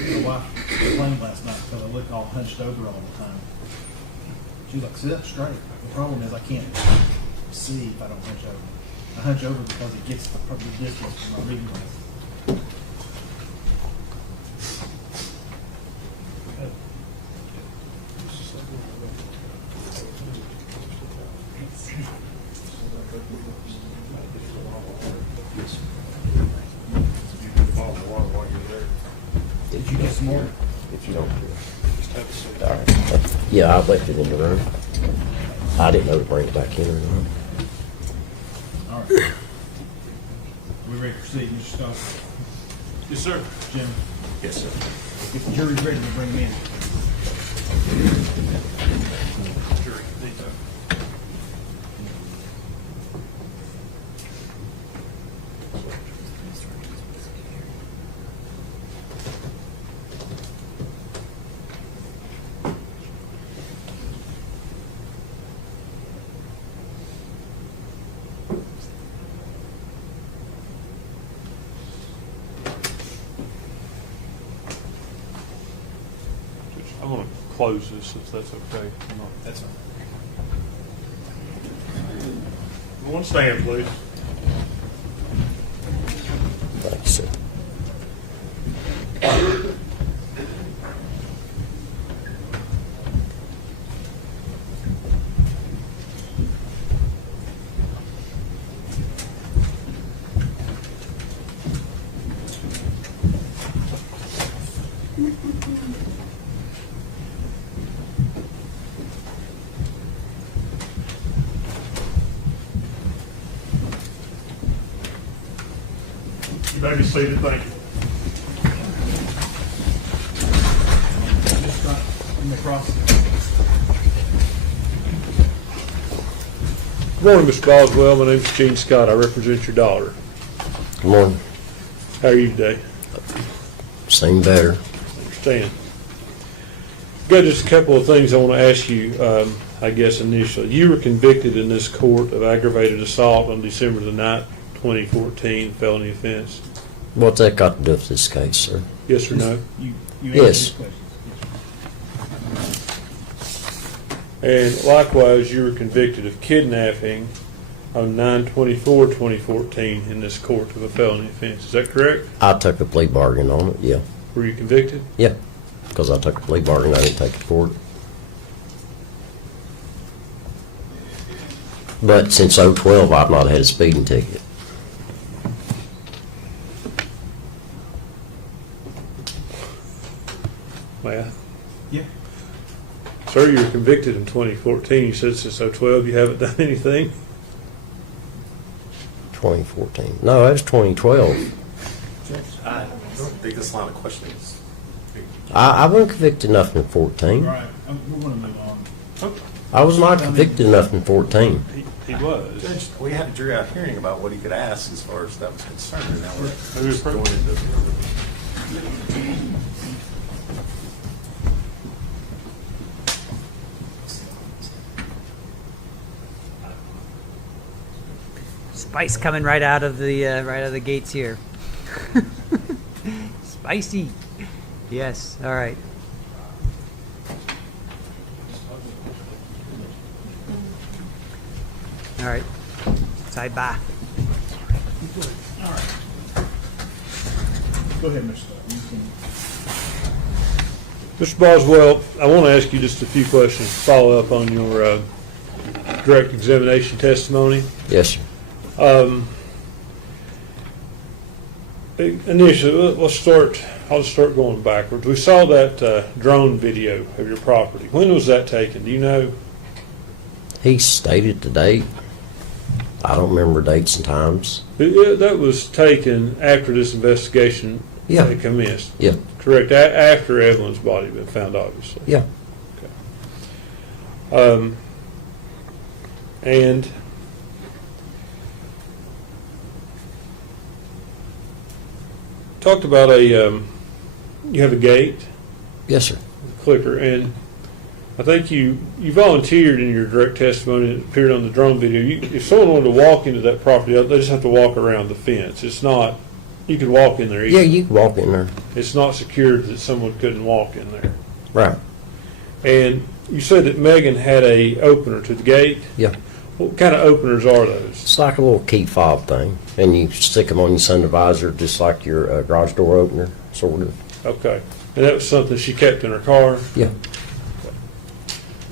My wife complained last night because I look all hunched over all the time. She was like, sit up straight. The problem is I can't see if I don't hunch over. I hunch over because it gets the distance from my reading glasses. Did you get some more? If you don't care. All right. Yeah, I left it in the room. I didn't know to bring it back in or not. All right. We ready to proceed, Mr. Scott? Yes, sir. Jim, Yes, sir. if the jury's ready to bring him in. Jury. Needs a- close this, if that's okay. That's all. One stand, please. Thank you, sir. You may be seated, thank you. Just in the cross. Good morning, Mr. Boswell. My name's Gene Scott. I represent your daughter. Good morning. How are you today? Same better. Understand. Got just a couple of things I want to ask you, I guess initially. You were convicted in this court of aggravated assault on December the 9th, 2014, felony offense. What's that got to do with this case, sir? Yes or no? You Yes. answer these questions. And likewise, you were convicted of kidnapping on 9/24/2014 in this court of a felony offense. Is that correct? I took a plea bargain on it, yeah. Were you convicted? Yeah, because I took a plea bargain, I didn't take it forward. But since 2012, I've not had a speeding ticket. May I? Yeah. Sir, you were convicted in 2014. You said since 2012 you haven't done anything? 2014. No, that was 2012. I don't think this line of questioning is. I wasn't convicted enough in 14. All right, we're going to move on. I was not convicted enough in 14. He was. Judge, we had a jury out hearing about what he could ask as far as that was concerned, and now we're Who's going into. Spice coming right out of the gates here. Spicy. Yes. All right. All right. Side by. All right. Go ahead, Mr. Scott. You can. Mr. Boswell, I want to ask you just a few questions to follow up on your direct examination testimony. Yes, sir. Initially, I'll start going backwards. We saw that drone video of your property. When was that taken? Do you know? He stated the date. I don't remember dates and times. That was taken after this investigation Yeah. had commenced. Yeah. Correct. After Evelyn's body had been found, obviously. Yeah. And talked about you have a gate, Yes, sir. clicker, and I think you volunteered in your direct testimony that appeared on the drone video. If someone wanted to walk into that property, they just have to walk around the fence. It's not, you could walk in there Yeah, easily. you can walk in there. It's not secured that someone couldn't walk in there. Right. And you said that Megan had a opener to the gate. Yeah. What kind of openers are those? It's like a little key fob thing, and you stick them on your sun visor just like your garage door opener, sort of. Okay. And that was something she kept in her car? Yeah.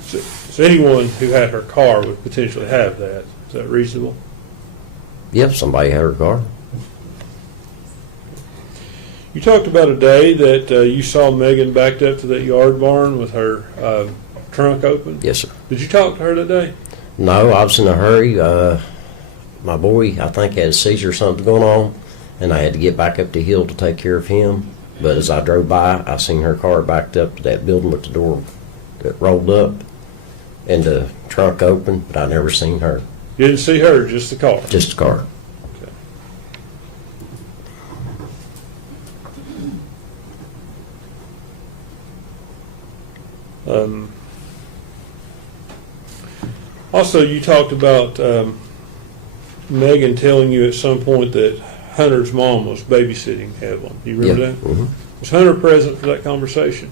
So anyone who had her car would potentially have that. Is that reasonable? Yep, somebody had her car. You talked about a day that you saw Megan backed up to that yard barn with her trunk open. Yes, sir. Did you talk to her that day? No, I was in a hurry. My boy, I think, had a seizure or something going on, and I had to get back up the hill to take care of him. But as I drove by, I seen her car backed up to that building with the door that rolled up and the trunk open, but I never seen her. You didn't see her, just the car? Just the car. Okay. Also, you talked about Megan telling you at some point that Hunter's mom was babysitting Evelyn. Do you remember that? Mm-hmm. Was Hunter present for that conversation?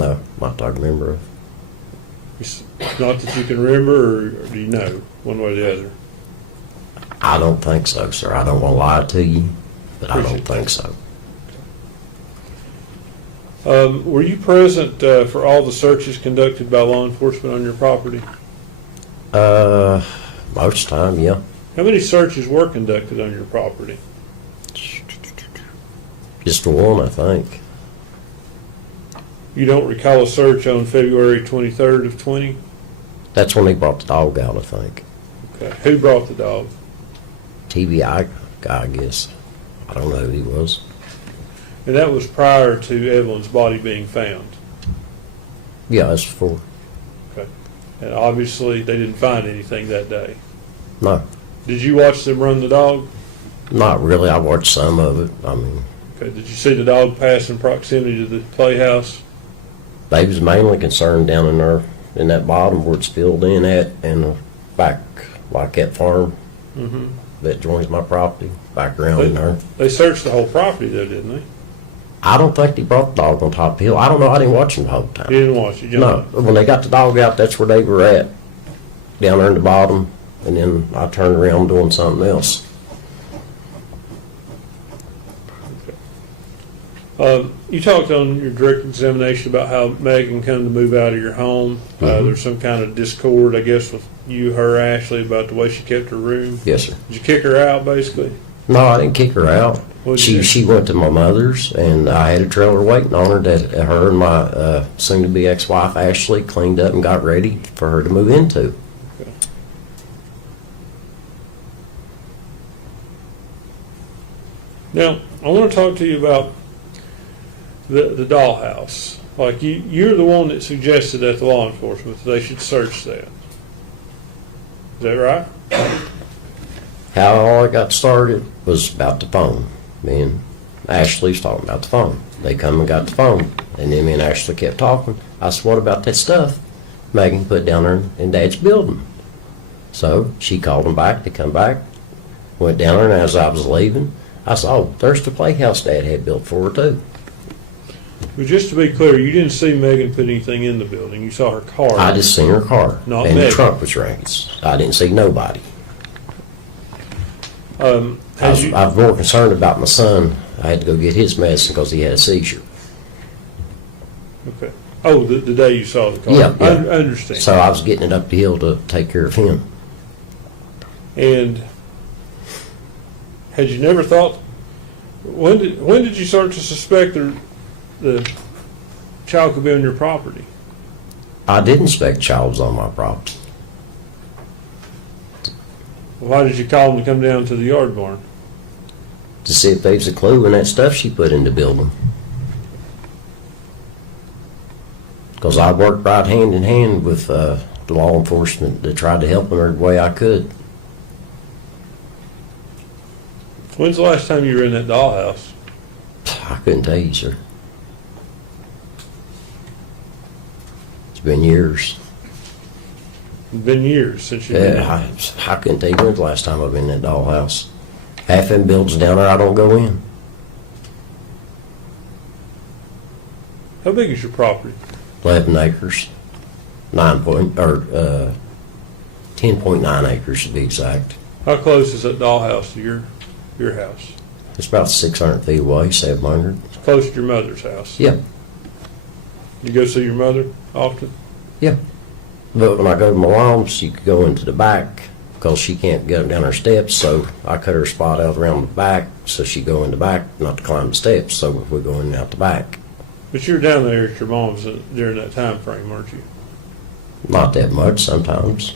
No, not that I remember of. It's not that you can remember, or do you know, one way or the other? I don't think so, sir. I don't want to lie to you, but I don't Appreciate think so. Were you present for all the searches conducted by law enforcement on your property? Most time, yeah. How many searches were conducted on your property? Just one, I think. You don't recall a search on February 23rd of 20? That's when they brought the dog out, I think. Okay. Who brought the dog? TBI guy, I guess. I don't know who he was. And that was prior to Evelyn's body being found. Yeah, that's before. Okay. And obviously they didn't find anything that day. No, Did you watch them run the dog? not really. I watched some of it. I mean, Okay. Did you see the dog pass in proximity to the playhouse? they was mainly concerned down in there, in that bottom where it's filled in at, and back, like that farm Mm-hmm. that joins my property, back around in there. They searched the whole property though, didn't they? I don't think they brought the dog on top of the hill. I don't know. I didn't watch him the whole time. You didn't watch it? You No, don't- when they got the dog out, that's where they were at, down there in the bottom, and then I turned around doing something else. You talked on your direct examination about how Megan come to move out of your home. Mhm. There's some kind of discord, I guess, with you, her, Ashley, about the way she kept her room. Yes, sir. Did you kick her out, basically? No, I didn't kick her out. What'd you do? She went to my mother's, and I had a trailer waiting on her that her and my soon-to-be ex-wife Ashley cleaned up and got ready for her to move into. Now, I want to talk to you about the dollhouse. Like, you're the one that suggested at the law enforcement that they should search that. Is that right? How all it got started was about the phone. Me and Ashley's talking about the phone. They come and got the phone, and then me and Ashley kept talking. I said, "What about that stuff Megan put down there in Dad's building?" So she called them back. They come back, went down there, and as I was leaving, I said, "Oh, there's the playhouse Dad had built for her too." But just to be clear, you didn't see Megan put anything in the building. You saw her car. I just seen her car, Not and the Megan. trunk was raised. I didn't see nobody. I Has you, was more concerned about my son. I had to go get his medicine because he had a seizure. okay. Oh, the day you saw the car. Yeah, yeah. I understand. So I was getting it up the hill to take care of him. And had you never thought, when did you start to suspect the child could be on your property? I didn't expect child was on my property. Why did you call them to come down to the yard barn? To see if there's a clue in that stuff she put in the building. Because I worked right hand in hand with the law enforcement that tried to help them every way I could. When's the last time you were in that dollhouse? I couldn't tell you, sir. It's been years. It's been years since you've been in. Yeah, I couldn't tell you when's the last time I've been in that dollhouse. Half them buildings down there I don't go in. How big is your property? 11 acres, 10.9 acres to be exact. How close is that dollhouse to your house? It's about 600 feet away, 700. It's close to your mother's house. Yeah, You go see your mother often? yeah. But when I go to my mom's, she could go into the back because she can't get down her steps, so I cut her spot out around the back so she go in the back, not to climb the steps, so we go in and out the back. But you were down there at your mom's during that time frame, weren't you? Not that much sometimes.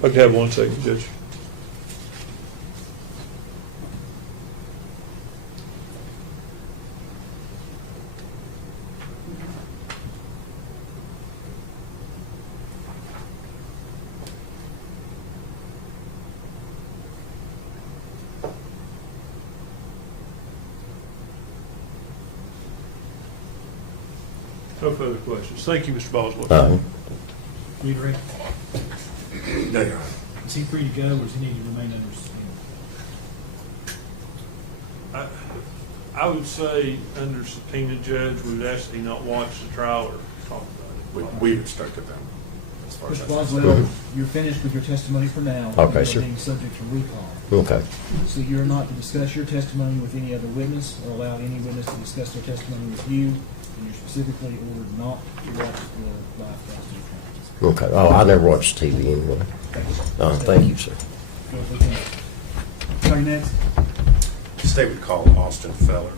I could have 1 second, Judge. No further questions. Thank you, Mr. Boswell. You agree? No, Your Honor. Is he free to go, or does he need to remain under? I would say under subpoena, Judge, we would ask that he not watch the trial or talk about it. We instructed them as far as Mr. that's Boswell, you're finished with your testimony for now. Okay, You're sir. being subject to recall. Okay. So you're not to discuss your testimony with any other witness or allow any witness to discuss their testimony with you. And you're specifically ordered not to watch the live cast of Okay. Oh, I never watched TV anyway. Thank you, sir. Sorry, next. State would call Austin Feller.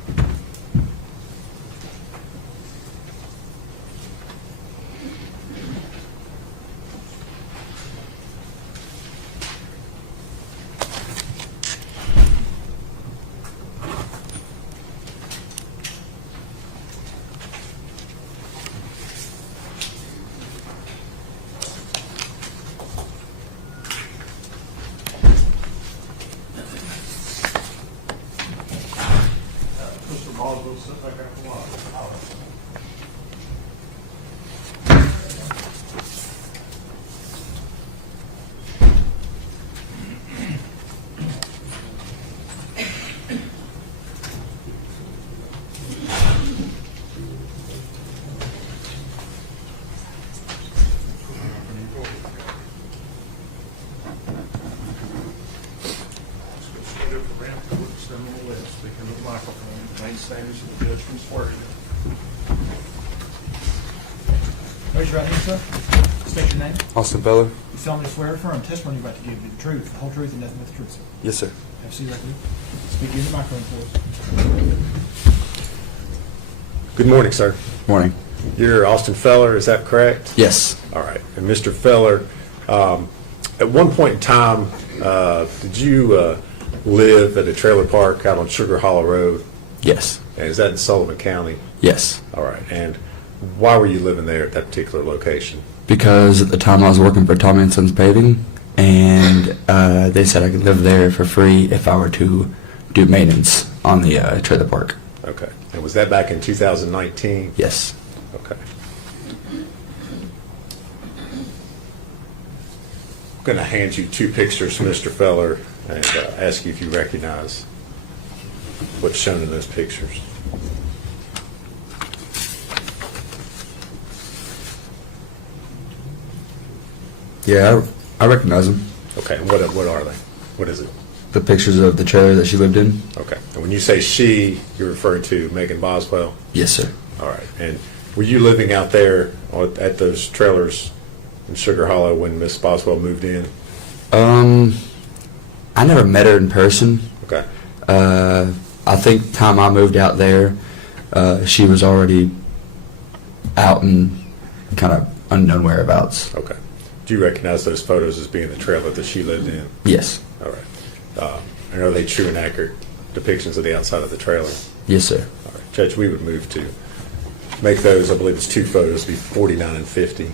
Mr. Boswell, sit back out the lot. Stand up for round, put the stand on the left, speak into the microphone, main standards of the judge from swearing. Raise your right hand, sir. State your name. Austin Feller? You solemnly swear or affirm testimony you're about to give you the truth, the whole truth, and nothing but the truth, sir. Yes, sir. Have a seat right there. Speak into the microphone for us. Good morning, sir. Morning. You're Austin Feller, is that correct? Yes. All right. And Mr. Feller, at one point in time, did you live at a trailer park out on Sugar Hollow Road? Yes. And is that in Sullivan County? Yes. All right. And why were you living there at that particular location? Because at the time I was working for Tommy & Sons Paving, and they said I could live there for free if I were to do maintenance on the trailer park. Okay. And was that back in 2019? Yes. Okay. I'm going to hand you two pictures, Mr. Feller, and ask you if you recognize what's shown in those pictures. Yeah, I recognize them. Okay. And what are they? What is it? The pictures of the trailer that she lived in? Okay. And when you say she, you're referring to Megan Boswell? Yes, sir. All right. And were you living out there at those trailers in Sugar Hollow when Miss Boswell moved in? I never met her in person. Okay. I think the time I moved out there, she was already out and kind of unknown whereabouts. Okay. Do you recognize those photos as being the trailer that she lived in? Yes. All right. And are they true and accurate depictions of the outside of the trailer? Yes, sir. All right. Judge, we would move to make those, I believe it's two photos, be 49 and 50.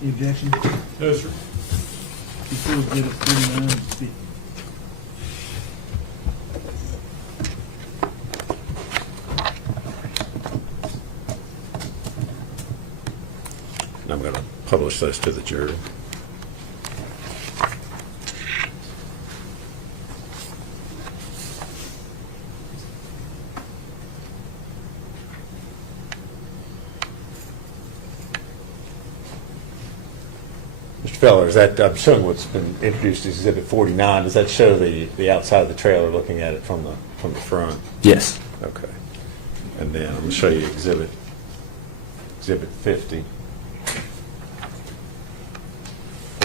Any objection? No, sir. You feel good at 49 and 50. And I'm going to publish those to the jury. Mr. Feller, is that, I'm showing what's been introduced as Exhibit 49. Does that show the outside of the trailer looking at it from the front? Yes. Okay. And then I'm going to show you Exhibit 50.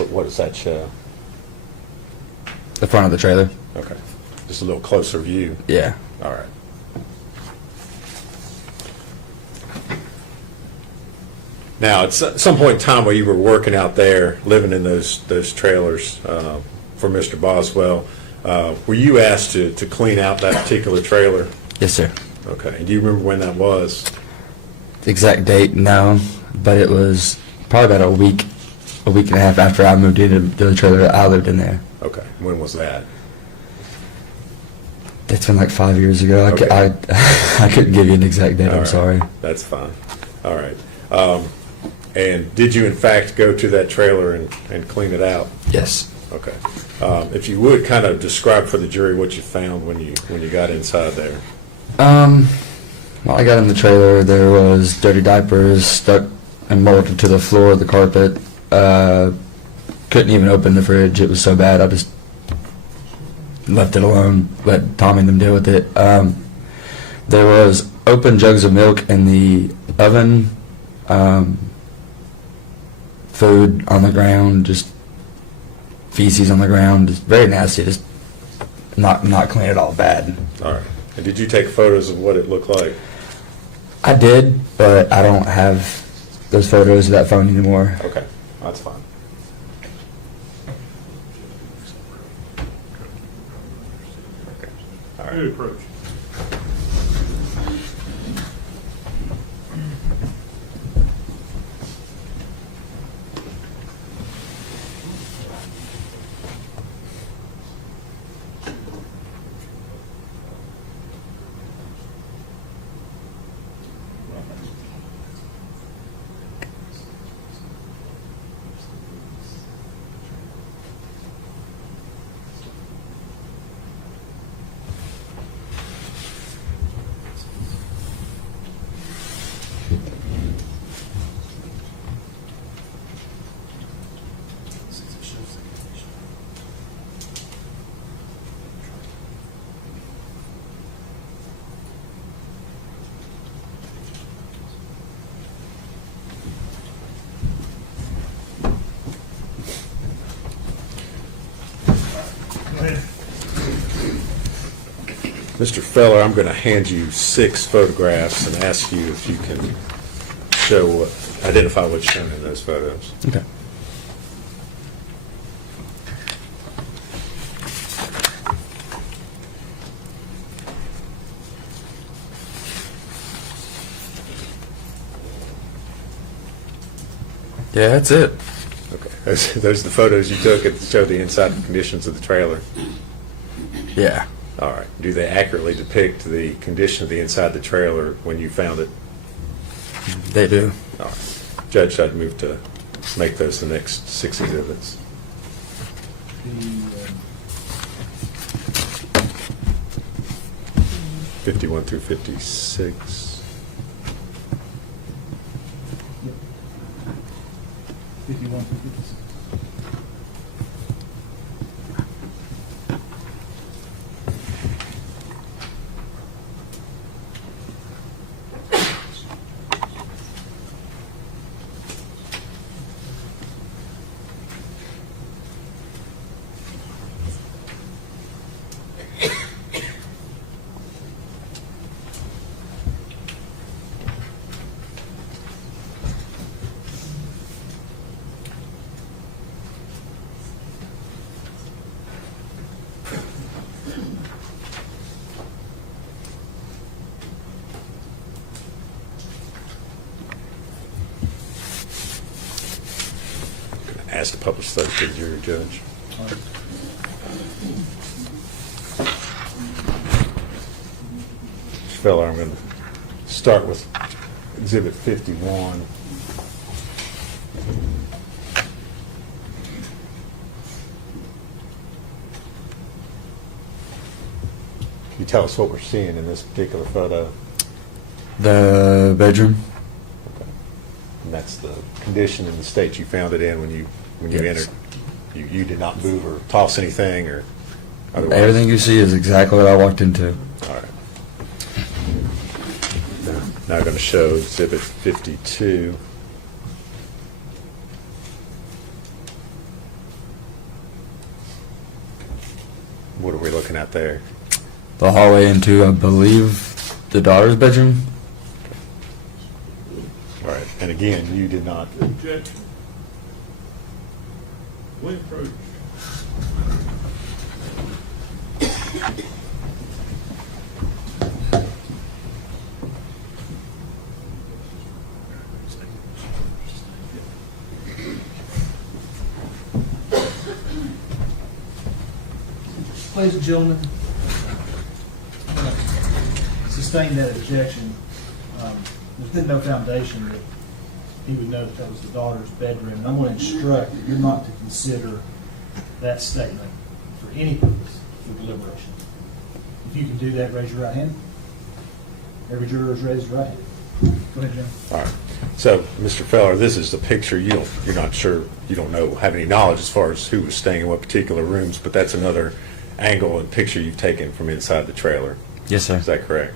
What does that show? The front of the trailer? Okay. Just a little closer view. Yeah. All right. Now, at some point in time while you were working out there, living in those trailers for Mr. Boswell, were you asked to clean out that particular trailer? Yes, sir. Okay. And do you remember when that was? Exact date, no, but it was probably about a week and a half after I moved into the trailer that I lived in there. Okay. When was that? It's been like 5 years ago. Okay. I couldn't give you an exact date. All I'm right. sorry. That's fine. All right. And did you in fact go to that trailer and clean it out? Yes. Okay. If you would kind of describe for the jury what you found when you got inside there. While I got in the trailer, there was dirty diapers stuck and molded to the floor of the carpet. Couldn't even open the fridge. It was so bad. I just left it alone. Let Tommy and them deal with it. There was open jugs of milk in the oven. Food on the ground, just feces on the ground, just very nasty. Just not clean at all. Bad. All right. And did you take photos of what it looked like? I did, but I don't have those photos of that phone anymore. Okay, that's fine. Okay. All right. Good approach. Mr. Feller, I'm going to hand you 6 photographs and ask you if you can identify what's shown in those photos. Okay. Yeah, that's it. Okay. Those are the photos you took that show the inside conditions of the trailer? Yeah. All right. Do they accurately depict the condition of the inside the trailer when you found it? They do. All right. Judge, I'd move to make those the next 6 exhibits. The, 51 through 56. 51 through 56. Asked to publish those to the jury, Judge. Mr. Feller, I'm going to start with Exhibit 51. Can you tell us what we're seeing in this particular photo? The bedroom. And that's the condition and the state you found it in when you Yes. entered. You did not move or toss anything or otherwise? Everything you see is exactly what I walked into. All right. Now I'm going to show Exhibit 52. What are we looking at there? The hallway into, I believe, the daughter's bedroom. All right. And again, you did not. Objection. When approached. Ladies and gentlemen, I'm going to sustain that objection. There's been no foundation that he would know that was the daughter's bedroom. And I'm going to instruct that you're not to consider that statement for any purpose for deliberation. If you can do that, raise your right hand. every juror is raised right. Go ahead, Jim. All right. So, Mr. Feller, this is the picture. You're not sure, you don't have any knowledge as far as who was staying in what particular rooms, but that's another angle and picture you've taken from inside the trailer. Yes, sir. Is that correct?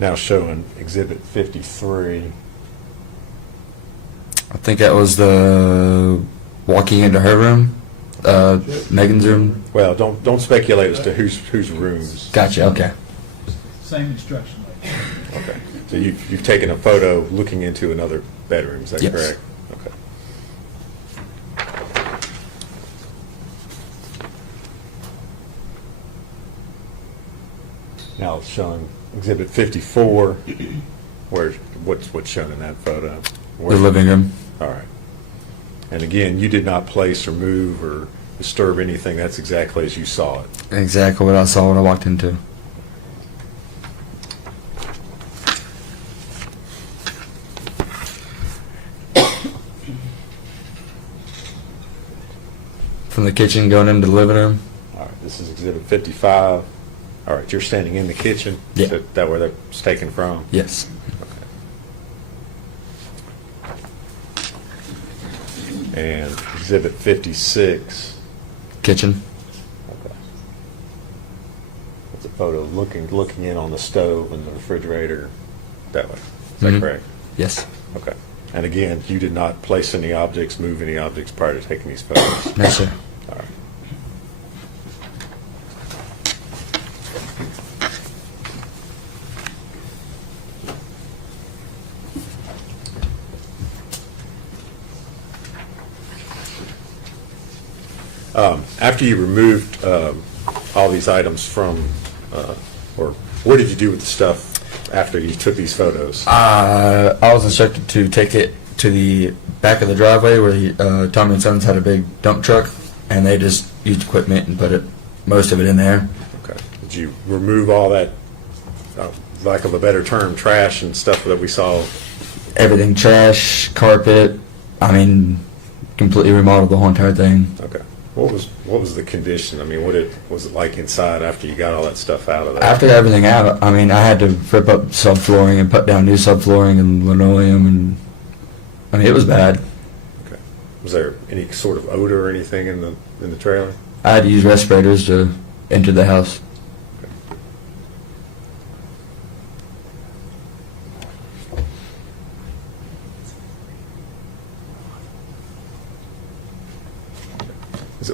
Now showing Exhibit 53. I think that was the walking into her room, Megan's room. Well, don't speculate as to whose rooms. Gotcha. Okay. Same instruction. Okay. So you've taken a photo looking into another bedroom. Is that Yes. correct? Okay. Now it's showing Exhibit 54. What's shown in that photo? The living room. All right. And again, you did not place or move or disturb anything. That's exactly as you saw it. Exactly what I saw when I walked into. From the kitchen going into the living room. All right. This is Exhibit 55. All right. You're standing in the kitchen. Yeah. Is that where that's taken from? Yes. And Exhibit 56. Kitchen. Okay. It's a photo looking in on the stove and the refrigerator that way. Is that Mhm. correct? Yes. Okay. And again, you did not place any objects, move any objects prior to taking these photos? No, sir. All right. After you removed all these items from, or what did you do with the stuff after you took these photos? I was instructed to take it to the back of the driveway where Tommy and Sons had a big dump truck, and they just used equipment and put most of it in there. Okay. Did you remove all that, lack of a better term, trash and stuff that we saw? Everything, trash, carpet. I mean, completely remodeled the whole entire thing. Okay. What was the condition? I mean, was it like inside after you got all that stuff out of there? After everything out, I mean, I had to rip up subflooring and put down new subflooring and linoleum, and I mean, it was bad. Okay. Was there any sort of odor or anything in the trailer? I had to use respirators to enter the house.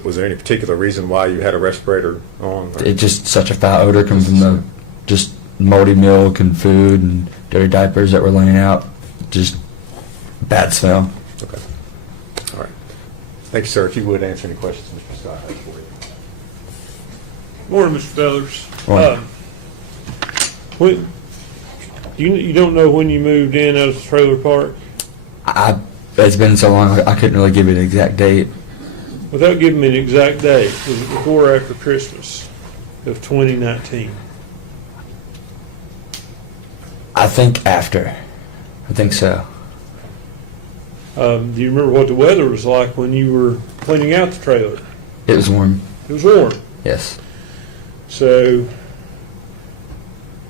Was there any particular reason why you had a respirator on? or- It just such a foul odor coming from the just moldy milk and food and dirty diapers that were laying out. Just bad smell. Okay. All right. Thank you, sir. If you would answer any questions, Mr. Scott has for you. Morning, Mr. Fellers. Morning. When you don't know when you moved in out of the trailer park? It's been so long, I couldn't really give you an exact date. Without giving me an exact date, was it before or after Christmas of 2019? I think after. I think so. Do you remember what the weather was like when you were cleaning out the trailer? It was warm. It was warm. Yes. So,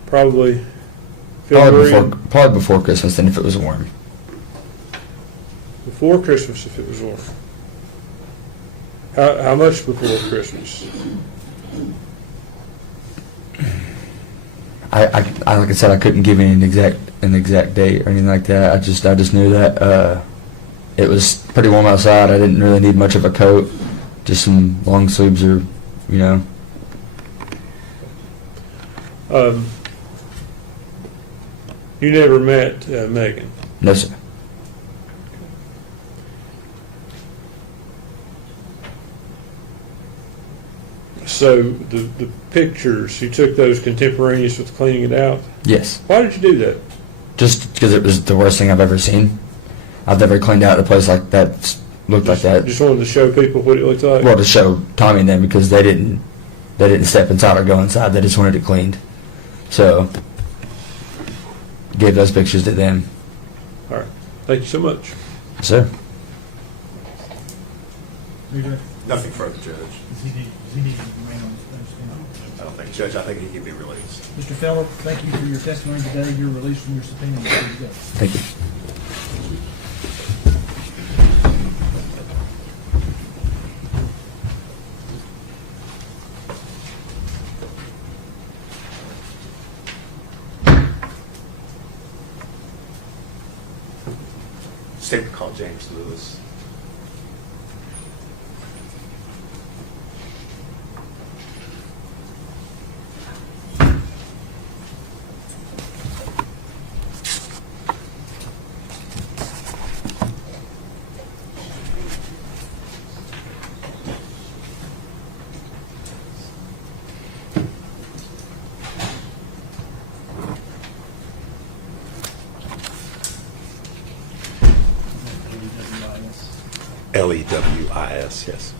probably February. Probably before Christmas, then if it was warm. Before Christmas, if it was warm. How much before Christmas? I like I said, I couldn't give you an exact date or anything like that. I just knew that it was pretty warm outside. I didn't really need much of a coat, just some long sleeves or, you know. You never met Megan? No, sir. So the pictures, you took those contemporaneous with cleaning it out? Yes. Why did you do that? Just because it was the worst thing I've ever seen. I've never cleaned out a place like that, looked like that. Just wanted to show people what it looked like? Well, to show Tommy and them, because they didn't step inside or go inside. They just wanted it cleaned. So, gave those pictures to them. All right. Thank you so much. Yes, sir. Are you good? Nothing further, Judge. Does he need to remain on the stand? I don't think, Judge, I think he can be released. Mr. Feller, thank you for your testimony today. You're released from your subpoena. There you go. Thank you. Statement called James Lewis. Lewis, yes.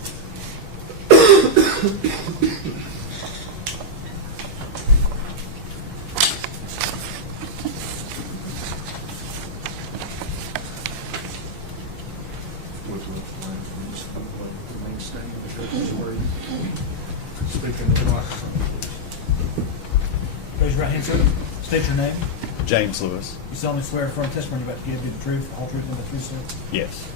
Speaking of the microphone. Raise your right hand, sir. State your name. James Lewis. You solemnly swear to affirm testimony you're about to give you the truth, the whole truth, and the truth, sir. Yes.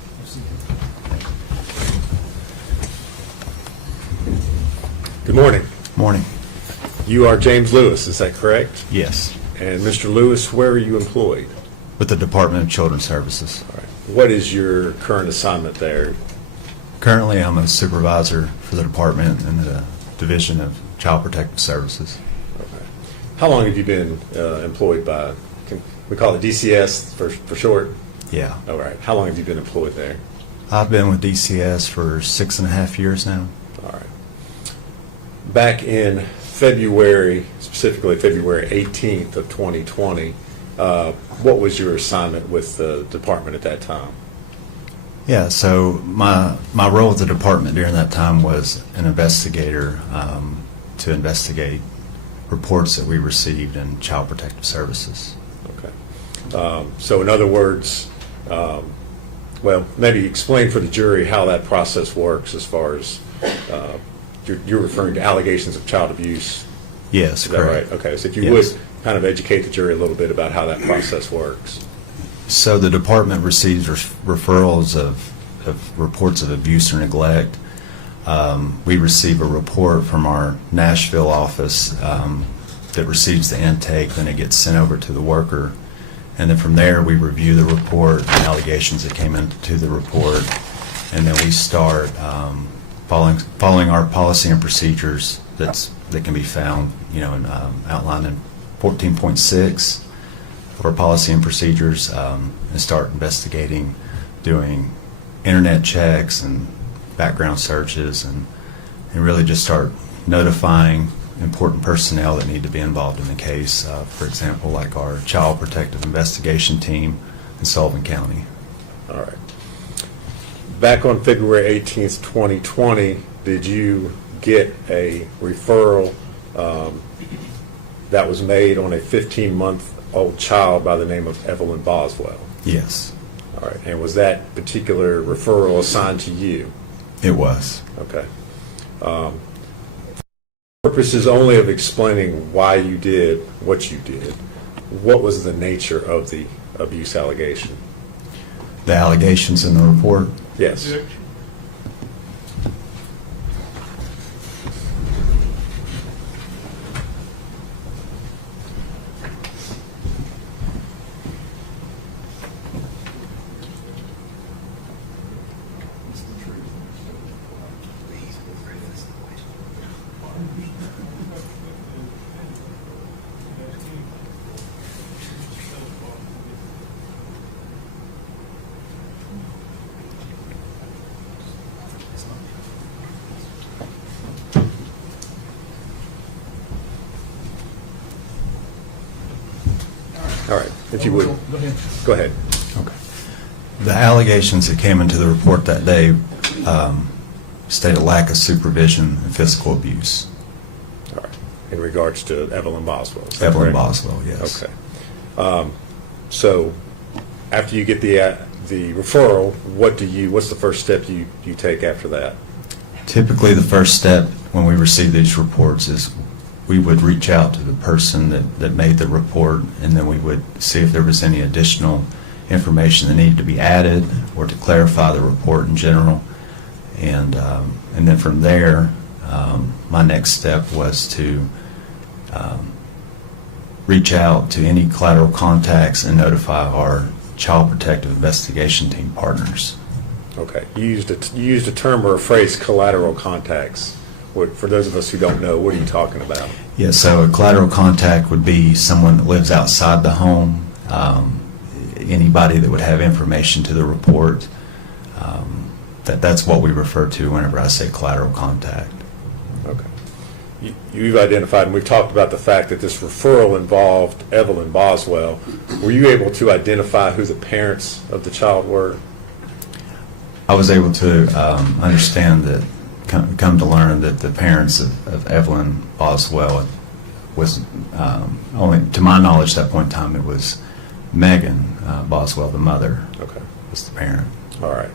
Good morning. Morning. You are James Lewis, is that correct? Yes. And Mr. Lewis, where are you employed? With the Department of Children's Services. All right. What is your current assignment there? Currently, I'm a supervisor for the department in the Division of Child Protective Services. Okay. How long have you been employed by, we call it DCS for short? Yeah. All right. How long have you been employed there? I've been with DCS for 6.5 years now. All right. Back in February, specifically February 18th of 2020, what was your assignment with the department at that time? Yeah, so my role at the department during that time was an investigator to investigate reports that we received in Child Protective Services. Okay. So in other words, well, maybe explain for the jury how that process works as far as you're referring to allegations of child abuse. Yes, Is that correct. right? Okay, so if you Yes. would kind of educate the jury a little bit about how that process works. So the department receives referrals of reports of abuse or neglect. We receive a report from our Nashville office that receives the intake, then it gets sent over to the worker. And then from there, we review the report, the allegations that came into the report, and then we start following our policy and procedures that can be found, outlined in 14.6 of our policy and procedures, and start investigating, doing internet checks and background searches, and really just start notifying important personnel that need to be involved in the case. For example, like our Child Protective Investigation Team in Sullivan County. All right. Back on February 18th, 2020, did you get a referral that was made on a 15-month-old child by the name of Evelyn Boswell? Yes, All right. And was that particular referral assigned to you? it was. Okay. Purposes only of explaining why you did what you did, what was the nature of the abuse allegation? The allegations in the report. Yes. All right. If you would, Go ahead. go ahead. Okay. The allegations that came into the report that day state a lack of supervision and physical abuse. All right. In regards to Evelyn Boswell. is that Evelyn correct? Boswell, yes. Okay. So after you get the referral, what's the first step you take after that? Typically, the first step when we receive these reports is we would reach out to the person that made the report, and then we would see if there was any additional information that needed to be added or to clarify the report in general. And then from there, my next step was to reach out to any collateral contacts and notify our Child Protective Investigation Team partners. Okay. You used a term or a phrase, collateral contacts. For those of us who don't know, what are you talking about? Yeah, so a collateral contact would be someone that lives outside the home, anybody that would have information to the report. That's what we refer to whenever I say collateral contact. Okay. You've identified, and we've talked about the fact that this referral involved Evelyn Boswell. Were you able to identify who the parents of the child were? I was able to understand that, come to learn that the parents of Evelyn Boswell was, only to my knowledge at that point in time, it was Megan Boswell, the mother, Okay. was the parent. All right.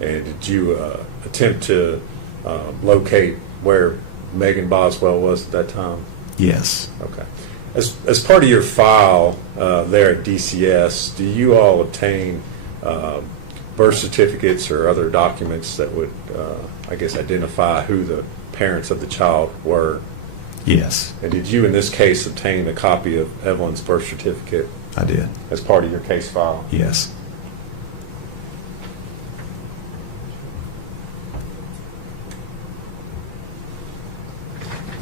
And did you attempt to locate where Megan Boswell was at that time? Yes. Okay. As part of your file there at DCS, do you all obtain birth certificates or other documents that would, I guess, identify who the parents of the child were? Yes, And did you, in this case, obtain a copy of Evelyn's birth certificate I did. as part of your case file? Yes.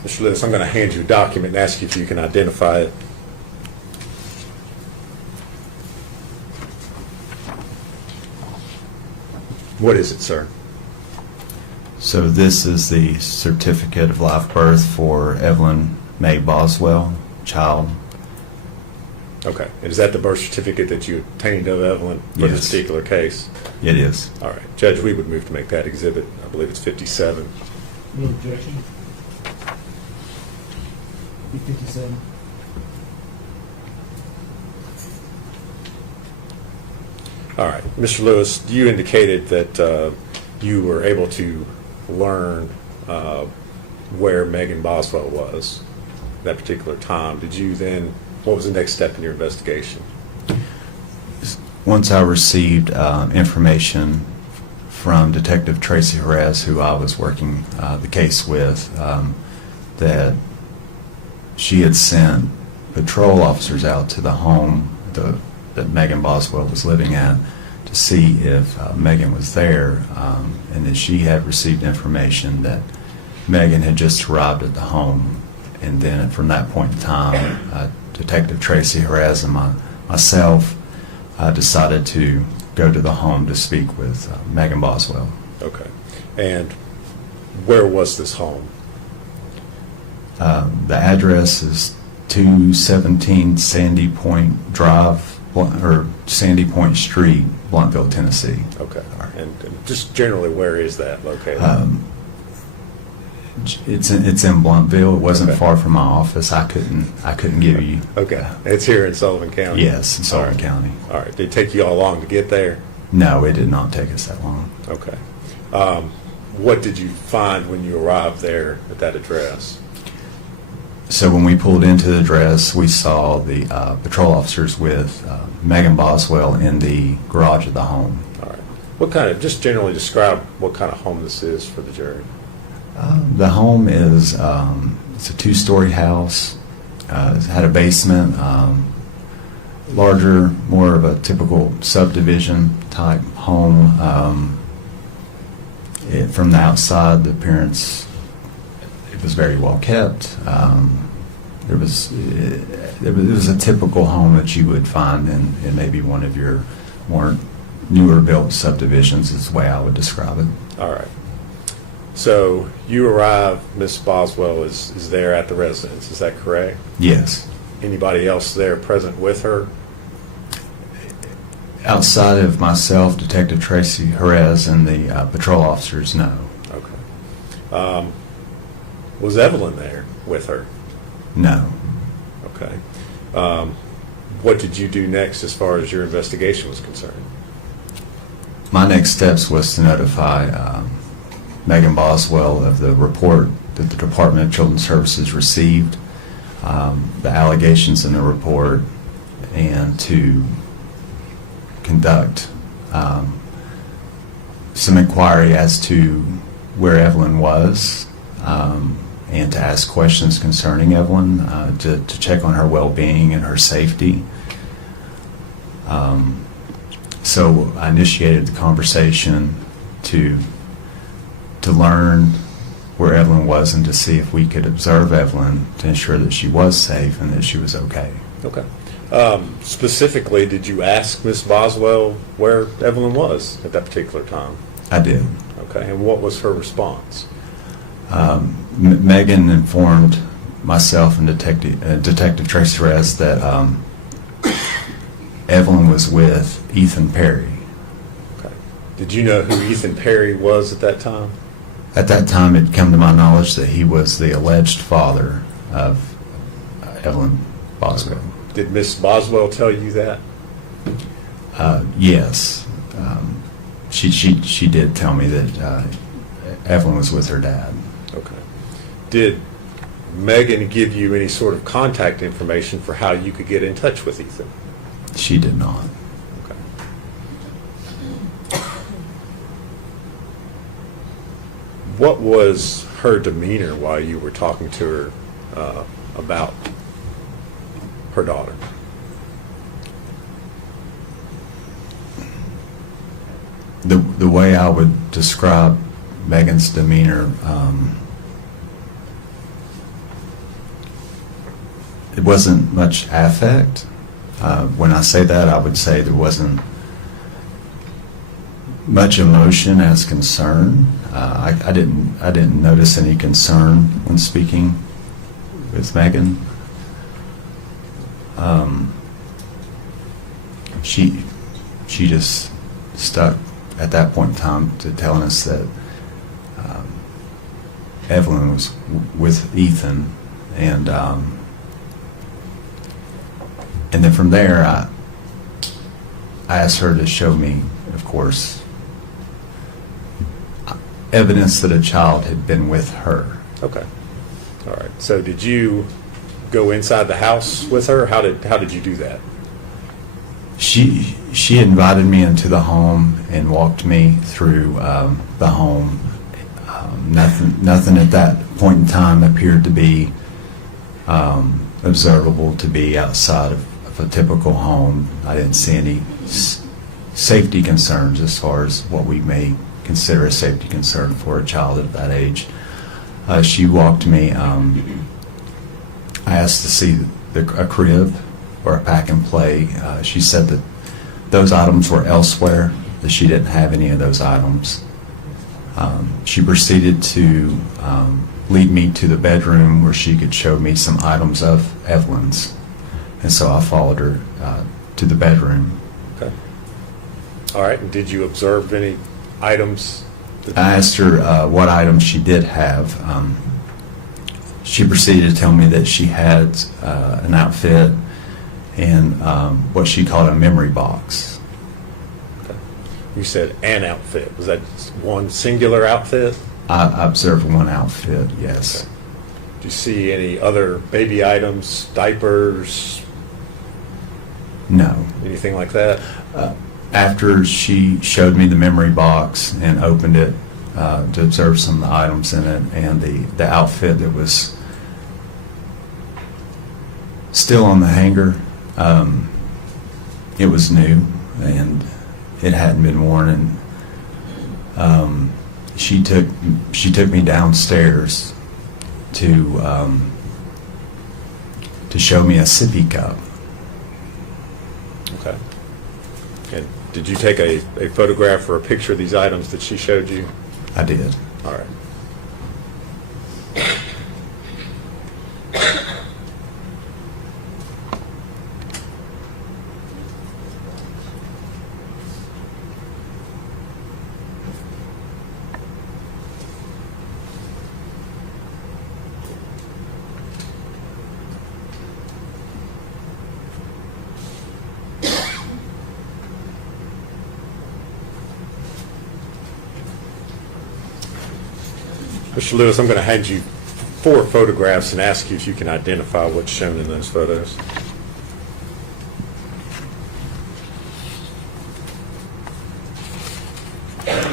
Mr. Lewis, I'm going to hand you a document and ask you if you can identify it. What is it, sir? So this is the certificate of live birth for Evelyn May Boswell, child. Okay. And is that the birth certificate that you obtained of Evelyn for this Yes. particular case? It is. All right. Judge, we would move to make that exhibit. I believe it's 57. No objection. 57. All right. Mr. Lewis, you indicated that you were able to learn where Megan Boswell was at that particular time. Did you then, what was the next step in your investigation? Once I received information from Detective Tracy Jerez, who I was working the case with, that she had sent patrol officers out to the home that Megan Boswell was living at to see if Megan was there, and that she had received information that Megan had just arrived at the home. And then from that point in time, Detective Tracy Jerez and myself decided to go to the home to speak with Megan Boswell. Okay. And where was this home? The address is 217 Sandy Point Drive, or Sandy Point Street, Blountville, Tennessee. Okay. And just generally, where is that located? It's in Blountville. It wasn't Okay. far from my office. I couldn't give you. Okay. It's here in Sullivan County? Yes, in Sullivan County. All right. Did it take you all long to get there? No, it did not take us that long. Okay. What did you find when you arrived there at that address? So when we pulled into the address, we saw the patrol officers with Megan Boswell in the garage of the home. All right. What kind of, just generally describe what kind of home this is for the jury. The home is it's a two-story house. It had a basement, larger, more of a typical subdivision type home. From the outside, the appearance, it was very well kept. It was a typical home that you would find in maybe one of your more newer built subdivisions, is the way I would describe it. All right. So you arrive, Miss Boswell is there at the residence, is that correct? Yes. Anybody else there present with her? Outside of myself, Detective Tracy Jerez, and the patrol officers, no. Okay. Was Evelyn there with her? No. Okay. What did you do next as far as your investigation was concerned? My next steps was to notify Megan Boswell of the report that the Department of Children's Services received, the allegations in the report, and to conduct some inquiry as to where Evelyn was, and to ask questions concerning Evelyn, to check on her well-being and her safety. So I initiated the conversation to learn where Evelyn was and to see if we could observe Evelyn to ensure that she was safe and that she was okay. Okay. Specifically, did you ask Miss Boswell where Evelyn was at that particular time? I did. Okay, and what was her response? Megan informed myself and Detective Tracy Rez that Evelyn was with Ethan Perry. Okay. Did you know who Ethan Perry was at that time? At that time, it come to my knowledge that he was the alleged father of Evelyn Boswell. Did Miss Boswell tell you that? Yes. She did tell me that Evelyn was with her dad. Okay. Did Megan give you any sort of contact information for how you could get in touch with Ethan? She did not. Okay. What was her demeanor while you were talking to her about her daughter? The way I would describe Megan's demeanor, it wasn't much affect. When I say that, I would say there wasn't much emotion as concern. I didn't notice any concern when speaking with Megan. She just stuck at that point in time to telling us that Evelyn was with Ethan, and then from there I asked her to show me, of course, evidence that a child had been with her. Okay. All right. So did you go inside the house with her? How did you do that? She invited me into the home and walked me through the home. Nothing at that point in time appeared to be observable to be outside of a typical home. I didn't see any safety concerns as far as what we may consider a safety concern for a child at that age. She walked me. I asked to see a crib or a pack and play. She said that those items were elsewhere, that she didn't have any of those items. She proceeded to lead me to the bedroom where she could show me some items of Evelyn's. And so I followed her to the bedroom. Okay. All right. And did you observe any items? I asked her what items she did have. She proceeded to tell me that she had an outfit and what she called a memory box. Okay. You said an outfit. Was that one singular outfit? I observed one outfit, yes. Okay. Do you see any other baby items, diapers? No. Anything like that? After she showed me the memory box and opened it to observe some of the items in it, and the outfit that was still on the hanger, it was new and it hadn't been worn, and she took me downstairs to show me a sippy cup. Okay. And did you take a photograph or a picture of these items that she showed you? I did. All right. Mr. Lewis, I'm going to hand you 4 photographs and ask you if you can identify what's shown in those photos.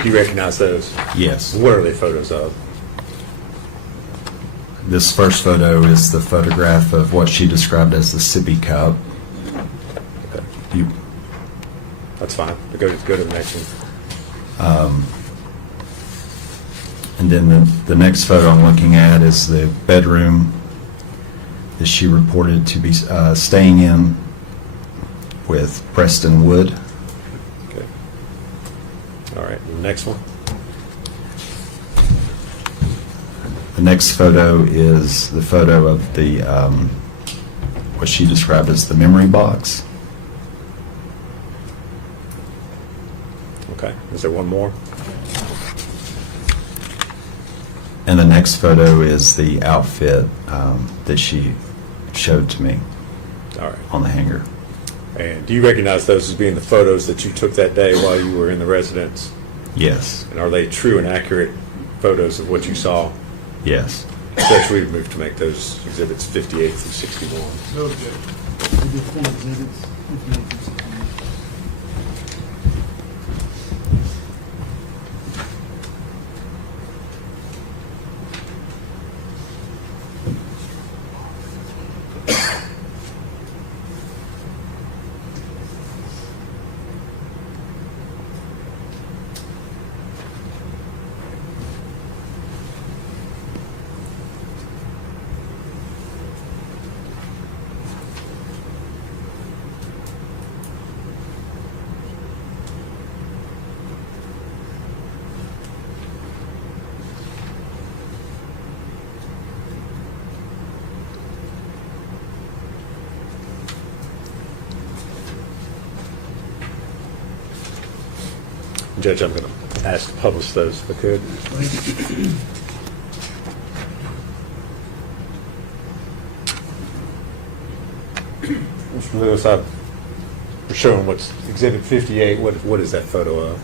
Do you recognize those? Yes. What are they photos of? This first photo is the photograph of what she described as the sippy cup. Okay. You, That's fine. Go to the next one. and then the next photo I'm looking at is the bedroom that she reported to be staying in with Preston Wood. Okay. All right. The next one. The next photo is the photo of the what she described as the memory box. Okay. Is there one more? And the next photo is the outfit that she showed to me All right. on the hanger. And do you recognize those as being the photos that you took that day while you were in the residence? Yes. And are they true and accurate photos of what you saw? Yes. Judge, we move to make those exhibits 58 through 61. No objection. We did 4 exhibits, 58 through 61. Judge, I'm going to ask to publish those if I could. Mr. Lewis, we're showing what's Exhibit 58. What is that photo of?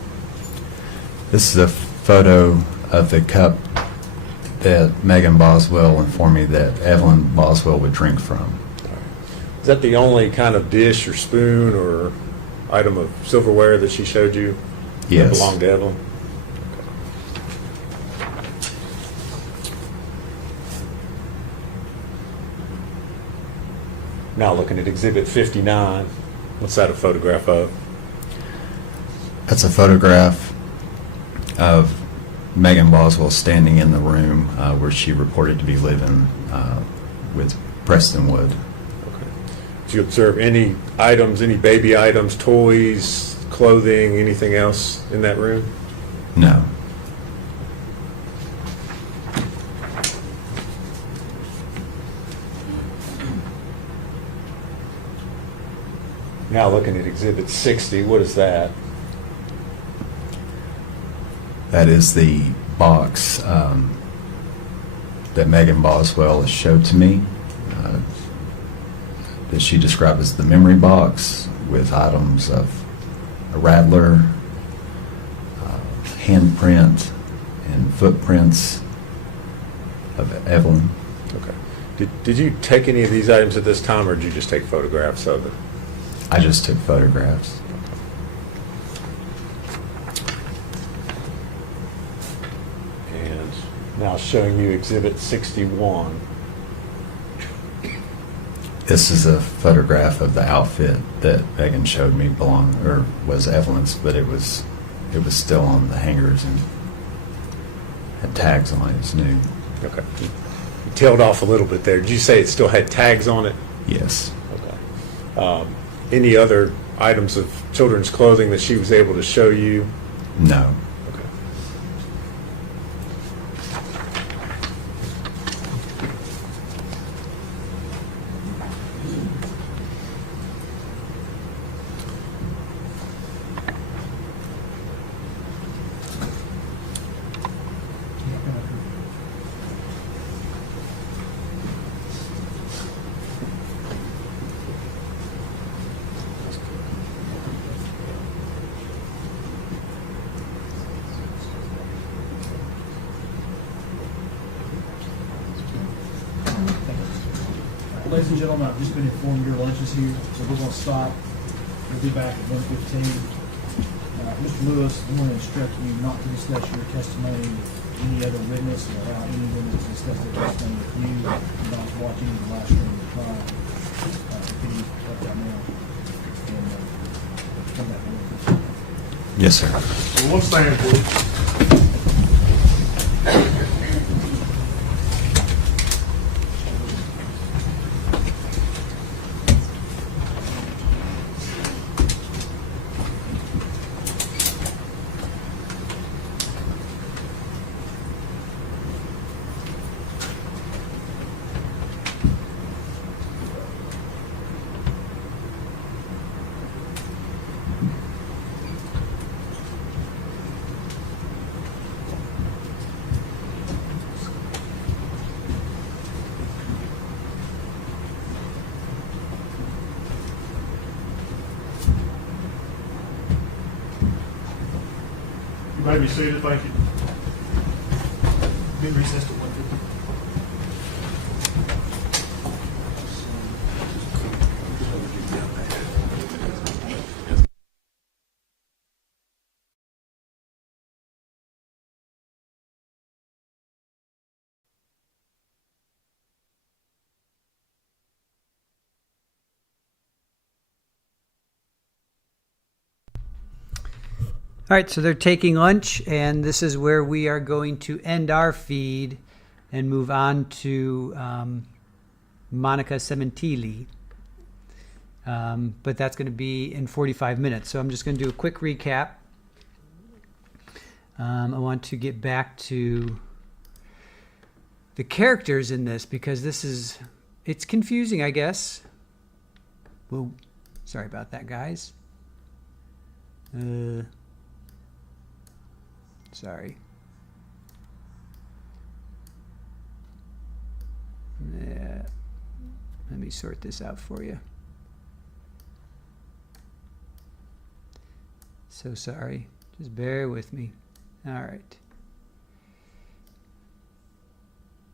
This is a photo of the cup that Megan Boswell informed me that Evelyn Boswell would drink from. Is that the only kind of dish or spoon or item of silverware that she showed you? Yes. That belonged to Evelyn? Now looking at Exhibit 59, what's that a photograph of? That's a photograph of Megan Boswell standing in the room where she reported to be living with Preston Wood. Okay. Did you observe any items, any baby items, toys, clothing, anything else in that room? No. Now looking at Exhibit 60, what is that? That is the box that Megan Boswell showed to me that she described as the memory box with items of a rattler, handprint, and footprints of Evelyn. Okay. Did you take any of these items at this time, or did you just take photographs of it? I just took photographs. And now showing you Exhibit 61. This is a photograph of the outfit that Megan showed me was Evelyn's, but it was still on the hangers and had tags on it. It was new. Okay. You tailed off a little bit there. Did you say it still had tags on it? Yes. Okay. Any other items of children's clothing that she was able to show you? No. Okay. Ladies and gentlemen, I've just been informed your lunch is here, so we're going to stop. We'll be back at 1:15. Mr. Lewis, I'm going to instruct you not to discuss your testimony with any other witness or allow any witness to discuss their testimony with you. Not watching the live stream of the trial. Can you let that know? And come back to 1:15. Yes, sir. So we'll stand, please. You may be seated, thank you. Be recessed at 1:15. All right, so they're taking lunch, and this is where we are going to end our feed and move on to Monica Cementili. But that's going to be in 45 minutes. So I'm just going to do a quick recap. I want to get back to the characters in this because it's confusing, I guess. Whoa, sorry about that, guys. Sorry. Yeah. Let me sort this out for you. So sorry. Just bear with me. All right.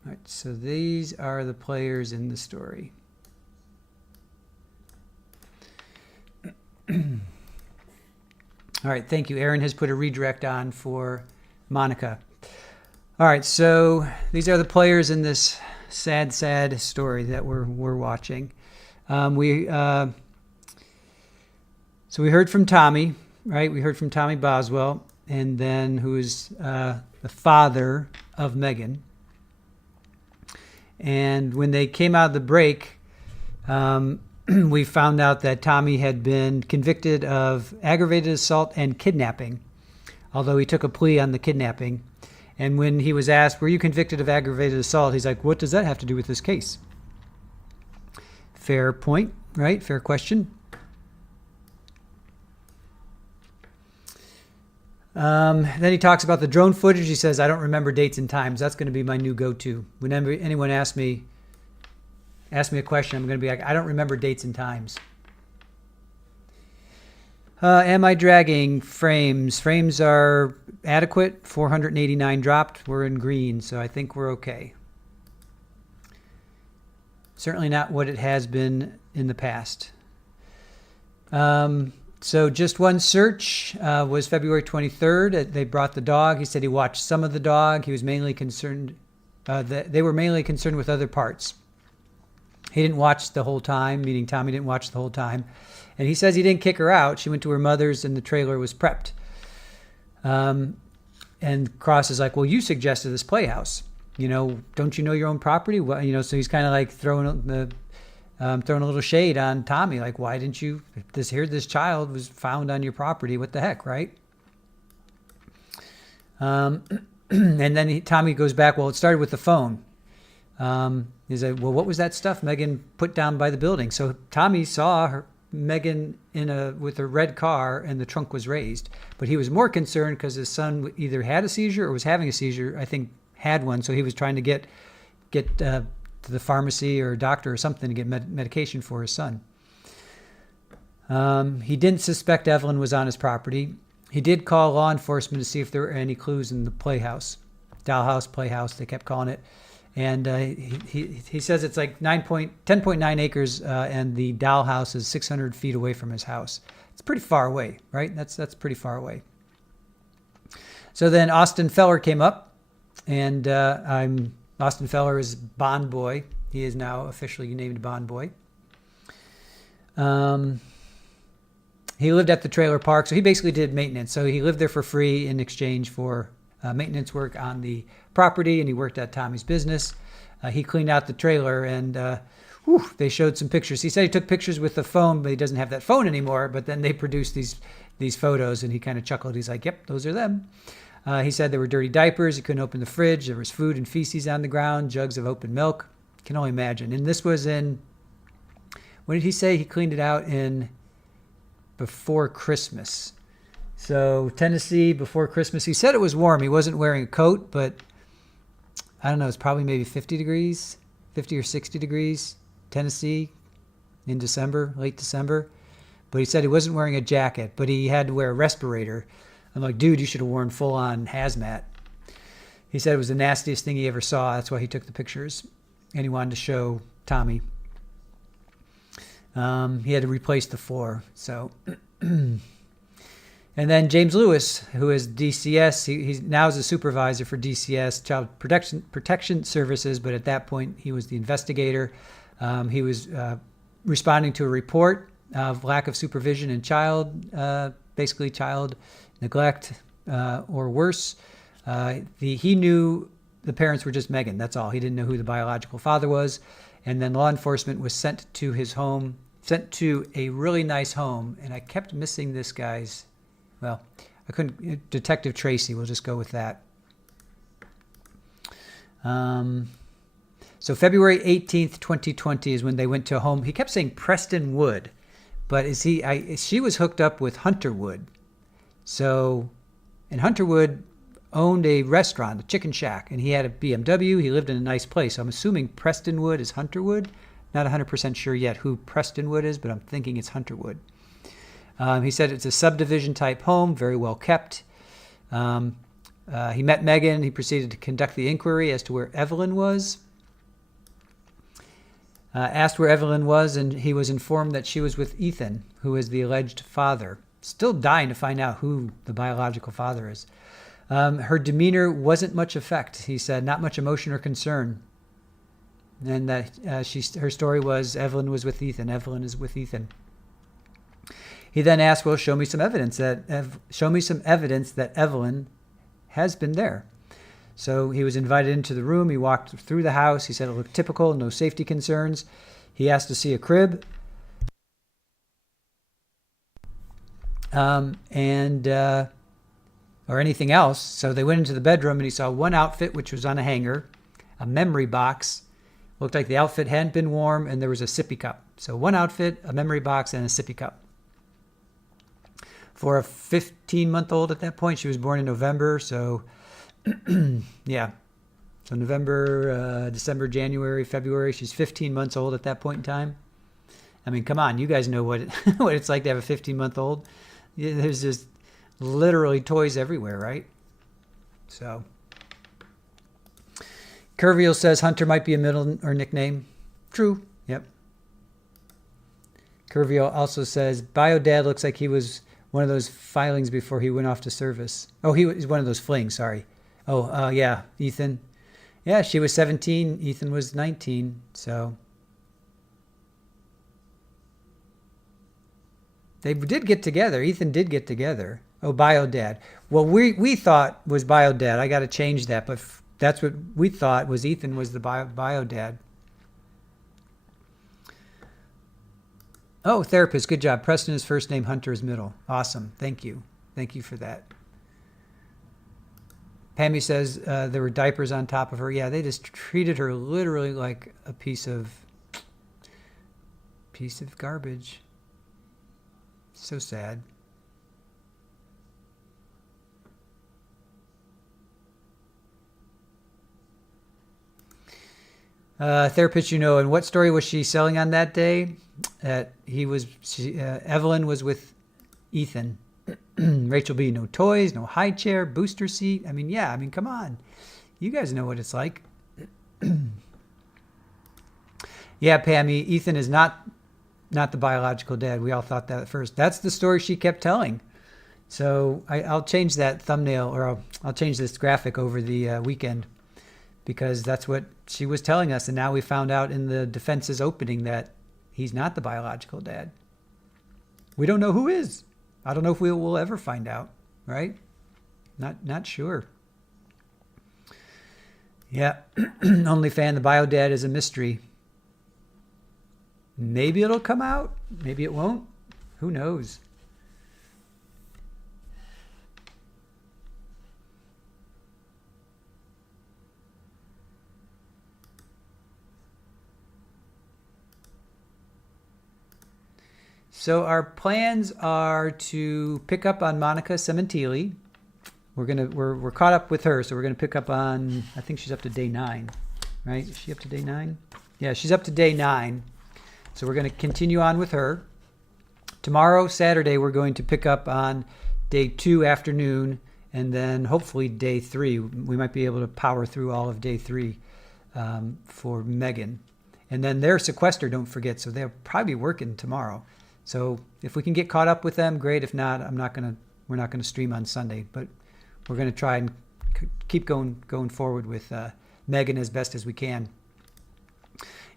All right, so these are the players in the story. All right, thank you. Aaron has put a redirect on for Monica. All right, so these are the players in this sad, sad story that we're watching. So we heard from Tommy, right? We heard from Tommy Boswell, and then who is the father of Megan. And when they came out of the break, we found out that Tommy had been convicted of aggravated assault and kidnapping, although he took a plea on the kidnapping. And when he was asked, were you convicted of aggravated assault? He's like, what does that have to do with this case? Fair point, right? Fair question. Then he talks about the drone footage. He says, I don't remember dates and times. That's going to be my new go-to. Whenever anyone asks me a question, I'm going to be like, I don't remember dates and times. Am I dragging frames? Frames are adequate. 489 dropped. We're in green, so I think we're okay. Certainly not what it has been in the past. So just one search was February 23rd. They brought the dog. He said he watched some of the dog. He was mainly concerned. They were mainly concerned with other parts. He didn't watch the whole time, meaning Tommy didn't watch the whole time. And he says he didn't kick her out. She went to her mother's and the trailer was prepped. And Cross is like, well, you suggested this playhouse. Don't you know your own property? Well, so he's kind of like throwing a little shade on Tommy. Like, why didn't you, this child was found on your property. What the heck, right? And then Tommy goes back, well, it started with the phone. He's like, well, what was that stuff Megan put down by the building? So Tommy saw Megan with a red car and the trunk was raised. But he was more concerned because his son either had a seizure or was having a seizure. I think had one. So he was trying to get to the pharmacy or doctor or something to get medication for his son. He didn't suspect Evelyn was on his property. He did call law enforcement to see if there were any clues in the playhouse. Dollhouse, playhouse, they kept calling it. And he says it's like 10.9 acres, and the dollhouse is 600 feet away from his house. It's pretty far away, right? That's pretty far away. So then Austin Feller came up, and Austin Feller is Bond Boy. He is now officially named Bond Boy. He lived at the trailer park, so he basically did maintenance. So he lived there for free in exchange for maintenance work on the property, and he worked at Tommy's business. He cleaned out the trailer, and they showed some pictures. He said he took pictures with the phone, but he doesn't have that phone anymore. But then they produced these photos, and he kind of chuckled. He's like, "Yep, those are them." He said there were dirty diapers. He couldn't open the fridge. There was food and feces on the ground, jugs of open milk. Can only imagine. And this was in, what did he say? He cleaned it out in before Christmas. So Tennessee before Christmas. He said it was warm. He wasn't wearing a coat, but I don't know. It's probably maybe 50 degrees, 50 or 60 degrees, Tennessee in December, late December. But he said he wasn't wearing a jacket, but he had to wear a respirator. I'm like, dude, you should have worn full-on hazmat. He said it was the nastiest thing he ever saw. That's why he took the pictures, and he wanted to show Tommy. He had to replace the floor. So, and then James Lewis, who is DCS, he's now is a supervisor for DCS, Child Protection Services, but at that point he was the investigator. He was responding to a report of lack of supervision in basically child neglect or worse. He knew the parents were just Megan. That's all. He didn't know who the biological father was. And then law enforcement was sent to his home, sent to a really nice home. And I kept missing this guy's, well, I couldn't, Detective Tracy, we'll just go with that. So February 18th, 2020 is when they went to a home. He kept saying Preston Wood, but she was hooked up with Hunter Wood. So, and Hunter Wood owned a restaurant, a chicken shack, and he had a BMW. He lived in a nice place. So I'm assuming Preston Wood is Hunter Wood. Not 100% sure yet who Preston Wood is, but I'm thinking it's Hunter Wood. He said it's a subdivision type home, very well kept. He met Megan. He proceeded to conduct the inquiry as to where Evelyn was. Asked where Evelyn was, and he was informed that she was with Ethan, who is the alleged father. Still dying to find out who the biological father is. Her demeanor wasn't much effect. He said, not much emotion or concern. And that her story was Evelyn was with Ethan. Evelyn is with Ethan. He then asked, well, show me some evidence that Evelyn has been there. So he was invited into the room. He walked through the house. He said it looked typical, no safety concerns. He asked to see a crib. Or anything else. So they went into the bedroom, and he saw one outfit, which was on a hanger, a memory box. Looked like the outfit hadn't been warm, and there was a sippy cup. So one outfit, a memory box, and a sippy cup. For a 15-month-old at that point, she was born in November, so yeah. So November, December, January, February. She's 15 months old at that point in time. I mean, come on, you guys know what what it's like to have a 15-month-old. There's just literally toys everywhere, right? So Curviel says Hunter might be a middle or nickname. True. Yep. Curviel also says Biodad looks like he was one of those filings before he went off to service. Oh, he was one of those flings, sorry. Oh, yeah, Ethan. Yeah, she was 17, Ethan was 19, so they did get together. Ethan did get together. Oh, Biodad. Well, we thought was Biodad. I got to change that, but that's what we thought was Ethan was the Biodad. Oh, therapist. Good job. Preston is first name, Hunter is middle. Awesome. Thank you. Thank you for that. Pammy says there were diapers on top of her. Yeah, they just treated her literally like a piece of garbage. So sad. Therapist, and what story was she selling on that day? Evelyn was with Ethan. Rachel B, no toys, no high chair, booster seat. I mean, come on. You guys know what it's like. Yeah, Pammy, Ethan is not the biological dad. We all thought that at first. That's the story she kept telling. So I'll change that thumbnail, or I'll change this graphic over the weekend, because that's what she was telling us. And now we found out in the defense's opening that he's not the biological dad. We don't know who is. I don't know if we will ever find out, right? Not sure. Yeah, only fan, the bio dad is a mystery. Maybe it'll come out. Maybe it won't. Who knows? So our plans are to pick up on Monica Sementili. We're caught up with her, so we're gonna pick up on, I think she's up to day 9, right? Is she up to day 9? Yeah, she's up to day 9. So we're gonna continue on with her. Tomorrow, Saturday, we're going to pick up on day 2 afternoon, and then hopefully day 3. We might be able to power through all of day 3 for Megan. And then they're sequestered, don't forget, so they'll probably be working tomorrow. So if we can get caught up with them, great. If not, we're not gonna stream on Sunday, but we're gonna try and keep going forward with Megan as best as we can.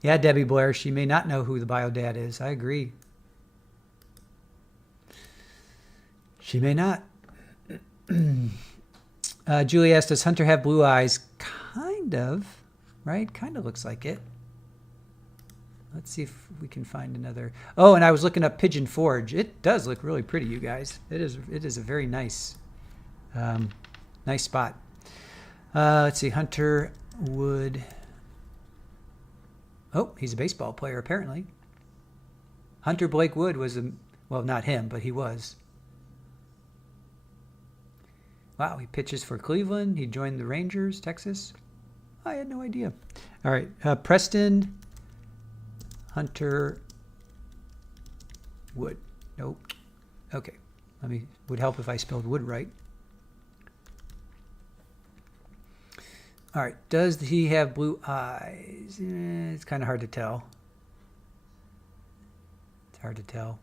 Yeah, Debbie Blair, she may not know who the bio dad is. I agree. She may not. Julie asked, does Hunter have blue eyes? Kind of, right? Kind of looks like it. Let's see if we can find another. Oh, and I was looking up Pigeon Forge. It does look really pretty, you guys. It is a very nice, nice spot. Let's see, Hunter Wood. Oh, he's a baseball player, apparently. Hunter Blake Wood was well, not him, but he was. Wow, he pitches for Cleveland. He joined the Rangers, Texas. I had no idea. All right, Preston Hunter Wood. Nope. Okay. Would help if I spelled Wood right. All right. Does he have blue eyes? It's kind of hard to tell. It's hard to tell.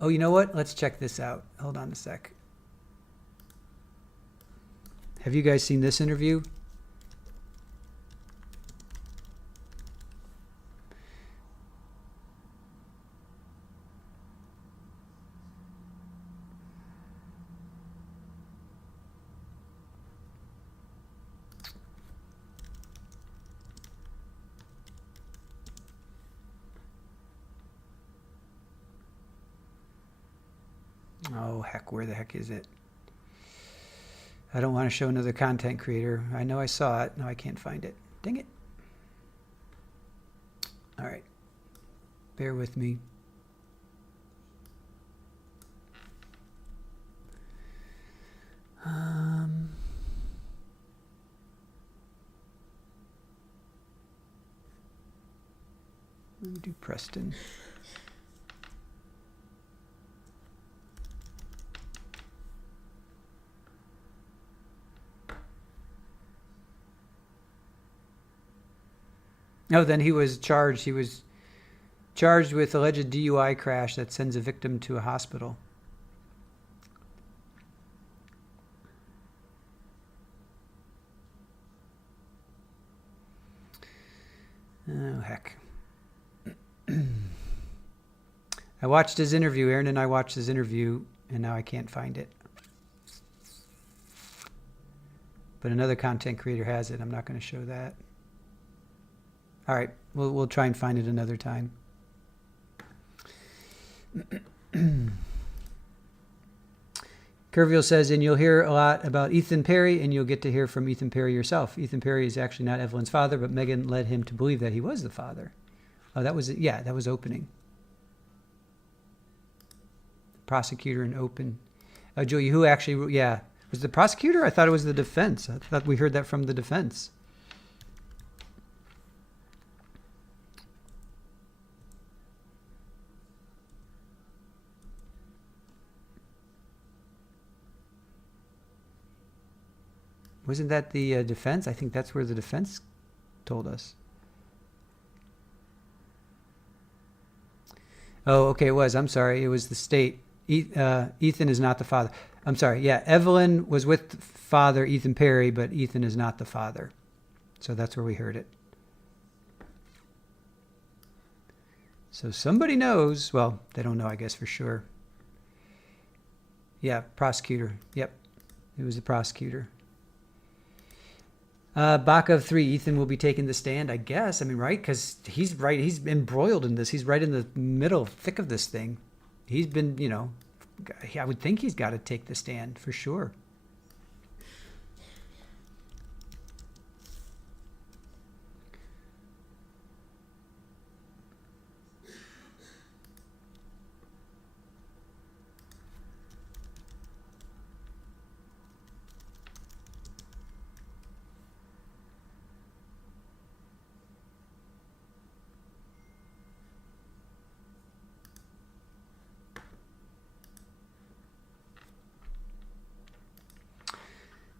Oh, you know what? Let's check this out. Hold on a sec. Have you guys seen this interview? Oh, heck, where the heck is it? I don't want to show another content creator. I know I saw it. No, I can't find it. Dang it. All right. Bear with me. Let me do Preston. No, then he was charged. He was charged with alleged DUI crash that sends a victim to a hospital. Oh, heck. I watched his interview. Aaron and I watched his interview, and now I can't find it. But another content creator has it. I'm not going to show that. All right, we'll try and find it another time. Curville says, and you'll hear a lot about Ethan Perry, and you'll get to hear from Ethan Perry yourself. Ethan Perry is actually not Evelyn's father, but Megan led him to believe that he was the father. Oh, that was opening. Prosecutor and open. Julie, who actually, yeah. Was the prosecutor? I thought it was the defense. I thought we heard that from the defense. Wasn't that the defense? I think that's where the defense told us. Oh, okay, it was. I'm sorry. It was the state. Ethan is not the father. I'm sorry. Yeah, Evelyn was with father Ethan Perry, but Ethan is not the father. So that's where we heard it. So somebody knows. Well, they don't know, I guess, for sure. Yeah, prosecutor. Yep, it was the prosecutor. Baca of 3, Ethan will be taking the stand, I guess. I mean, right? Because he's right. He's embroiled in this. He's right in the middle, thick of this thing. He's been, you know, I would think he's got to take the stand for sure.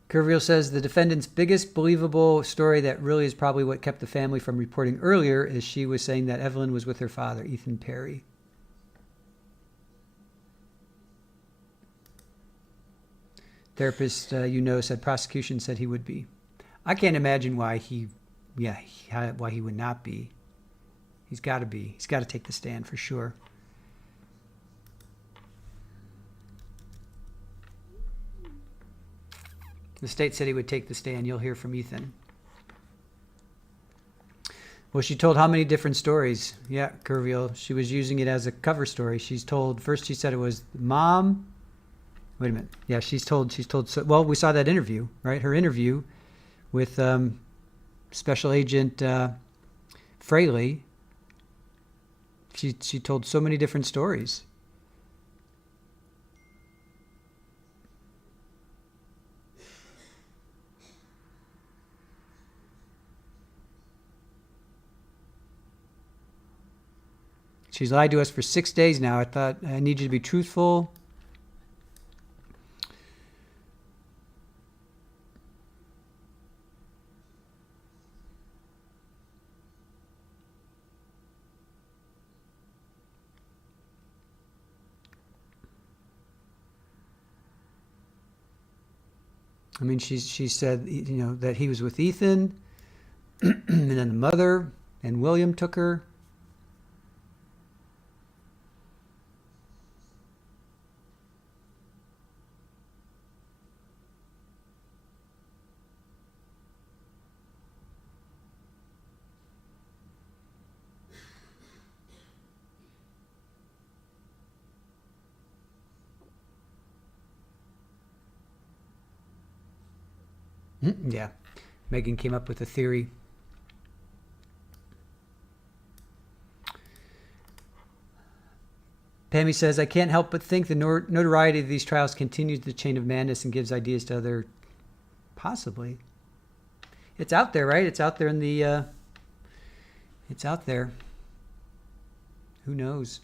Curviel says the defendant's biggest believable story that really is probably what kept the family from reporting earlier is she was saying that Evelyn was with her father, Ethan Perry. Therapist, said prosecution said he would be. I can't imagine why why he would not be. He's got to be. He's got to take the stand for sure. The state said he would take the stand. You'll hear from Ethan. Well, she told how many different stories? Yeah, Curviel. She was using it as a cover story. First she said it was mom. Wait a minute. Yeah, she's told. Well, we saw that interview, right? Her interview with Special Agent Fraley. She told so many different stories. She's lied to us for 6 days now. I thought, I need you to be truthful. I mean, she said, that he was with Ethan, and then the mother and William took her. Yeah, Megan came up with a theory. Pammy says, I can't help but think the notoriety of these trials continues the chain of madness and gives ideas to other... Possibly. It's out there, right? It's out there in the... It's out there. Who knows?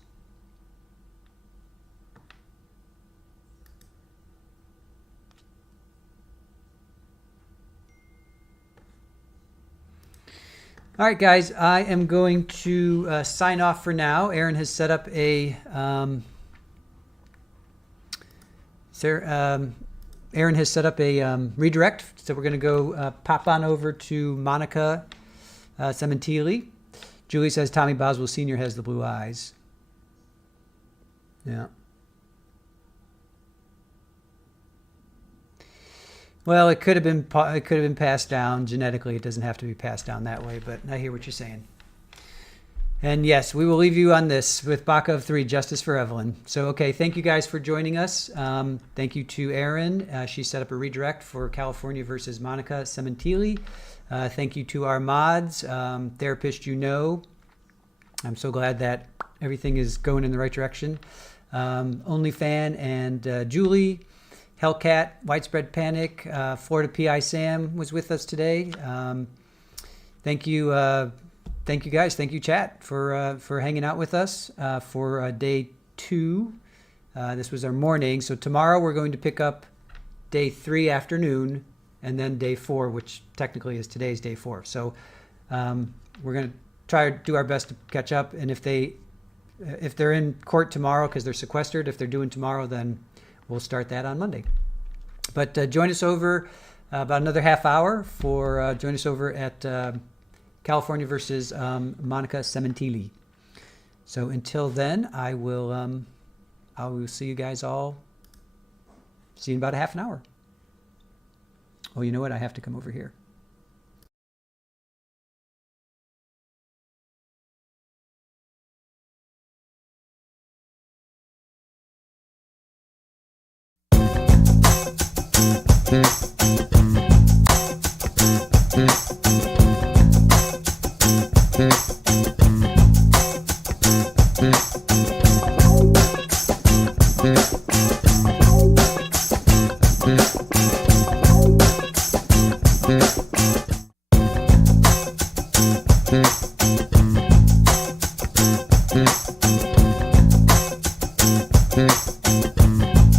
All right, guys, I am going to sign off for now. Aaron has set up a redirect, so we're going to go pop on over to Monica Cementili. Julie says Tommy Boswell Sr. has the blue eyes. Yeah. Well, it could have been passed down genetically. It doesn't have to be passed down that way, but I hear what you're saying. And yes, we will leave you on this with Baca of 3, Justice for Evelyn. So, okay, thank you guys for joining us. Thank you to Erin. She set up a redirect for California versus Monica Cementili. Thank you to our mods, therapist I'm so glad that everything is going in the right direction. OnlyFan and Julie. Hellcat, Widespread Panic, Florida PI Sam was with us today. Thank you guys. Thank you, chat, for hanging out with us for day 2. This was our morning. So tomorrow we're going to pick up day 3 afternoon, and then day 4, which technically is today's day 4. So We're going to try to do our best to catch up. And if they're in court tomorrow because they're sequestered, if they're due tomorrow, then we'll start that on Monday. But join us over about another half hour join us over at California versus Monica Sementili. So until then, I will see you guys all. See you in about a half an hour. Oh, you know what? I have to come over here. Mm-hmm.